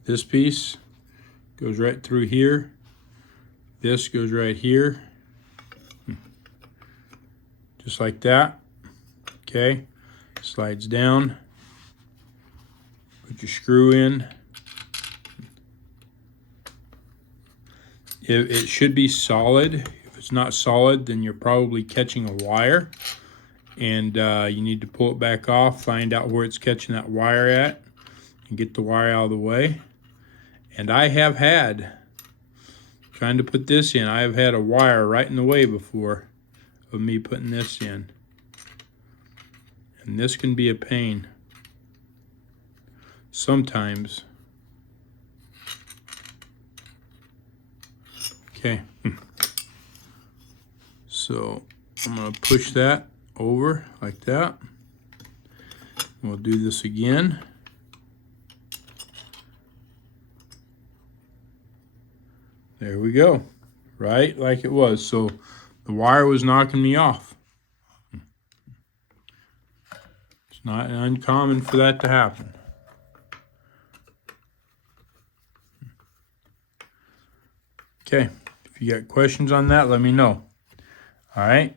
goes right through here. This goes right here, just like that. Okay, slides down, Put your screw in. It should be solid. If it's not solid, then you're probably catching a wire. And you need to pull it back off, find out where it's catching that wire at, and get the wire out of the way. And I have had, trying to put this in, I have had a wire right in the way before of me putting this in. And this can be a pain sometimes. Okay, so I'm going to push that over like that. We'll do this again. There we go, right like it was. So the wire was knocking me off. It's not uncommon for that to happen. Okay, if you got questions on that, let me know. All right,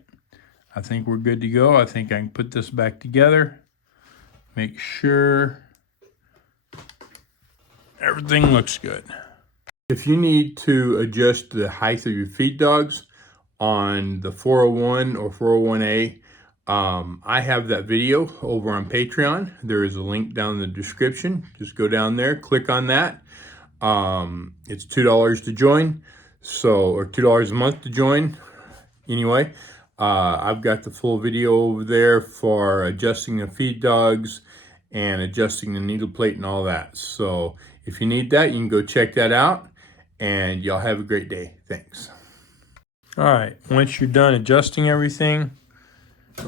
I think we're good to go. I think I can put this back together. Make sure everything looks good. If you need to adjust the height of your feed dogs on the 401 or 401A, I have that video over on Patreon. There is a link down in the description. Just go down there, click on that. It's $2 to join, or $2 a month to join. Anyway, I've got the full video over there for adjusting the feed dogs and adjusting the needle plate and all that. So if you need that, you can go check that out, and y'all have a great day. Thanks. All right, once you're done adjusting everything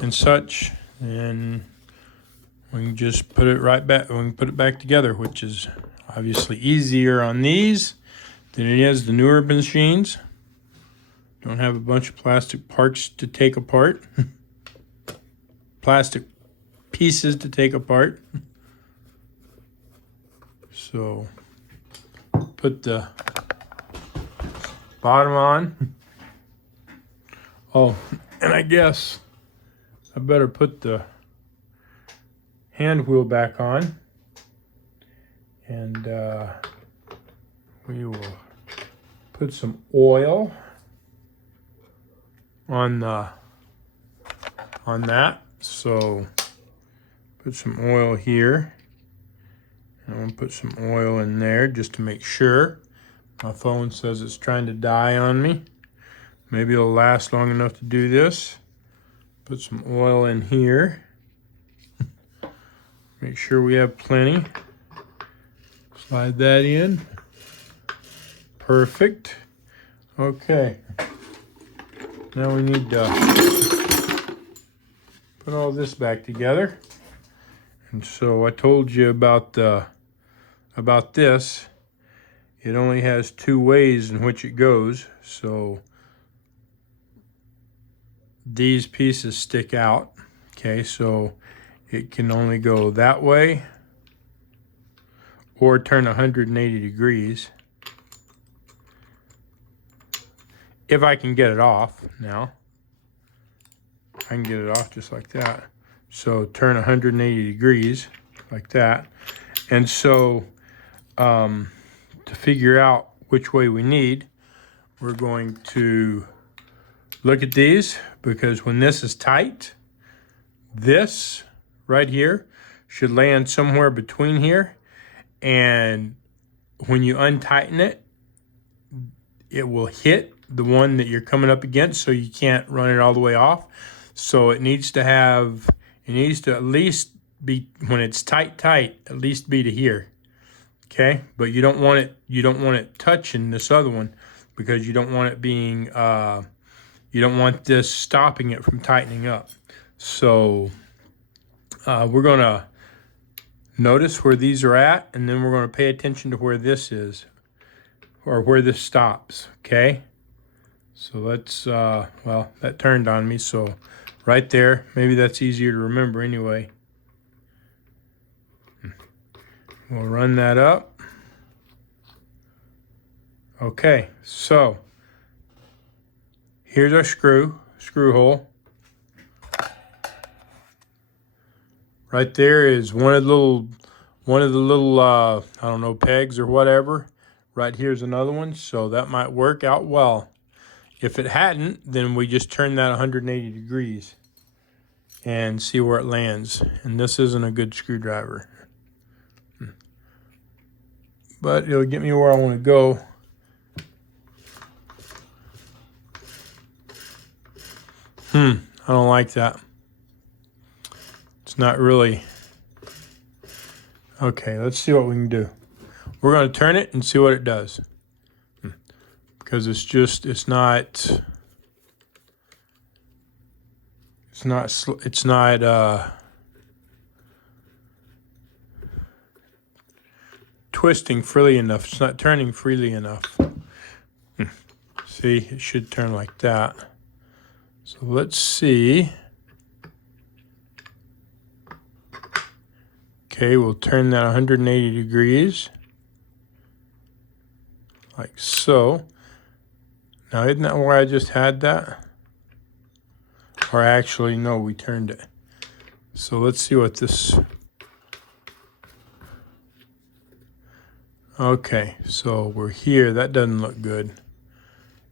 and such, then we can just put it right back. We can put it back together, which is obviously easier on these than it is the newer machines. Don't have a bunch of plastic parts to take apart. Plastic pieces to take apart. So put the bottom on. Oh, and I guess I better put the hand wheel back on. And we will put some oil on that. So put some oil here. And I'm gonna put some oil in there just to make sure. My phone says it's trying to die on me. Maybe it'll last long enough to do this. Put some oil in here. Make sure we have plenty. Slide that in. Perfect. Okay. Now we need to put all this back together. And so I told you about this. It only has two ways in which it goes. So these pieces stick out. Okay, so it can only go that way or turn 180 degrees. If I can get it off now. I can get it off just like that. So turn 180 degrees like that. And so to figure out which way we need, we're going to look at these, because when this is tight, this right here should land somewhere between here. And when you untighten it, it will hit the one that you're coming up against, so you can't run it all the way off. So it needs to at least be, when it's tight, at least be to here. Okay, but you don't want it touching this other one, because you don't want it being you don't want this stopping it from tightening up. So we're gonna notice where these are at, and then we're gonna pay attention to where this is, or where this stops. Okay, so let's well, that turned on me, so right there, maybe that's easier to remember anyway. We'll run that up. Okay, so here's our screw hole. Right there is one of the one of the little, I don't know, pegs or whatever. Right here's another one, so that might work out well. If it hadn't, then we just turn that 180 degrees and see where it lands. And this isn't a good screwdriver, but it'll get me where I want to go. I don't like that. It's not really. Okay, let's see what we can do. We're going to turn it and see what it does. Because it's not twisting freely enough. It's not turning freely enough. See, it should turn like that. So let's see. Okay, we'll turn that 180 degrees. Like so. Now, isn't that where I just had that? Or actually, no, we turned it. So let's see what this... Okay, so we're here. That doesn't look good.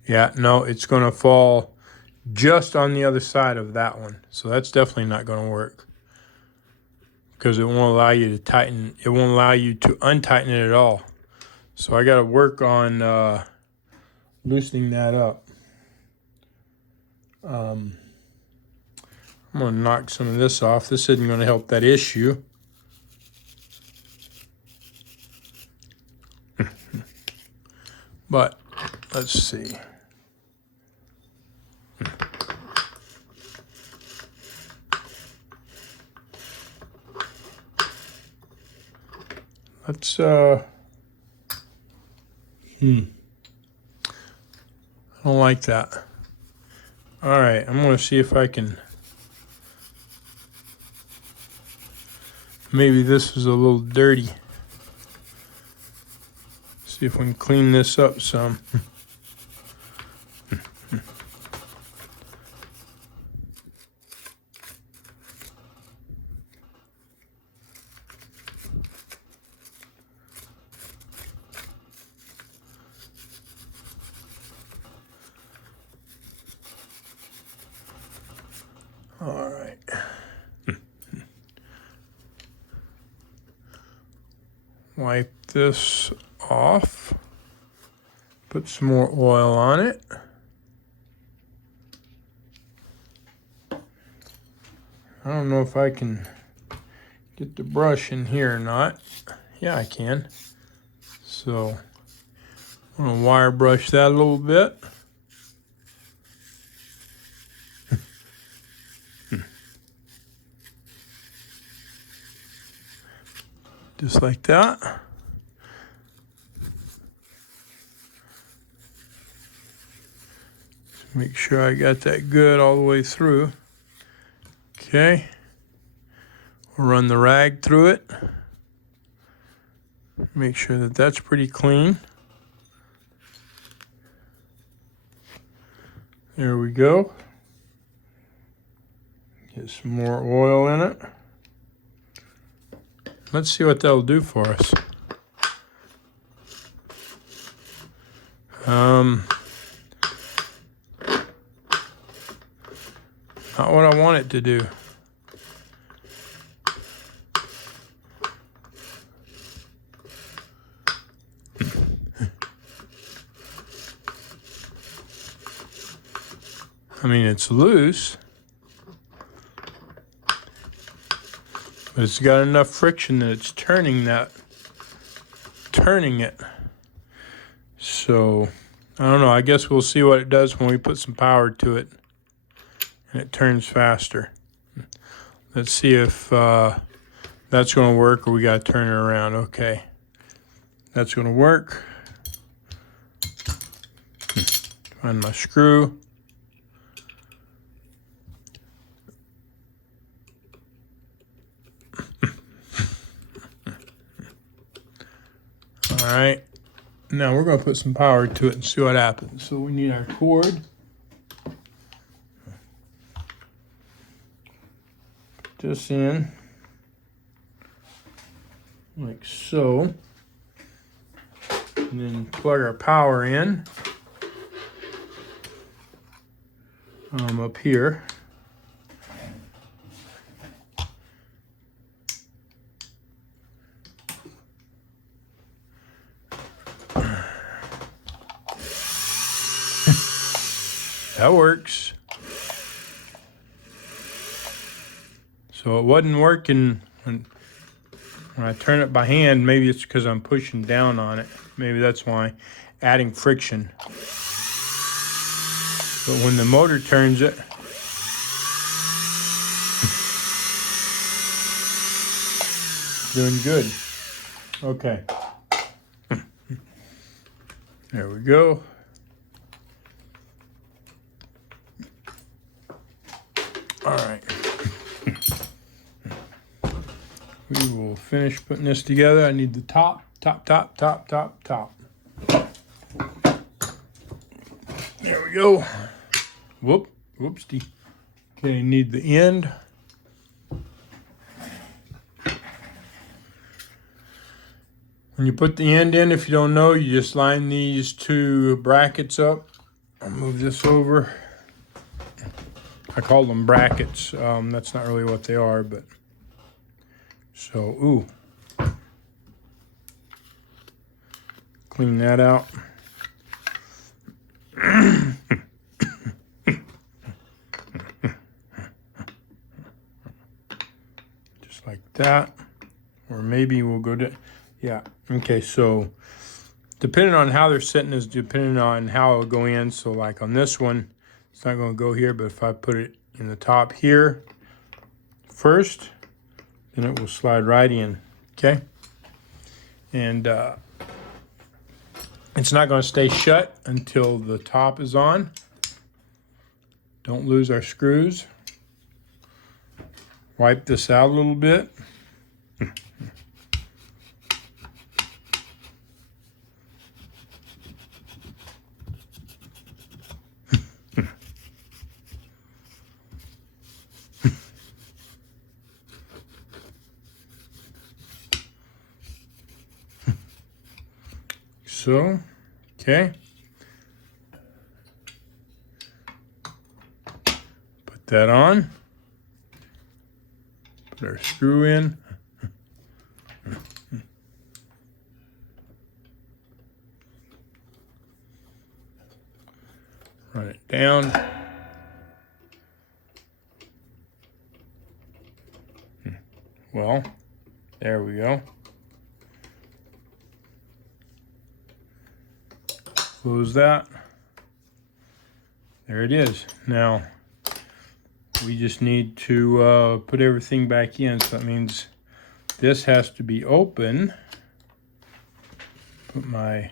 Yeah, no, it's going to fall just on the other side of that one. So that's definitely not going to work. Because it won't allow you to tighten. It won't allow you to untighten it at all. So I got to work on loosening that up. I'm going to knock some of this off. This isn't going to help that issue. But let's see. Let's I don't like that. All right, I'm going to see if I can. Maybe this is a little dirty. See if we can clean this up some. All right. Wipe this off. Put some more oil on it. I don't know if I can get the brush in here or not. Yeah, I can. So I'm going to wire brush that a little bit. Just like that. Make sure I got that good all the way through. Okay. We'll run the rag through it. Make sure that that's pretty clean. There we go. Get some more oil in it. Let's see what that'll do for us. Not what I want it to do. I mean, it's loose, but it's got enough friction that it's turning it. So, I don't know. I guess we'll see what it does when we put some power to it and it turns faster. Let's see if that's going to work or we got to turn it around. Okay. That's going to work. Find my screw. All right. Now we're going to put some power to it and see what happens. So we need our cord. Put this in. like so. And then plug our power in up here. That works. So it wasn't working when I turn it by hand. Maybe it's because I'm pushing down on it. Maybe that's why. Adding friction. But when the motor turns it, doing good. Okay. There we go. All right. We will finish putting this together. I need the top. There we go. Whoopsie. Okay, need the end. When you put the end in, if you don't know, you just line these two brackets up. I'll move this over. I call them brackets. That's not really what they are, but so, ooh. Clean that out. Just like that. Or maybe we'll go to, yeah. Okay, so depending on how they're sitting is depending on how it'll go in. So like on this one, it's not going to go here, but if I put it in the top here first, then it will slide right in, okay? And it's not going to stay shut until the top is on. Don't lose our screws. Wipe this out a little bit. So, okay. Put that on. Put our screw in. Run it down. Well, there we go. Close that. There it is. Now, we just need to put everything back in. So that means this has to be open. Put my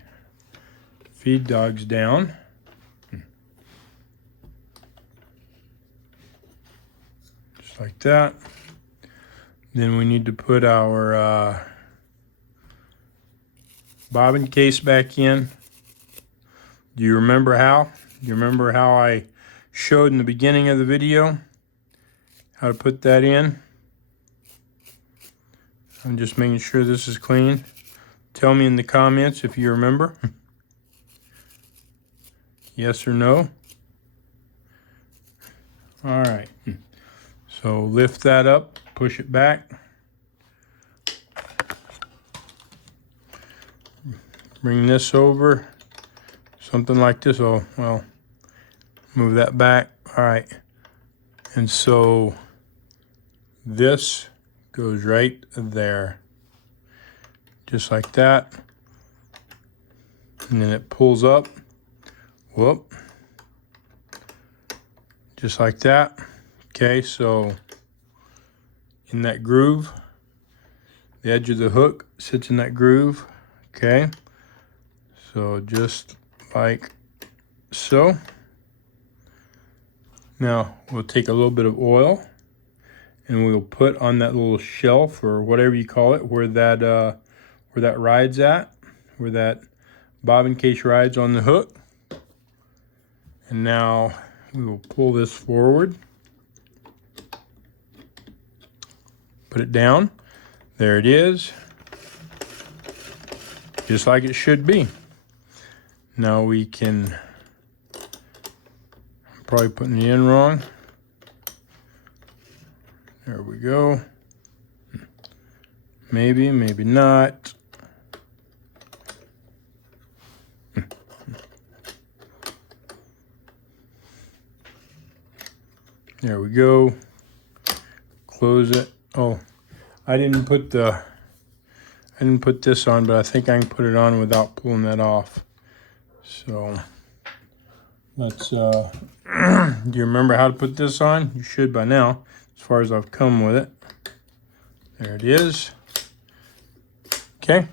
feed dogs down. Just like that. Then we need to put our bobbin case back in. Do you remember how? Do you remember how I showed in the beginning of the video how to put that in? I'm just making sure this is clean. Tell me in the comments if you remember. Yes or no? All right. So lift that up, push it back. Bring this over. Something like this. Oh, well, move that back. All right. And so this goes right there. Just like that. And then it pulls up. Whoop. Just like that. Okay, so in that groove, the edge of the hook sits in that groove. Okay. So just like so. Now we'll take a little bit of oil and we'll put on that little shelf or whatever you call it, where that rides at, where that bobbin case rides on the hook. And now we will pull this forward, put it down. There it is. just like it should be. Now we can, I'm probably putting the end wrong. There we go. Maybe, maybe not. There we go. Close it. Oh, I didn't put this on, but I think I can put it on without pulling that off. So let's, do you remember how to put this on? You should by now, as far as I've come with it. There it is. Okay,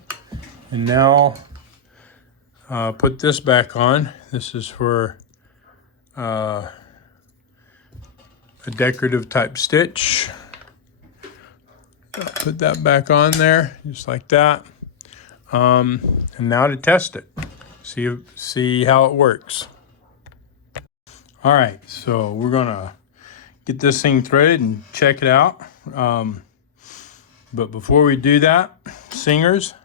and now put this back on. This is for a decorative type stitch. Put that back on there, just like that. And now to test it. See how it works. All right, so we're gonna get this thing threaded and check it out. But before we do that, singers,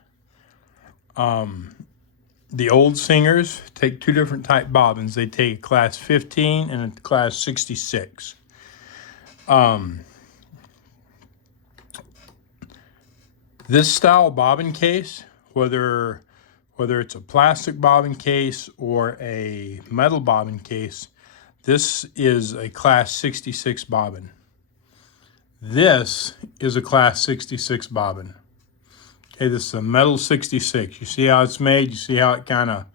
the old singers take two different type bobbins. They take a class 15 and a class 66. This style bobbin case, whether it's a plastic bobbin case or a metal bobbin case, this is a class 66 bobbin. This is a class 66 bobbin. Okay, this is a metal 66. You see how it's made? You see how it kind of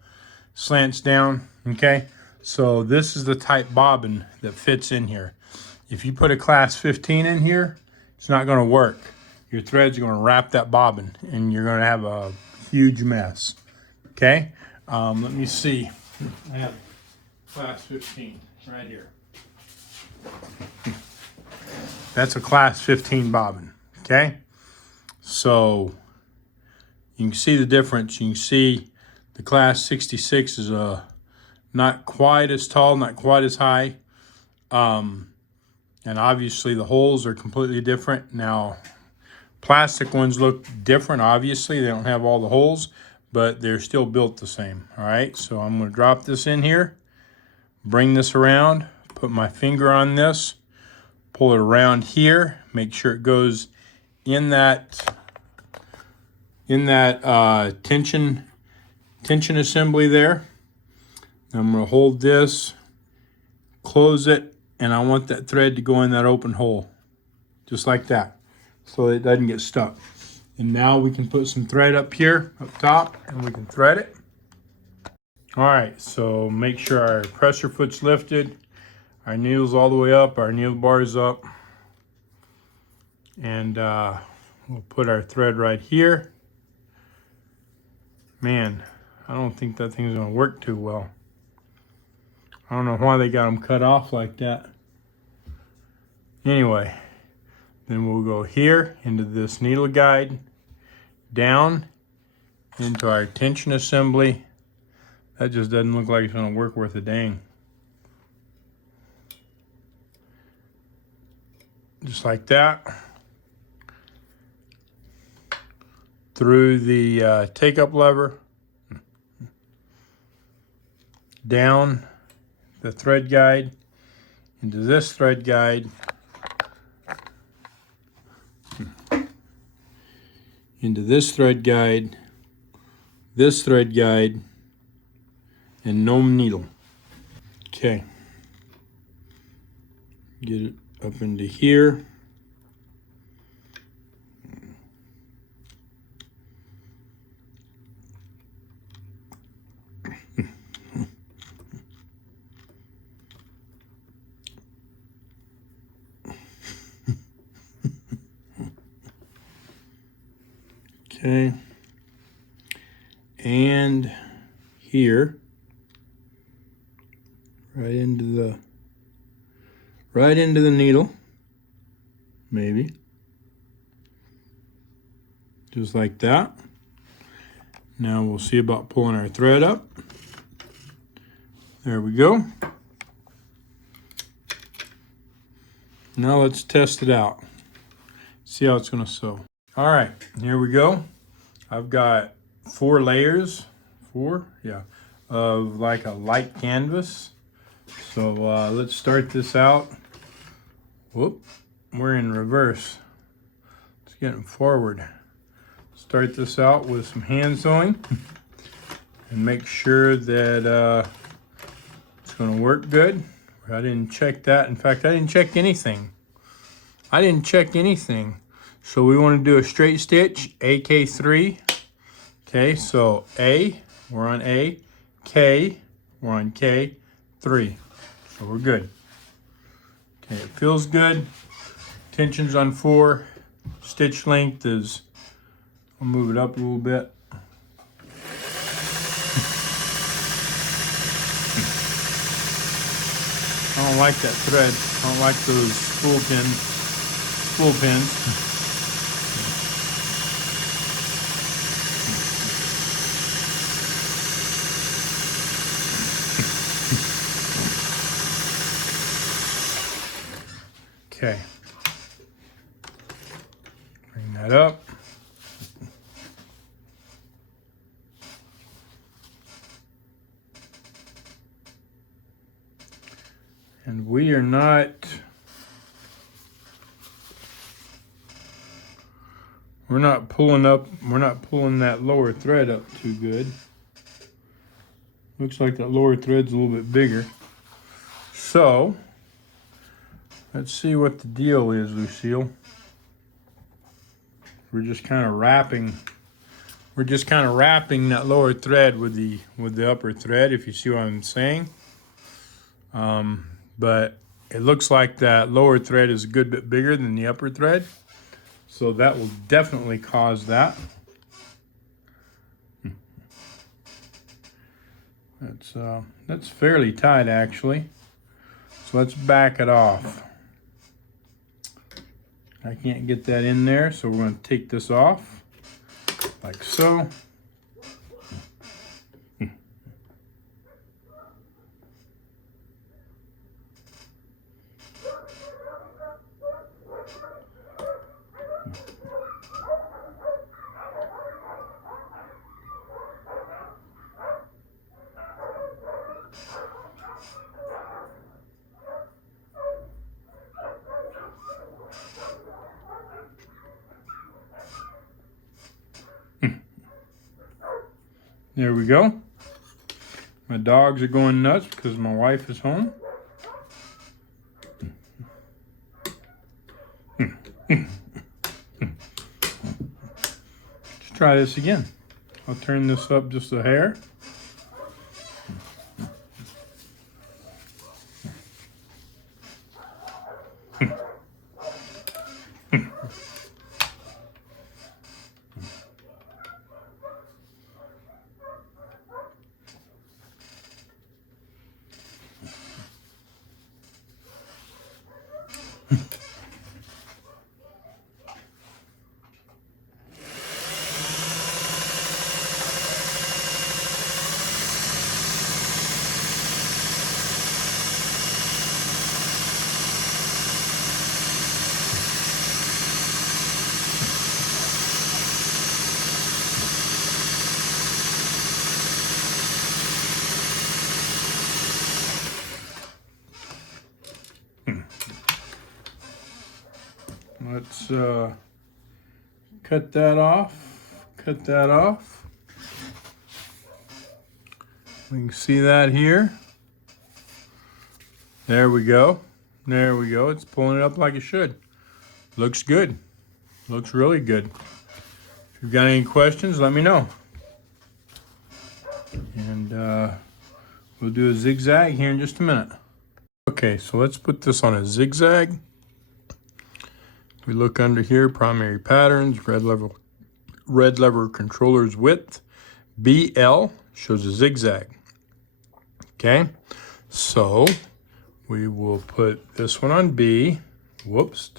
slants down? Okay, so this is the type bobbin that fits in here. If you put a class 15 in here, it's not going to work. Your threads are going to wrap that bobbin and you're going to have a huge mess. Okay, let me see. I have class 15 right here. That's a class 15 bobbin. Okay, so you can see the difference. You can see the class 66 is not quite as tall, not quite as high. And obviously the holes are completely different. Now, plastic ones look different, obviously. They don't have all the holes, but they're still built the same. All right, so I'm gonna drop this in here, bring this around, put my finger on this, pull it around here, make sure it goes in that tension assembly there. I'm gonna hold this, close it, and I want that thread to go in that open hole, just like that, so it doesn't get stuck. And now we can put some thread up here, up top, and we can thread it. All right, so make sure our pressure foot's lifted, our needle's all the way up, our needle bar's up, and we'll put our thread right here. Man, I don't think that thing's gonna work too well. I don't know why they got them cut off like that. Anyway, then we'll go here into this needle guide, down into our tension assembly. That just doesn't look like it's gonna work worth a dang. Just like that. Through the take-up lever, down the thread guide, into this thread guide, into this thread guide, and no needle. Okay. Get it up into here. Okay, and here, right into the needle, maybe, just like that. Now we'll see about pulling our thread up. There we go. Now let's test it out. See how it's going to sew. All right, here we go. I've got 4 layers, of like a light canvas. So let's start this out. Whoop, we're in reverse. Let's get it forward. Start this out with some hand sewing and make sure that it's going to work good. I didn't check that. In fact, I didn't check anything. So we want to do a straight stitch, AK3. Okay, so A, we're on A. K, we're on K3. So we're good. Okay, it feels good. Tension's on 4. Stitch length is, I'll move it up a little bit. I don't like that thread. I don't like those spool pins. Okay. Bring that up. And we're not pulling that lower thread up too good. Looks like that lower thread's a little bit bigger. So, let's see what the deal is, Lucille. We're just kind of wrapping that lower thread with the upper thread, if you see what I'm saying. But it looks like that lower thread is a good bit bigger than the upper thread. So that will definitely cause that. That's fairly tight actually. So let's back it off. I can't get that in there, so we're going to take this off like so. There we go. My dogs are going nuts because my wife is home. Let's try this again. I'll turn this up just a hair. Let's cut that off. We can see that here. There we go. It's pulling it up like it should. Looks good. Looks really good. If you've got any questions, let me know. And we'll do a zigzag here in just a minute. Okay, so let's put this on a zigzag. We look under here, primary patterns, red lever controller's width. BL shows a zigzag. Okay, so we will put this one on B. Whoops.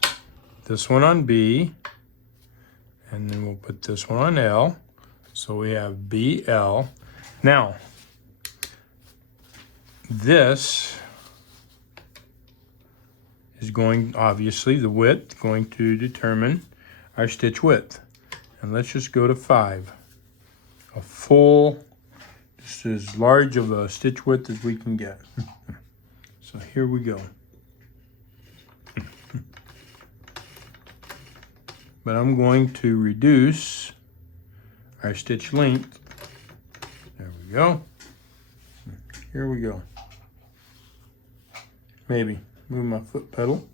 This one on B. And then we'll put this one on L. So we have BL. Now, this is going, obviously, the width going to determine our stitch width. And let's just go to 5. a full, just as large of a stitch width as we can get. So here we go. But I'm going to reduce our stitch length. There we go. Here we go. Maybe move my foot pedal.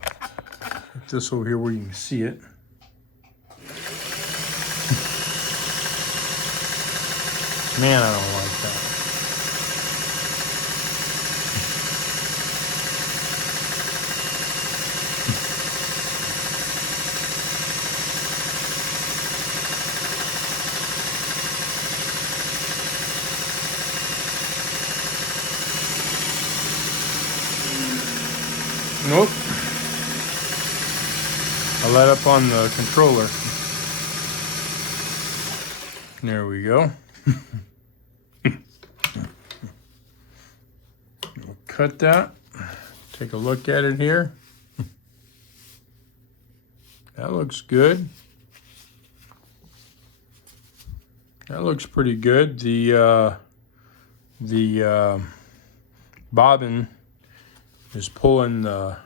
Put this over here where you can see it. Man, I don't like that. Nope. I let up on the controller. There we go. We'll cut that. Take a look at it here. That looks good. That looks pretty good. The bobbin is pulling the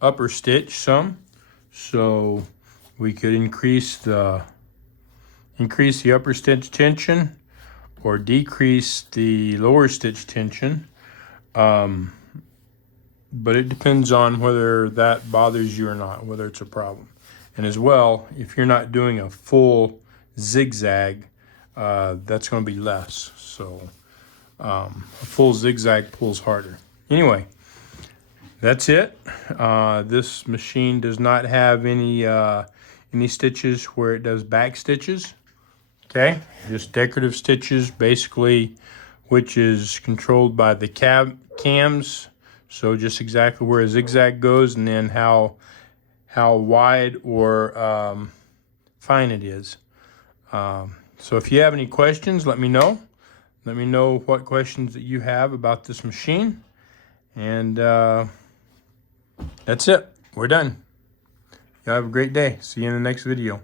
upper stitch some, so we could increase the upper stitch tension or decrease the lower stitch tension, but it depends on whether that bothers you or not, whether it's a problem. And as well, if you're not doing a full zigzag, that's going to be less. So a full zigzag pulls harder. Anyway, that's it. This machine does not have any stitches where it does back stitches. Okay, just decorative stitches, basically, which is controlled by the cams. So just exactly where a zigzag goes, and then how wide or fine it is. So if you have any questions, let me know. Let me know what questions that you have about this machine. And that's it. We're done. Y'all have a great day. See you in the next video.